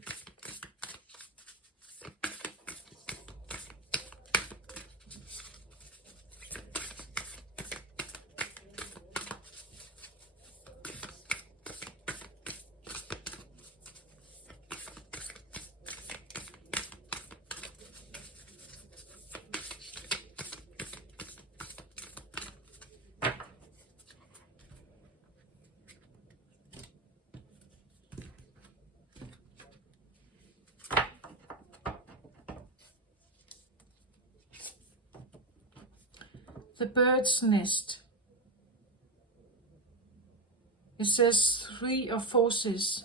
The bird's nest. It says 3 of Forces.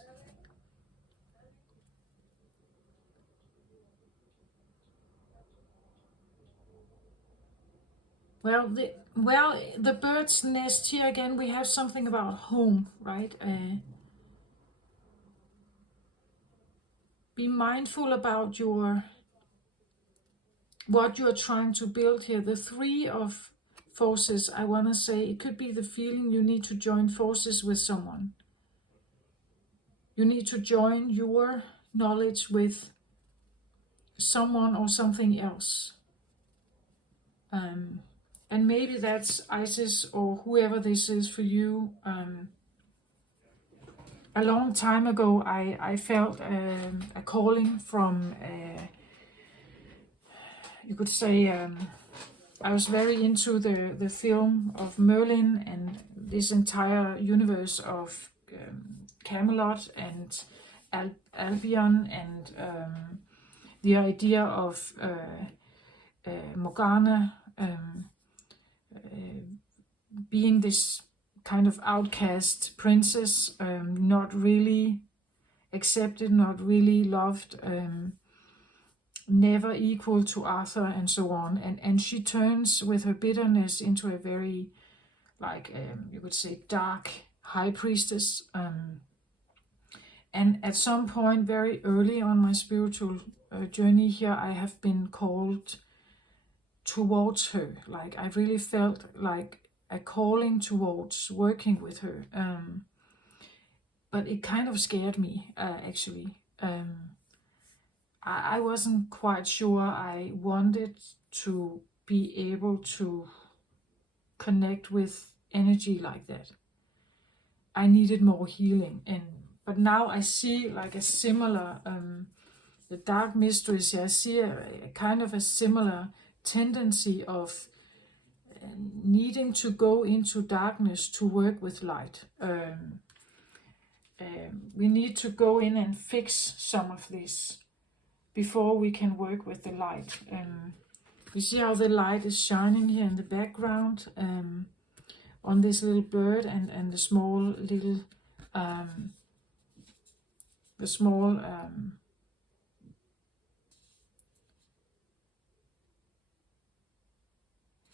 Well, the bird's nest here again. We have something about home, right? be mindful about what you're trying to build here. The Three of Forces, I want to say, it could be the feeling you need to join forces with someone. You need to join your knowledge with someone or something else. And maybe that's Isis or whoever this is for you. A long time ago, I felt a calling from, you could say, I was very into the film of Merlin and this entire universe of Camelot and Albion and the idea of Morgana being this kind of outcast princess, not really accepted, not really loved, never equal to Arthur and so on. And she turns with her bitterness into a very, like, you would say, dark high priestess. And at some point, very early on my spiritual journey here, I have been called towards her. Like, I really felt like a calling towards working with her. But it kind of scared me, actually. I wasn't quite sure I wanted to be able to connect with energy like that. I needed more healing, but now I see like a similar, the dark mysteries. I see a kind of a similar tendency of needing to go into darkness to work with light. We need to go in and fix some of this before we can work with the light. You see how the light is shining here in the background on this little bird and the small little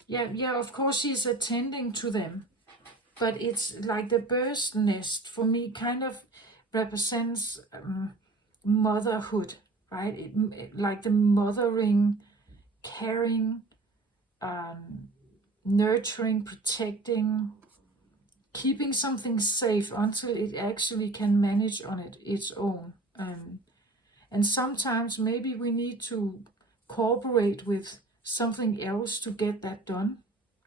yeah, of course she's attending to them, but it's like the bird's nest for me kind of represents motherhood, right? Like the mothering, caring, nurturing, protecting, keeping something safe until it actually can manage on its own. And sometimes maybe we need to cooperate with something else to get that done,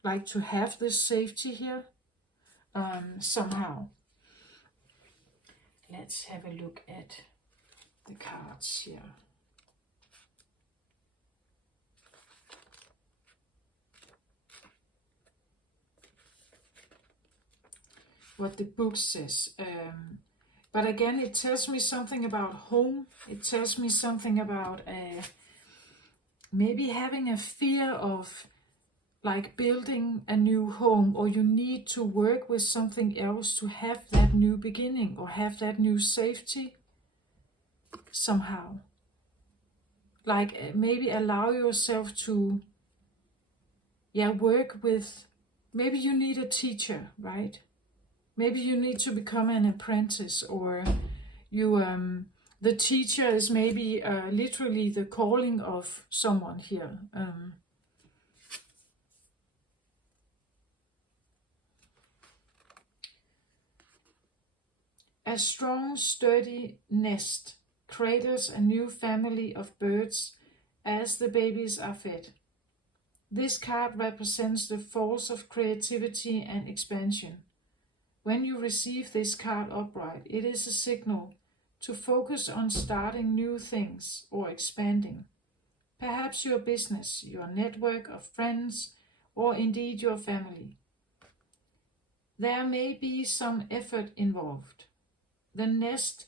like to have this safety here somehow. Let's have a look at the cards here. What the book says. But again, it tells me something about home. It tells me something about maybe having a fear of like building a new home, or you need to work with something else to have that new beginning or have that new safety somehow. Like maybe allow yourself to work with, maybe you need a teacher, right? Maybe you need to become an apprentice, or you the teacher is maybe literally the calling of someone here. A strong, sturdy nest cradles a new family of birds as the babies are fed. This card represents the force of creativity and expansion. When you receive this card upright, it is a signal to focus on starting new things or expanding. Perhaps your business, your network of friends, or indeed your family. There may be some effort involved. The nest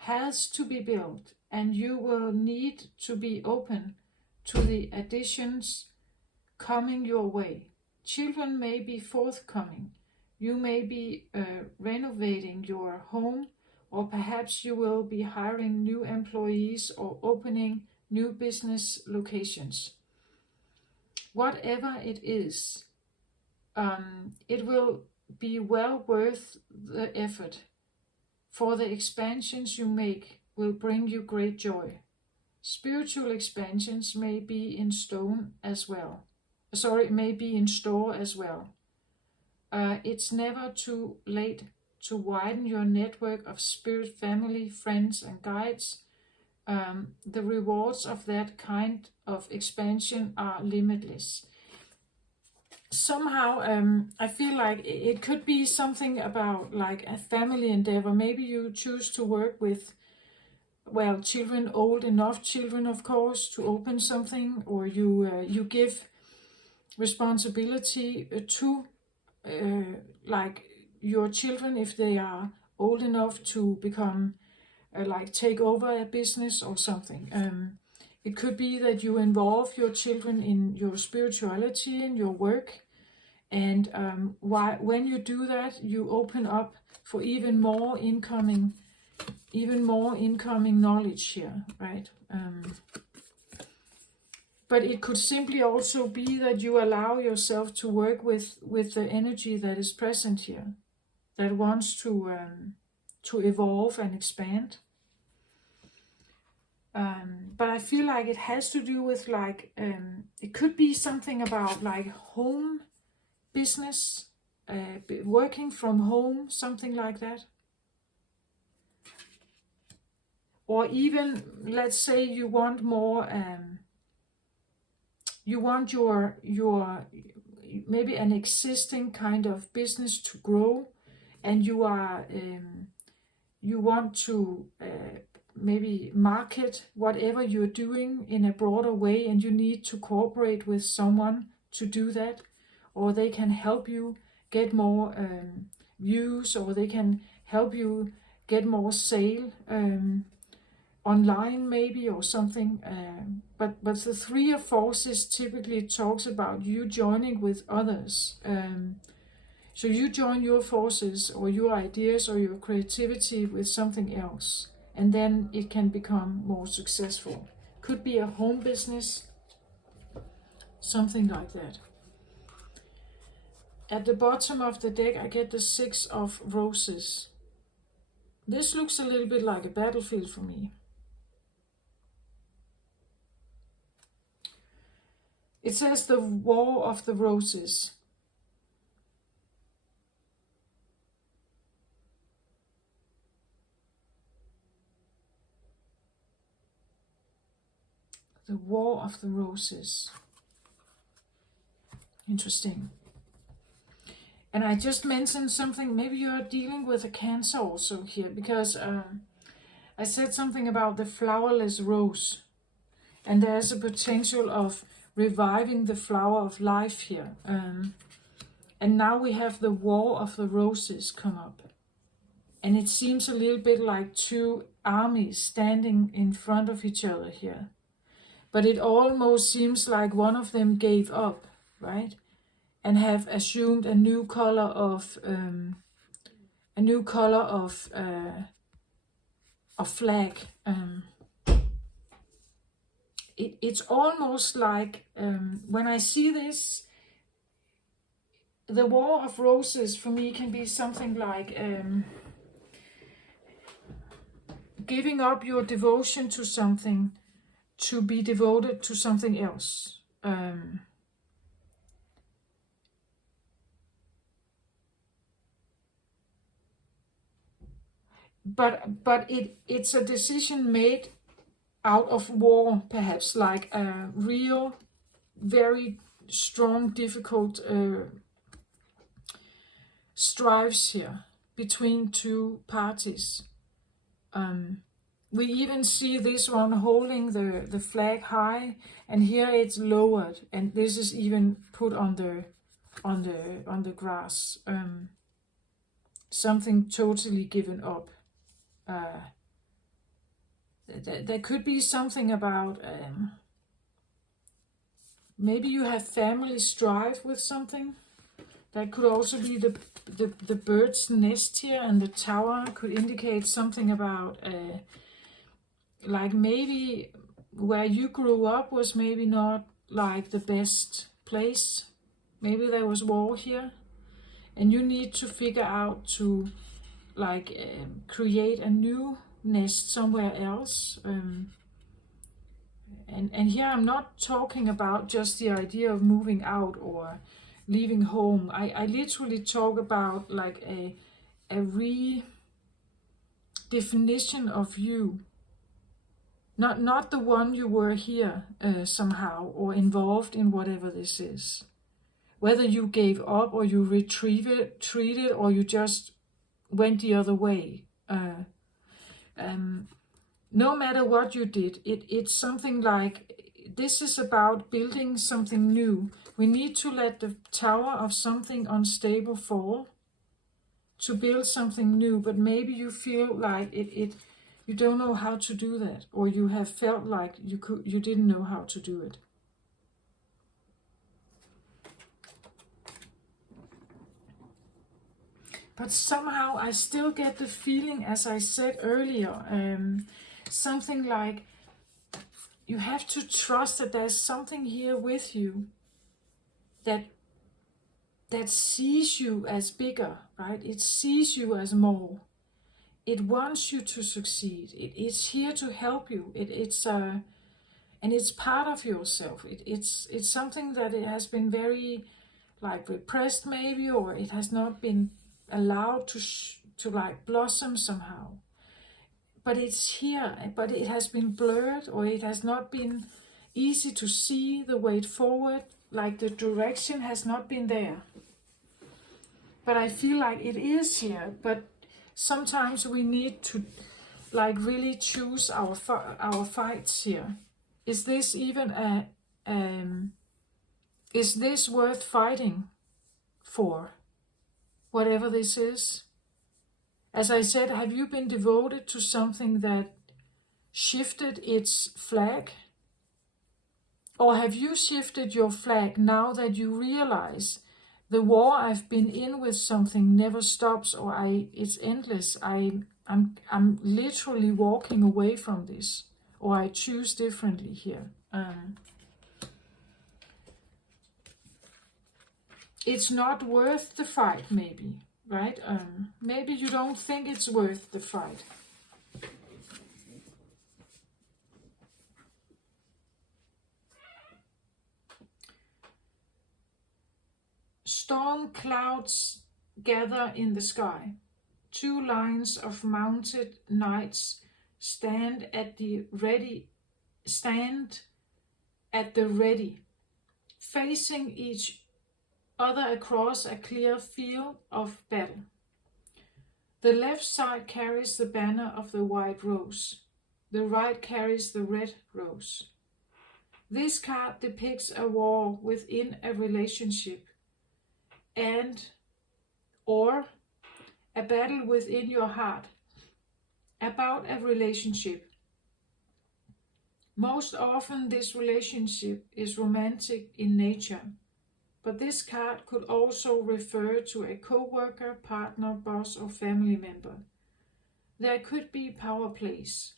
has to be built, and you will need to be open to the additions coming your way. Children may be forthcoming. You may be renovating your home, or perhaps you will be hiring new employees or opening new business locations. Whatever it is, it will be well worth the effort, for the expansions you make will bring you great joy. Spiritual expansions may be in stone as well. May be in store as well. It's never too late to widen your network of spirit family, friends, and guides. The rewards of that kind of expansion are limitless. Somehow, I feel like it could be something about like a family endeavor. Maybe you choose to work with, well, children, old enough children, of course, to open something, or you give responsibility to like your children if they are old enough to become like take over a business or something. It could be that you involve your children in your spirituality, in your work, and when you do that, you open up for even more incoming knowledge here, right? But it could simply also be that you allow yourself to work with the energy that is present here, that wants to evolve and expand. But I feel like it has to do with like, it could be something about like home business, working from home, something like that. Or even, let's say you want more, you want your maybe an existing kind of business to grow, and you are you want to maybe market whatever you're doing in a broader way, and you need to cooperate with someone to do that, or they can help you get more views, or they can help you get more sale online maybe, or something. But the Three of Forces typically talks about you joining with others. So you join your forces or your ideas or your creativity with something else, and then it can become more successful. Could be a home business, something like that. At the bottom of the deck, I get the Six of Roses. This looks a little bit like a battlefield for me. It says the War of the Roses. The War of the Roses. Interesting. And I just mentioned something, maybe you're dealing with a Cancer also here, because I said something about the flowerless rose. And there's a potential of reviving the flower of life here. And now we have the War of the Roses come up. And it seems a little bit like two armies standing in front of each other here. But it almost seems like one of them gave up, right? And have assumed a new color of flag. It's almost like when I see this, the War of Roses for me can be something like giving up your devotion to something to be devoted to something else. But it's a decision made out of war, perhaps, like a real, very strong, difficult strives here between two parties. We even see this one holding the flag high, and here it's lowered, and this is even put on the grass. Something totally given up. There could be something about maybe you have family strife with something. That could also be the bird's nest here, and the tower could indicate something about like maybe where you grew up was maybe not like the best place. Maybe there was war here, and you need to figure out to like create a new nest somewhere else. And here I'm not talking about just the idea of moving out or leaving home. I literally talk about like a redefinition of you. Not the one you were here somehow, or involved in whatever this is. Whether you gave up or you retreated or you just went the other way. No matter what you did, it's something like, this is about building something new. We need to let the tower of something unstable fall to build something new, but maybe you feel like you don't know how to do that, or you have felt like you didn't know how to do it. But somehow I still get the feeling, as I said earlier, something like you have to trust that there's something here with you that sees you as bigger, right? It sees you as more. It wants you to succeed. It's here to help you. And it's part of yourself. It's something that it has been very like repressed maybe, or it has not been allowed to like blossom somehow. But it's here, but it has been blurred, or it has not been easy to see the way forward, like the direction has not been there. But I feel like it is here, but sometimes we need to like really choose our fights here. Is this even is this worth fighting for? Whatever this is. As I said, have you been devoted to something that shifted its flag? Or have you shifted your flag now that you realize the war I've been in with something never stops, or it's endless. I'm literally walking away from this, or I choose differently here. It's not worth the fight, maybe. Right? Maybe you don't think it's worth the fight. Storm clouds gather in the sky. 2 lines of mounted knights stand at the ready, facing each other across a clear field of battle. The left side carries the banner of the white rose. The right carries the red rose. This card depicts a war within a relationship or a battle within your heart about a relationship. Most often this relationship is romantic in nature, but this card could also refer to a co-worker, partner, boss, or family member. There could be power plays,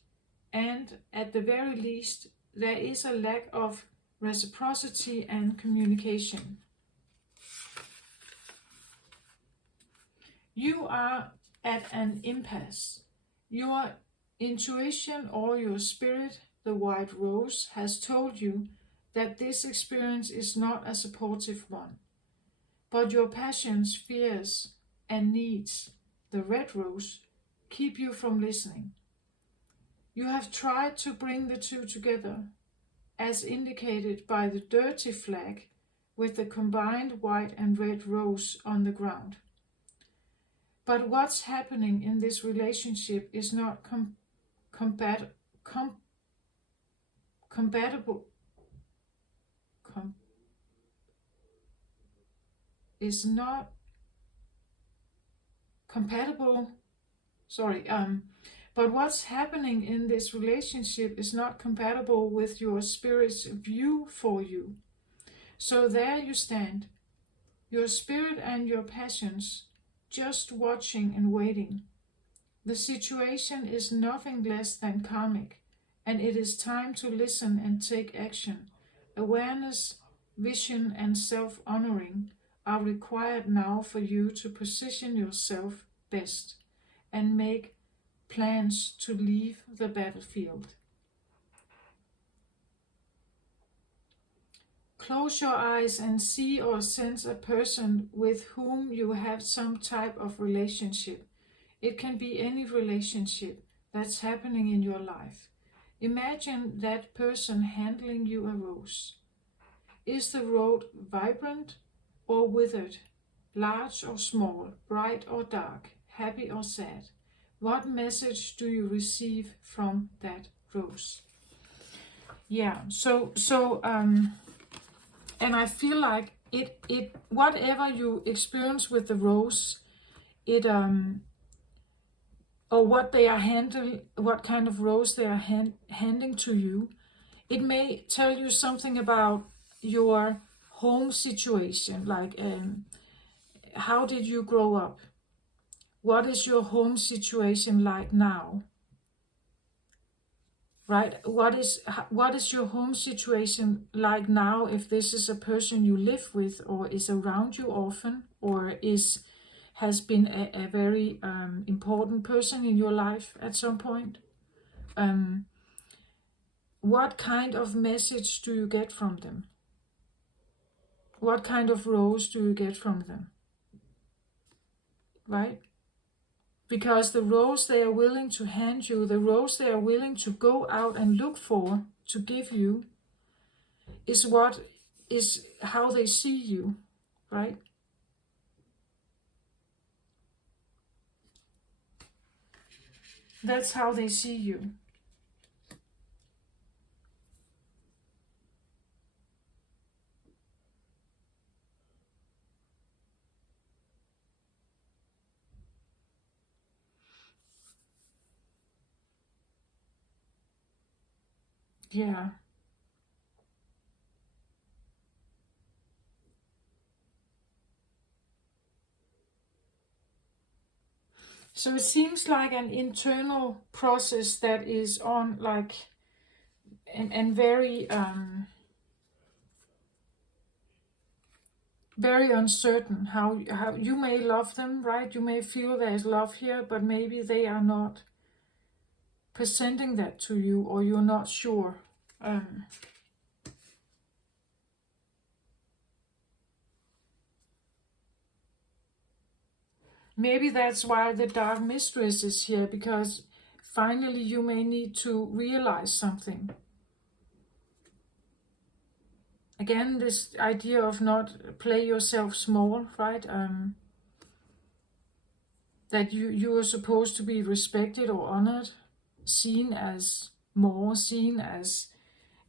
and at the very least, there is a lack of reciprocity and communication. You are at an impasse. Your intuition or your spirit, the white rose, has told you that this experience is not a supportive one. But your passions, fears, and needs, the red rose, keep you from listening. You have tried to bring the two together, as indicated by the dirty flag with the combined white and red rose on the ground. But what's happening in this relationship is not compatible. Is not compatible. But what's happening in this relationship is not compatible with your spirit's view for you. So there you stand, your spirit and your passions, just watching and waiting. The situation is nothing less than karmic, and it is time to listen and take action. Awareness, vision, and self-honoring are required now for you to position yourself best and make plans to leave the battlefield. Close your eyes and see or sense a person with whom you have some type of relationship. It can be any relationship that's happening in your life. Imagine that person handling you a rose. Is the rose vibrant or withered, large or small, bright or dark, happy or sad? What message do you receive from that rose? Yeah, and I feel like it whatever you experience with the rose, it or what they are what kind of rose they are handing to you, it may tell you something about your home situation, like how did you grow up? What is your home situation like now? Right? What is your home situation like now, if this is a person you live with or is around you often, or has been a very important person in your life at some point? What kind of message do you get from them? What kind of rose do you get from them? Right? Because the rose they are willing to hand you, the rose they are willing to go out and look for to give you, is how they see you, right? That's how they see you. Yeah. So it seems like an internal process that is on, like, and very very uncertain. How you may love them, right? You may feel there's love here, but maybe they are not presenting that to you, or you're not sure. Maybe that's why the dark mistress is here, because finally you may need to realize something. Again, this idea of not play yourself small, right? That you are supposed to be respected or honored, seen as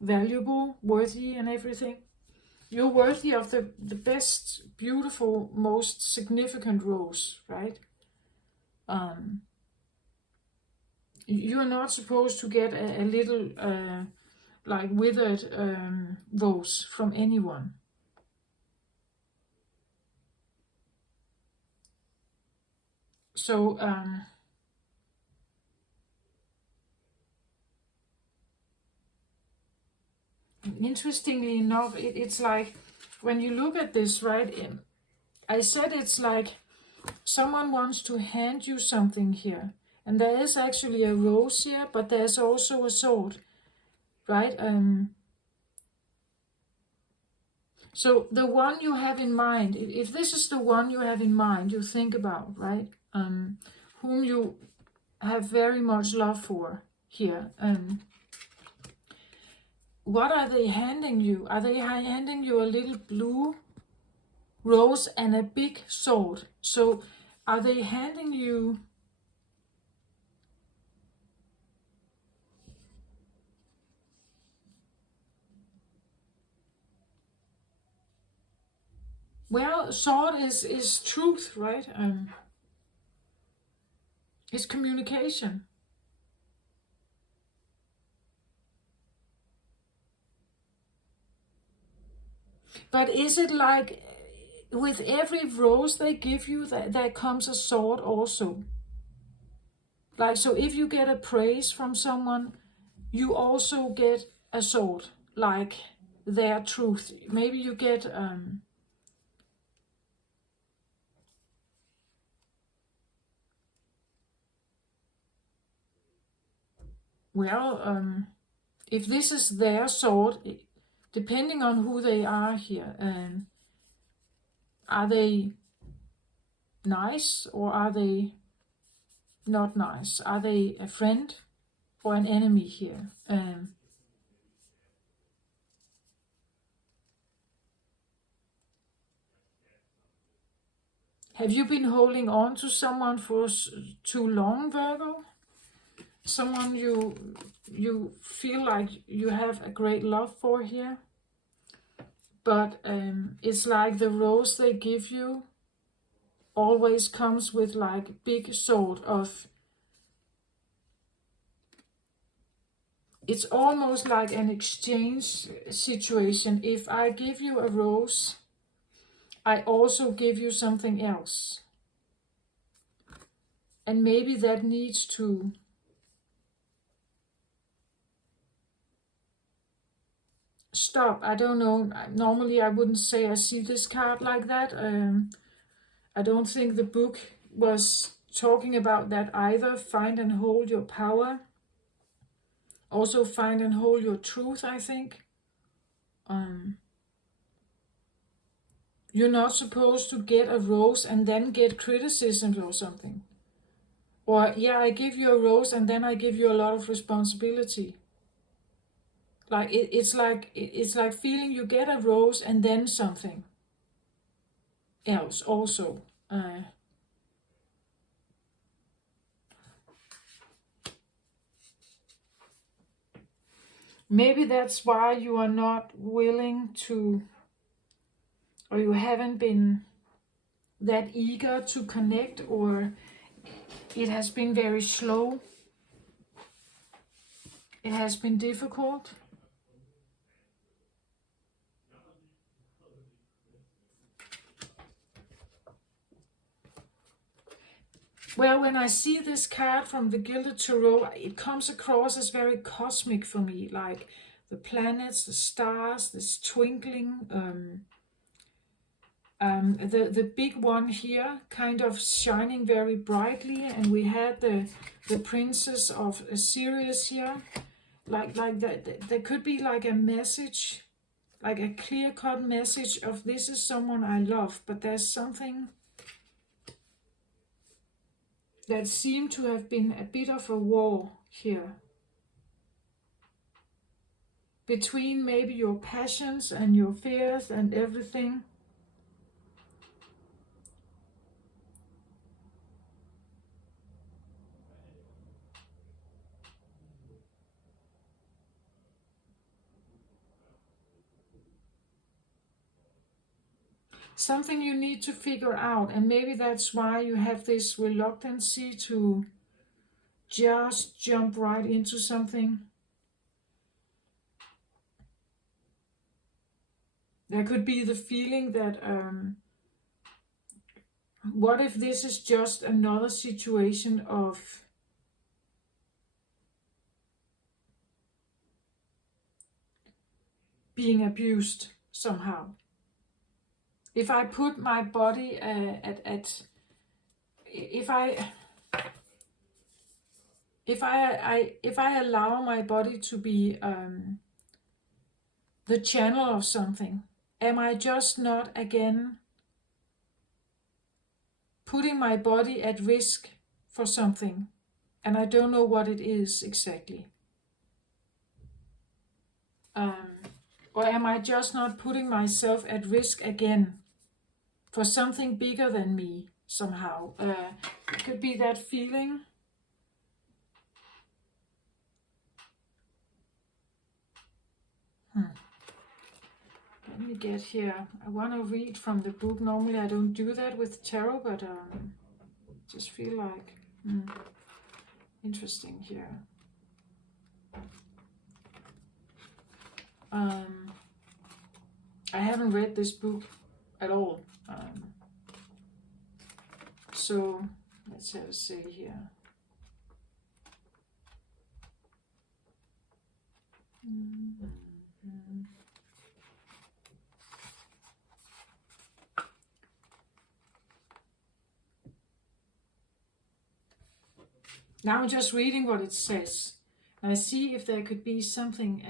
valuable, worthy, and everything. You're worthy of the best, beautiful, most significant rose, right? You're not supposed to get a little like withered rose from anyone. So interestingly enough, it's like, when you look at this, right, I said it's like someone wants to hand you something here, and there is actually a rose here, but there's also a sword, right? So the one you have in mind, if this is the one you have in mind, you think about, right? Whom you have very much love for here. What are they handing you? Are they handing you a little blue rose and a big sword? So are they handing you well, sword is truth, right? It's communication. But is it like with every rose they give you, that comes a sword also? Like, so if you get a praise from someone, you also get a sword, like their truth. Maybe you get well, if this is their sword, depending on who they are here, are they nice or are they not nice? Are they a friend or an enemy here? Have you been holding on to someone for too long, Virgo? Someone you feel like you have a great love for here, but it's like the rose they give you always comes with like big sort of, it's almost like an exchange situation. If I give you a rose, I also give you something else. And maybe that needs to stop. I don't know. Normally I wouldn't say I see this card like that. I don't think the book was talking about that either. Find and hold your power. Also find and hold your truth, I think. You're not supposed to get a rose and then get criticism or something. Or, yeah, I give you a rose and then I give you a lot of responsibility. Like, it's like feeling you get a rose and then something else also. Maybe that's why you are not willing to, or you haven't been that eager to connect, or it has been very slow. It has been difficult. Well, when I see this card from the Gilded Tarot, it comes across as very cosmic for me, like the planets, the stars, this twinkling. The big one here, kind of shining very brightly, and we had the Princess of Sirius here, like that. There could be like a message, like a clear-cut message of this is someone I love, but there's something that seemed to have been a bit of a war here between maybe your passions and your fears and everything. Something you need to figure out, and maybe that's why you have this reluctancy to just jump right into something. There could be the feeling that what if this is just another situation of being abused somehow? If I put my body if I allow my body to be the channel of something, am I just not again putting my body at risk for something, and I don't know what it is exactly? Or am I just not putting myself at risk again for something bigger than me somehow? It could be that feeling. Let me get here. I want to read from the book. Normally I don't do that with tarot, but just feel like interesting here. I haven't read this book at all. So let's have a say here. Now I'm just reading what it says. I see if there could be something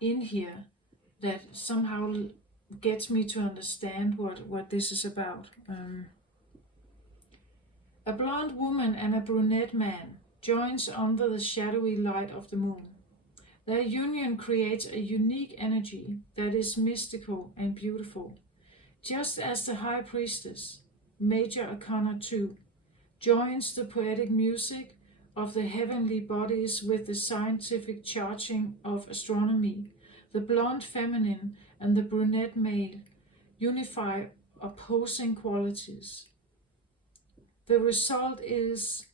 in here that somehow gets me to understand what this is about. A blonde woman and a brunette man joins under the shadowy light of the moon. Their union creates a unique energy that is mystical and beautiful, just as the High Priestess, Major Arcana 2, joins the poetic music of the heavenly bodies with the scientific charting of astronomy. The blonde feminine and the brunette male unify opposing qualities. The result is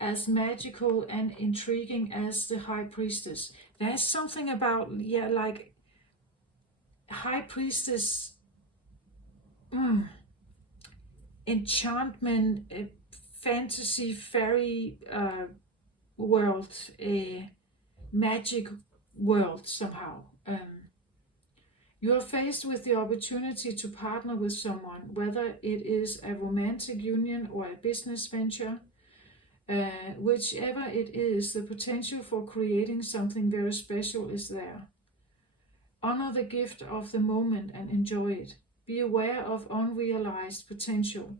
as magical and intriguing as the High Priestess. There's something about, like High Priestess, enchantment, fantasy, fairy world, a magic world somehow. You are faced with the opportunity to partner with someone, whether it is a romantic union or a business venture. Whichever it is, the potential for creating something very special is there. Honor the gift of the moment and enjoy it. Be aware of unrealized potential.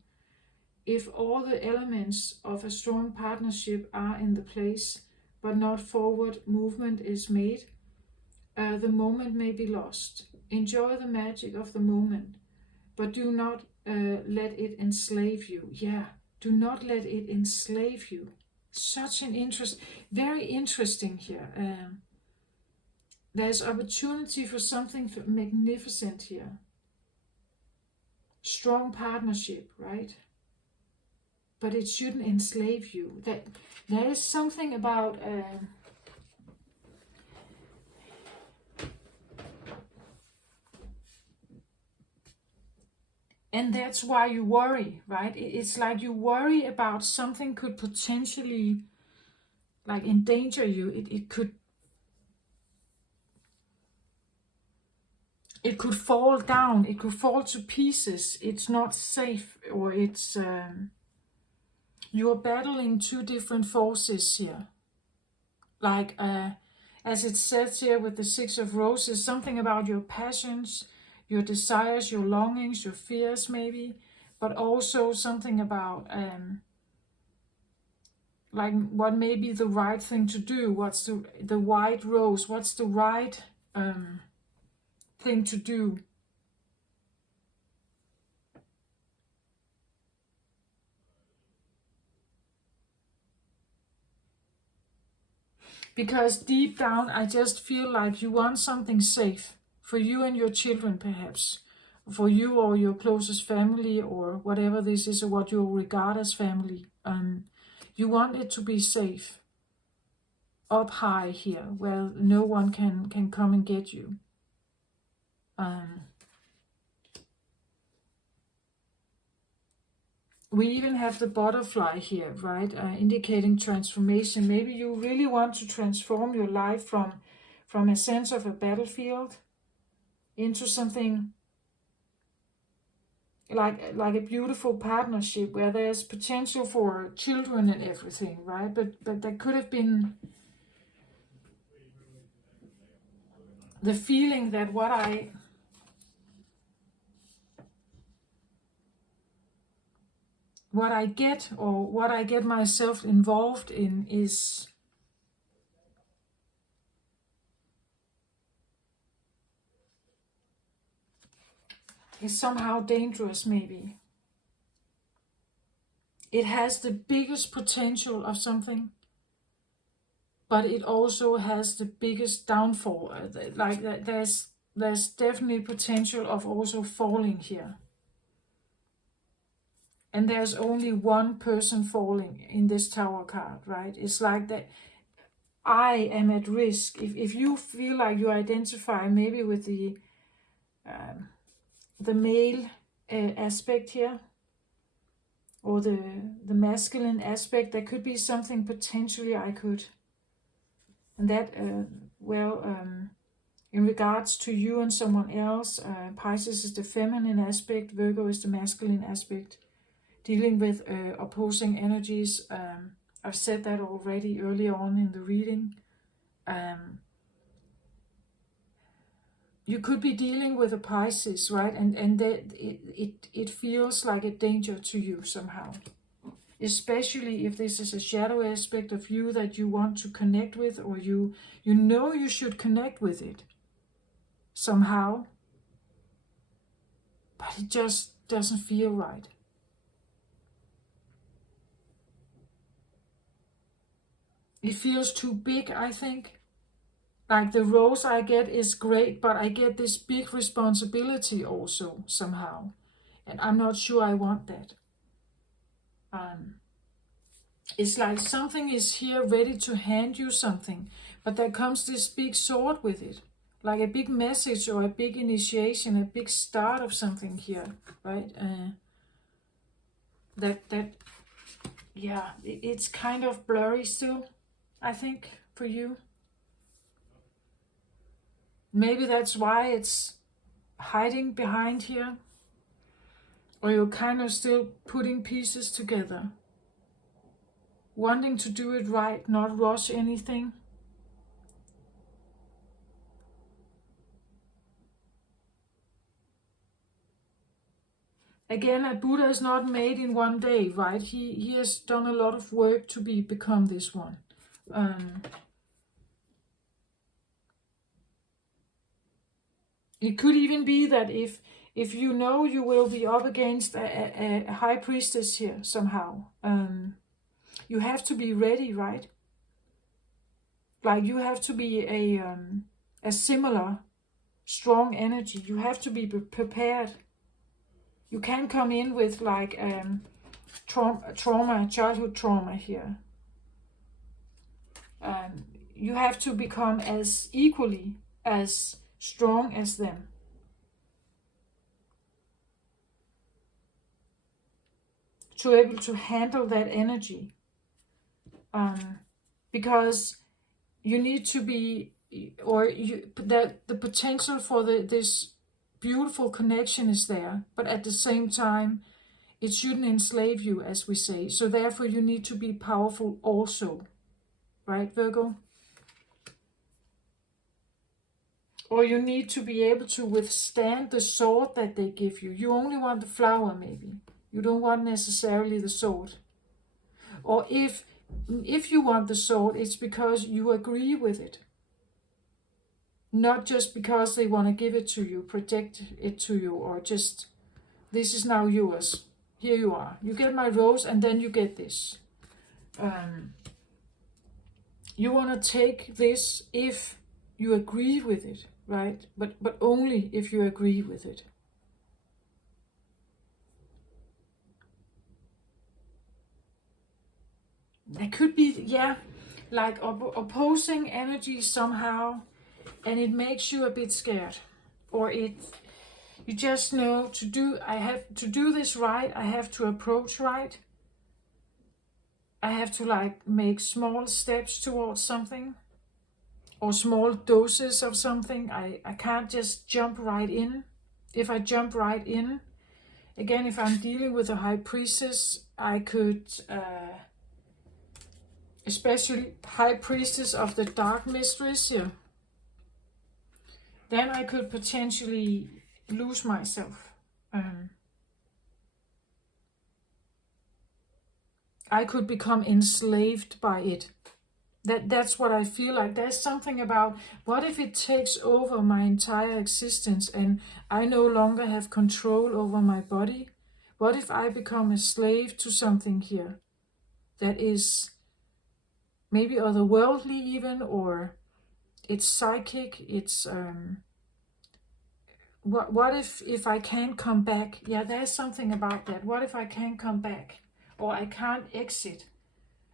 If all the elements of a strong partnership are in the place, but not forward movement is made, the moment may be lost. Enjoy the magic of the moment, but do not let it enslave you. Do not let it enslave you. Such an very interesting here. There's opportunity for something magnificent here. Strong partnership, right? But it shouldn't enslave you. There is something about and that's why you worry, right? It's like you worry about something could potentially like endanger you. It could fall down. It could fall to pieces. It's not safe, or it's you're battling two different forces here. Like as it says here with the Six of Roses, something about your passions, your desires, your longings, your fears maybe, but also something about like what may be the right thing to do. What's the white rose? What's the right thing to do? Because deep down, I just feel like you want something safe for you and your children, perhaps. For you or your closest family, or whatever this is, or what you regard as family. You want it to be safe. Up high here, where no one can come and get you. We even have the butterfly here, right? Indicating transformation. Maybe you really want to transform your life from a sense of a battlefield into something like a beautiful partnership where there's potential for children and everything, right? But there could have been the feeling that what I get, or what I get myself involved in, is somehow dangerous, maybe. It has the biggest potential of something, but it also has the biggest downfall. Like there's definitely potential of also falling here. And there's only one person falling in this Tower card, right? It's like that I am at risk. If you feel like you identify maybe with the male aspect here, or the masculine aspect, there could be something potentially I could. And that, in regards to you and someone else, Pisces is the feminine aspect, Virgo is the masculine aspect, dealing with opposing energies. I've said that already earlier on in the reading. You could be dealing with a Pisces, right? And that it feels like a danger to you somehow. Especially if this is a shadow aspect of you that you want to connect with, or you know you should connect with it somehow, but it just doesn't feel right. It feels too big, I think. Like the rose I get is great, but I get this big responsibility also somehow. And I'm not sure I want that. It's like something is here ready to hand you something, but there comes this big sword with it. Like a big message or a big initiation, a big start of something here, right? It's kind of blurry still, I think, for you. Maybe that's why it's hiding behind here. Or you're kind of still putting pieces together. Wanting to do it right, not rush anything. Again, a Buddha is not made in one day, right? He has done a lot of work to become this one. It could even be that if you know you will be up against a high priestess here somehow, you have to be ready, right? Like you have to be a similar strong energy. You have to be prepared. You can come in with like trauma, childhood trauma here. You have to become as equally as strong as them. To be able to handle that energy. Because you need to be, that the potential for this beautiful connection is there, but at the same time, it shouldn't enslave you, as we say. So therefore, you need to be powerful also, right, Virgo? Or you need to be able to withstand the sword that they give you. You only want the flower, maybe. You don't want necessarily the sword. Or if you want the sword, it's because you agree with it. Not just because they want to give it to you, protect it to you, or just, this is now yours. Here you are. You get my rose and then you get this. You want to take this if you agree with it, right? But only if you agree with it. There could be, like opposing energy somehow, and it makes you a bit scared. Or you just know I have to do this right, I have to approach right. I have to like make small steps towards something. Or small doses of something. I can't just jump right in. If I jump right in, again, if I'm dealing with a high priestess, I could, especially high priestess of the dark mysteries here, then I could potentially lose myself. I could become enslaved by it. That's what I feel like. There's something about, what if it takes over my entire existence and I no longer have control over my body? What if I become a slave to something here that is maybe otherworldly even, or it's psychic, it's what if I can't come back? Yeah, there's something about that. What if I can't come back, or I can't exit?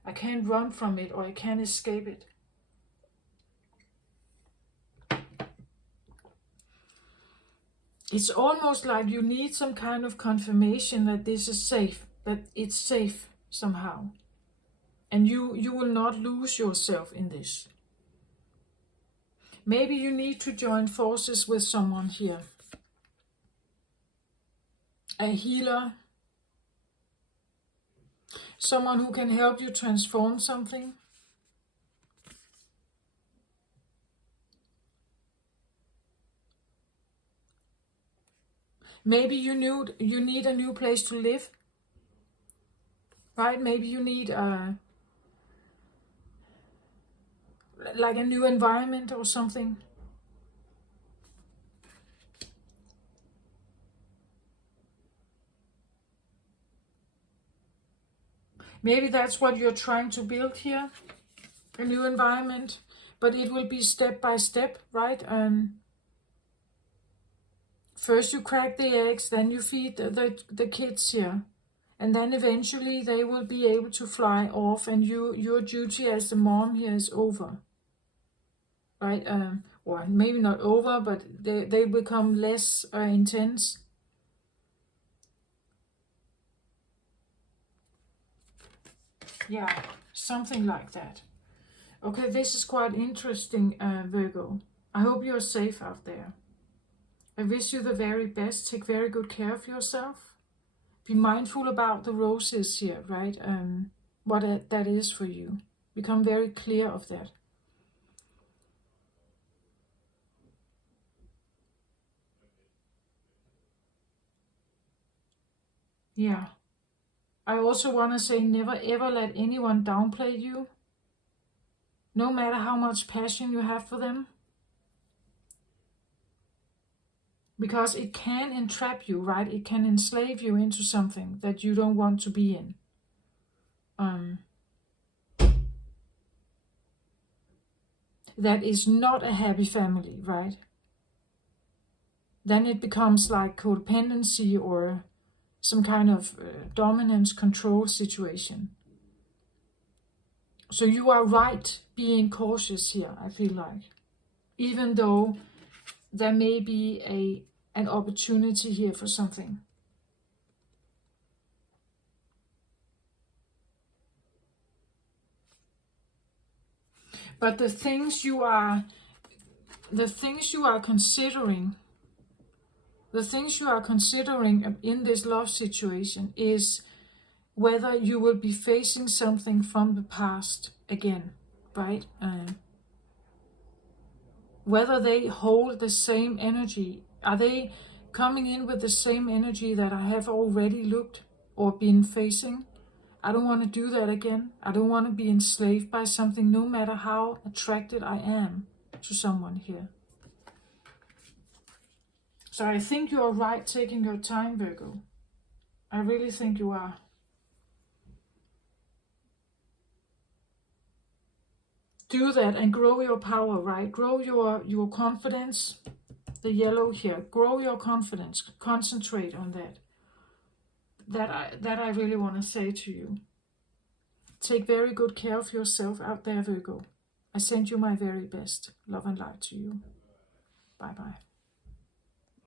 I can't run from it, or I can't escape it. It's almost like you need some kind of confirmation that this is safe, that it's safe somehow. And you will not lose yourself in this. Maybe you need to join forces with someone here. A healer. Someone who can help you transform something. Maybe you need a new place to live, right? Maybe you need like a new environment or something. Maybe that's what you're trying to build here, a new environment, but it will be step by step, right? First you crack the eggs, then you feed the kids here, and then eventually they will be able to fly off, and your duty as the mom here is over, right? Or maybe not over, but they become less intense. Yeah, something like that. Okay, this is quite interesting, Virgo. I hope you're safe out there. I wish you the very best. Take very good care of yourself. Be mindful about the roses here, right? What that is for you. Become very clear of that. Yeah. I also want to say never ever let anyone downplay you. No matter how much passion you have for them. Because it can entrap you, right? It can enslave you into something that you don't want to be in. That is not a happy family, right? Then it becomes like codependency or some kind of dominance control situation. So you are right being cautious here, I feel like. Even though there may be an opportunity here for something. But the things you are considering, in this love situation is whether you will be facing something from the past again, right? Whether they hold the same energy. Are they coming in with the same energy that I have already looked or been facing? I don't want to do that again. I don't want to be enslaved by something, no matter how attracted I am to someone here. So I think you are right taking your time, Virgo. I really think you are. Do that and grow your power, right? Grow your confidence. The yellow here. Grow your confidence. Concentrate on that. That I really want to say to you. Take very good care of yourself out there, Virgo. I send you my very best. Love and light to you. Bye-bye.